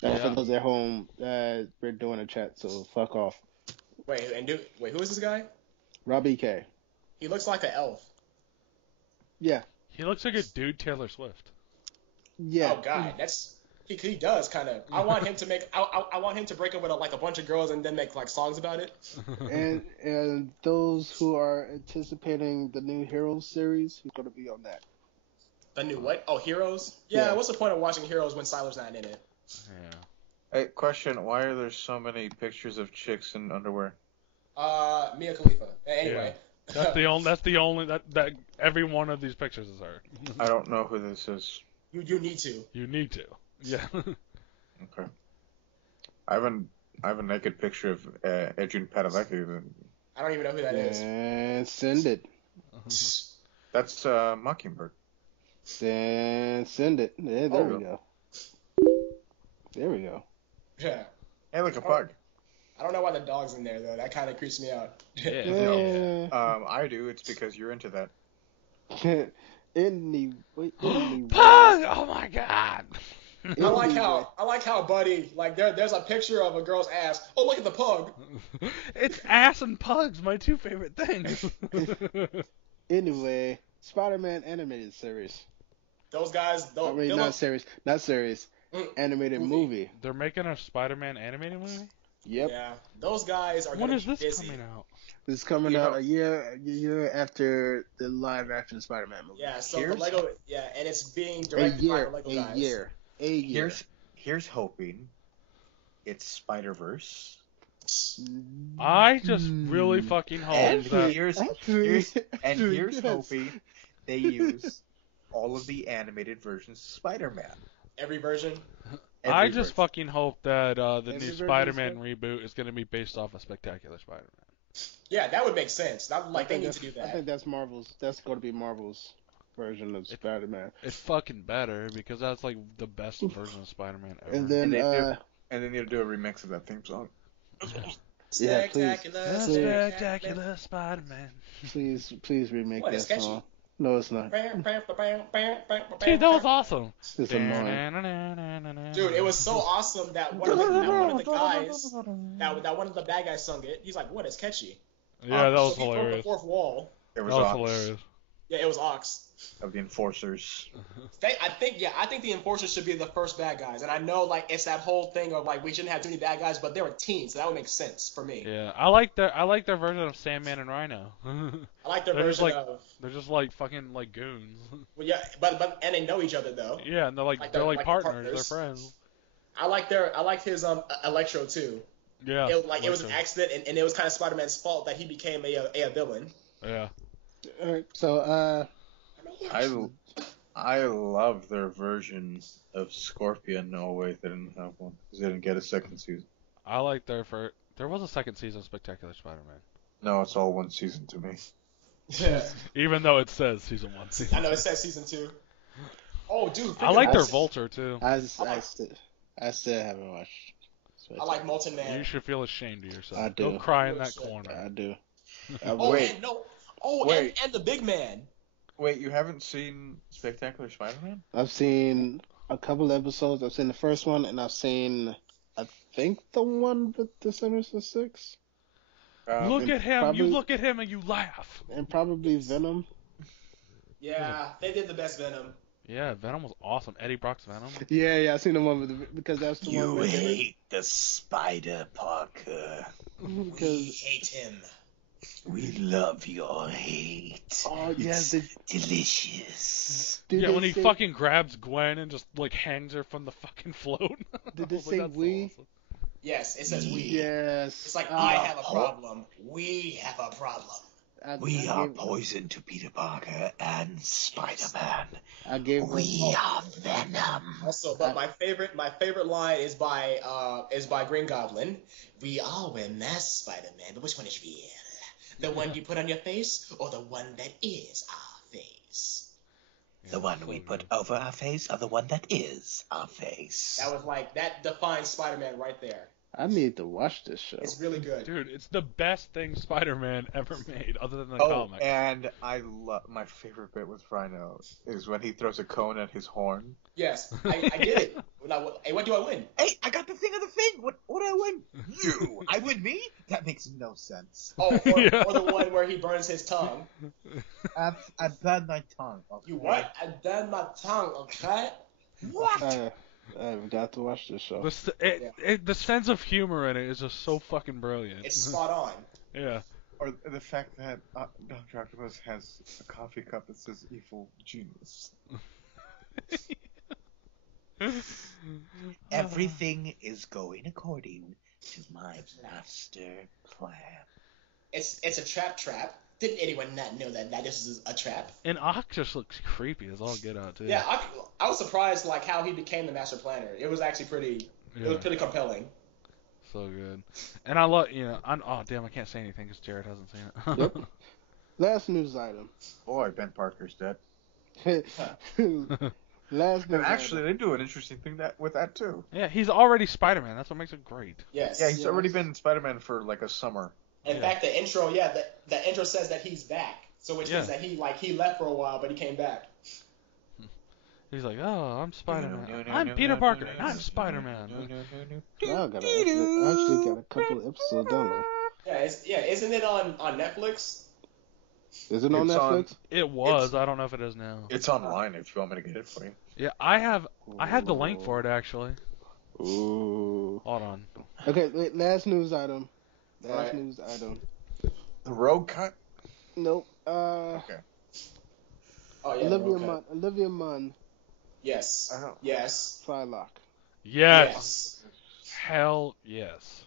For those at home, we're doing a chat, so fuck off. Wait, who is this guy? Robbie K. He looks like an elf. Yeah. He looks like a dude Taylor Swift. Yeah. Oh god, he does kind of. I want him to I want him to break up with a bunch of girls and then make like songs about it. And those who are anticipating the new Heroes series, he's gonna be on that. The new what? Oh, Heroes? Yeah. What's the point of watching Heroes when Siler's not in it? Yeah. Hey, question: why are there so many pictures of chicks in underwear? Mia Khalifa. Anyway. Yeah. That's the only that every one of these pictures is her. I don't know who this is. You need to. You need to. Yeah. Okay. I have a naked picture of Adrian Padalecki. I don't even know who that is. And send it. That's Mockingbird. Then send it. Yeah, there we go. There we go. Yeah. Hey, look, a pug. I don't know why the dog's in there, though. That kind of creeps me out. I do. It's because you're into that. Pug! Oh my god! I like how Buddy, like there's a picture of a girl's ass. Oh, look at the pug. It's ass and pugs, my 2 favorite things. Anyway, Spider-Man animated series. Those guys, not series. Animated movie. They're making a Spider-Man animated movie? Yep. Yeah. Those guys are when is this busy. coming out? This is coming out a year after the live action Spider-Man movie. Yeah, so the Lego, and it's being directed by the Lego guys. A year. Here's hoping it's Spider-Verse. I just really fucking hope here's hoping they use all of the animated versions of Spider-Man. Every version? I just fucking hope that the new Spider-Man reboot is going to be based off of Spectacular Spider-Man. Yeah, that would make sense. They need to do that. I think that's Marvel's. That's going to be Marvel's version of Spider-Man. It's fucking better because that's like the best version of Spider-Man ever. And then they need to do a remix of that theme song. Spectacular Spider-Man. Please remake that song. No, it's not. Dude, that was awesome. It's annoying. Dude, it was so awesome that one of the guys, that one of the bad guys sung it. He's like, "What? It's catchy." Yeah, that was he broke hilarious. the fourth wall. It was, hilarious. Yeah, it was Ox. Of the Enforcers. I think the Enforcers should be the first bad guys. And I know, like, it's that whole thing of, like, we shouldn't have too many bad guys, but they were teens, so that would make sense for me. Yeah, I like their version of Sandman and Rhino. I like their version of... They're just, like, fucking, like, goons. Well, yeah, but and they know each other, though. Yeah, and they're like partners. They're friends. I like his Electro, too. Yeah. It was an accident, and it was kind of Spider-Man's fault that he became a villain. Yeah. Alright, so, I love their version of Scorpion. No, wait, they didn't have one because they didn't get a second season. I like there was a second season of Spectacular Spider-Man. No, it's all one season to me. Yeah. Even though it says season 1, season I know it says season 2. Oh, dude. I like their Vulture too. I still haven't watched. I like Molten Man. You should feel ashamed of yourself. I do. Go cry in that corner. I do. Wait. Man, no. Oh, Wait. and the big man. Wait, you haven't seen Spectacular Spider-Man? I've seen a couple episodes. I've seen the first one, and I've seen, I think, the one with the Sinister Six. Look and at him. probably- You look at him and you laugh. And probably Venom. Yeah, they did the best Venom. Yeah, Venom was awesome. Eddie Brock's Venom. Yeah, I seen the one because that's the one. You where they- hate the Spider Parker. We Because hate him. We love your hate. oh yeah, It's delicious. did Yeah, they when he say- fucking grabs Gwen and just like hangs her from the fucking float. Did I they was say "That's so we?" awesome." Yes, it says we. Yes. It's like I have a problem. We have a problem. We are poison to Peter Parker and Spider-Man. I gave We are Venom. Also, but my favorite line is by Green Goblin. We all wear masks, Spider-Man, but which one is real? The one you put on your face, or the one that is our face? The one we put over our face, or the one that is our face. That defines Spider-Man right there. I need to watch this show. It's really good. Dude, it's the best thing Spider-Man ever made, other than the Oh, comic. and I love my favorite bit with Rhino is when he throws a cone at his horn. Yes, I did it. Hey, what do I win? Hey, I got the thing of the thing. What do I win? You. I win me? That makes no sense. Oh, Yeah. or the one where he burns his tongue. I burned my tongue. Okay. You what? I burned my tongue, okay? What? I've got to watch this show. The sense of humor in it is just so fucking brilliant. It's spot on. Yeah. Or the fact that Dr. Octopus has a coffee cup that says evil genius. Everything is going according to my master plan. It's a trap. Didn't anyone not know that this is a trap? And Ock just looks creepy as all get out too. Yeah, I was surprised like how he became the master planner. It was actually pretty. Yeah. It was pretty compelling. So good. And I love, oh damn, I can't say anything because Jared hasn't seen it. Yep. Last news item. Boy, Ben Parker's dead. Last news And actually, item. they do an interesting thing with that too. Yeah, he's already Spider-Man. That's what makes it great. Yes. Yeah, he's already been Spider-Man for like a summer. In fact, the intro, the intro says that he's back. So which means that he left for a while, but he came back. He's like, oh, I'm Spider-Man. I'm Peter Parker. And I'm Spider-Man. I actually got a couple of episodes downloaded. Isn't it on Netflix? Is it on It's on- Netflix? It was. I don't know if it is now. It's online if you want me to get it for you. Yeah, I had the link for it actually. Ooh. Hold on. Okay, wait, last news item. Alright. News item. The Rogue Cut? Nope. Okay. Oh yeah. Olivia Munn, Yes. I don't- Yes. Psylocke. Yes. Hell yes.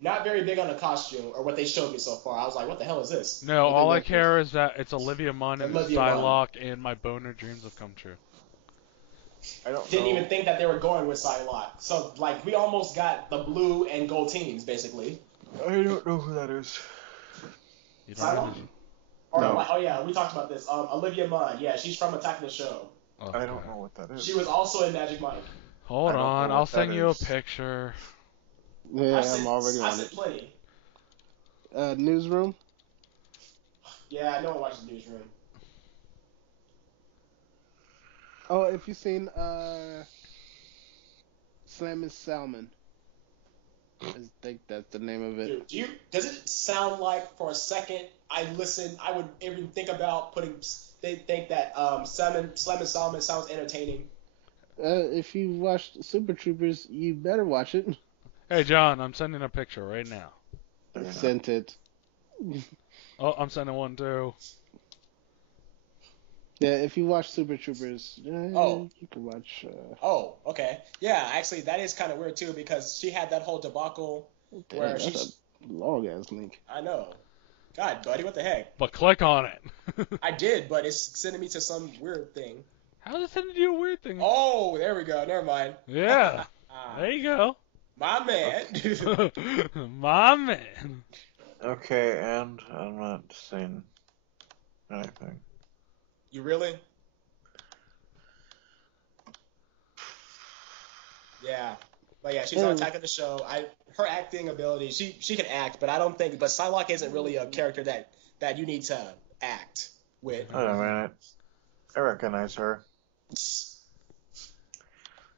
Not very big on the costume or what they showed me so far. I was like, what the hell is this? No, think all I that's care is that it's Olivia Munn and Olivia Munn. Psylocke, and my boner dreams have come true. I don't Didn't know. even think that they were going with Psylocke. So like we almost got the blue and gold teams basically. I don't know who that is. You don't Psylocke? know? Or, No. Oh yeah, we talked about this. Olivia Munn. Yeah, she's from Attack of the Show. Oh, I don't okay. know what that is. She was also in Magic Mike. Hold I don't know on, what I'll that send you a is. picture. Yeah, I've seen- I'm already I've on seen it. plenty. Newsroom. Yeah, no one watches the newsroom. Oh, if you've seen Slam and Salmon. I think that's the name of it. Dude, does it sound like for a second I would even think about think that Slam and Salmon sounds entertaining. If you watched Super Troopers, you better watch it. Hey John, I'm sending a picture right now. I sent it. Oh, I'm sending one too. Yeah, if you watch Super Troopers, Oh. you can watch. Oh, okay. Yeah, actually that is kind of weird too because she had that whole debacle Damn, where that's she's. a long ass link. I know. God, buddy, what the heck? But click on it. I did, but it's sending me to some weird thing. How does it send you a weird thing? Oh, there we go. Never mind. Yeah. Ah, There you go. my man. My man. Okay, and I'm not seeing anything. You really? Yeah. But yeah, she's on Attack of the Show. Her acting ability, she can act, but I don't think. But Psylocke isn't really a character that you need to act. with. Wait a minute. I recognize her.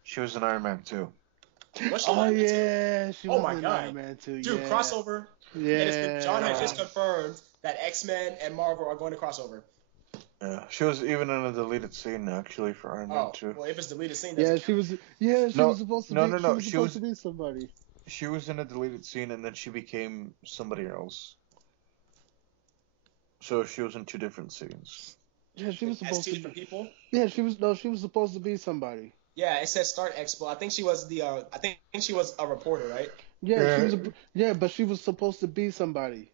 She was in Iron Man 2. Was she Oh Iron Man 2? yeah, she Oh was my in God. Iron Man 2. Dude, yeah. crossover. Yeah. And John has just confirmed that X-Men and Marvel are going to crossover. Yeah, she was even in a deleted scene actually for Iron Man 2. Well, if it's deleted scene, Yeah, doesn't she count. was. Yeah, she No, was supposed to no, be. no, She no, was she supposed was- to be somebody. She was in a deleted scene and then she became somebody else. So she was in 2 different scenes. Yeah, she was As supposed two to different be. people. Yeah, she was. No, she was supposed to be somebody. Yeah, it says Start Expo. I think she was the. I think she was a reporter, right? Yeah, she was. Yeah, but she was supposed to be somebody.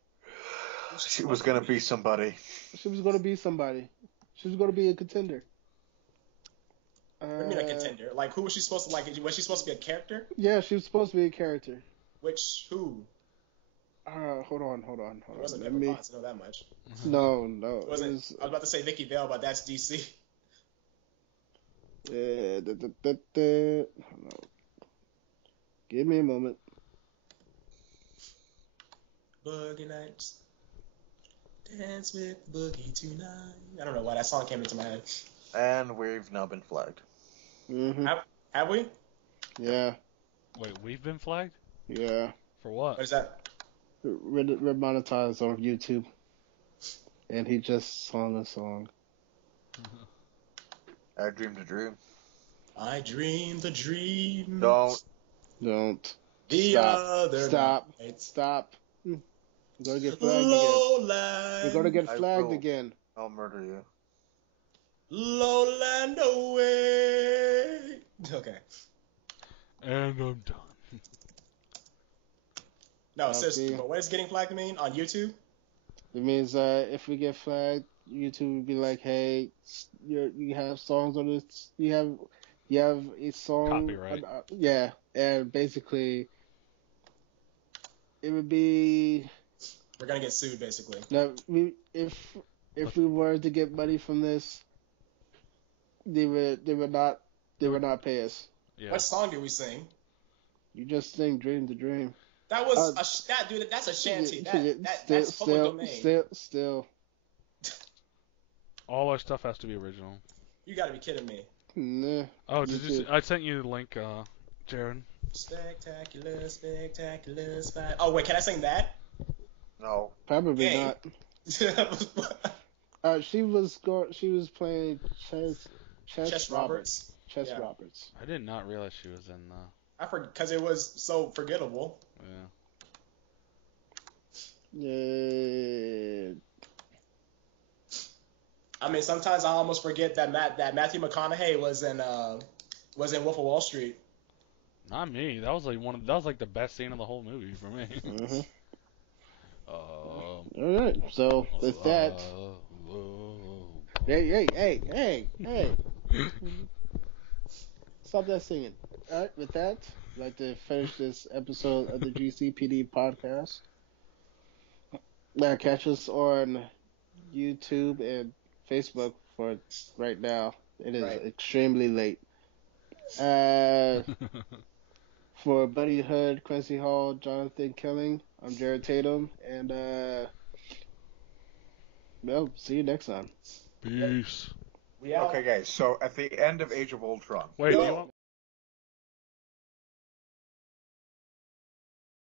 She was gonna be somebody. She was going to be somebody. She was going to be a contender. What do you mean a contender? Like, who was she supposed to like? Was she supposed to be a character? Yeah, she was supposed to be a character. Who? Hold on. It wasn't Let Pepper me. Potts, I know that much. No. It wasn't. I was about to say Vicky Vale, but that's DC. Hold on. Give me a moment. Boogie Nights. Dance with Boogie tonight. I don't know why that song came into my head. And we've now been flagged. Mm-hmm. Have we? Yeah. Wait, we've been flagged? Yeah. For what? What is that? We're monetized on YouTube. And he just sung a song. I dreamed a dream. I dreamed the dream. Don't. The other Stop. night. Stop. We're gonna get flagged again. Lowland. We're gonna get I flagged will. again. I'll murder you. Lowland away. Okay. And I'm done. No, Okay. seriously. But what does getting flagged mean on YouTube? It means if we get flagged, YouTube would be like, "Hey, you have songs on this. You have a song. Copyright. Yeah, and basically, it would be. We're gonna get sued, basically. Now, if we were to get money from this, they would not pay us. Yeah. What song did we sing? You just sing "Dream the Dream." That was dude. That's a shanty. That's public domain. Still. All our stuff has to be original. You gotta be kidding me. Nah. Oh, did you see? I sent you the link, Jaron. Spectacular, spectacular, Oh wait, can I sing that? No. Probably Hey. not. She was playing Chess Roberts. Chess Yeah. Roberts. I did not realize she was in I forgot because it was so forgettable. yeah. Yeah. I mean, sometimes I almost forget that Matthew McConaughey was in Wolf of Wall Street. Not me. That was like the best scene of the whole movie for me. Mm-hmm. Um, All right. So with that, hey. Stop that singing. All right. With that, I'd like to finish this episode of the GCPD podcast. Now catch us on YouTube and Facebook for right now. It is extremely late. For Buddy Hood, Quincy Hall, Jonathan Killing, I'm Jared Tatum, and well, see you next time. Peace. We out. Okay, guys. So at the end of Age of Ultron. Wait, do you Yo. want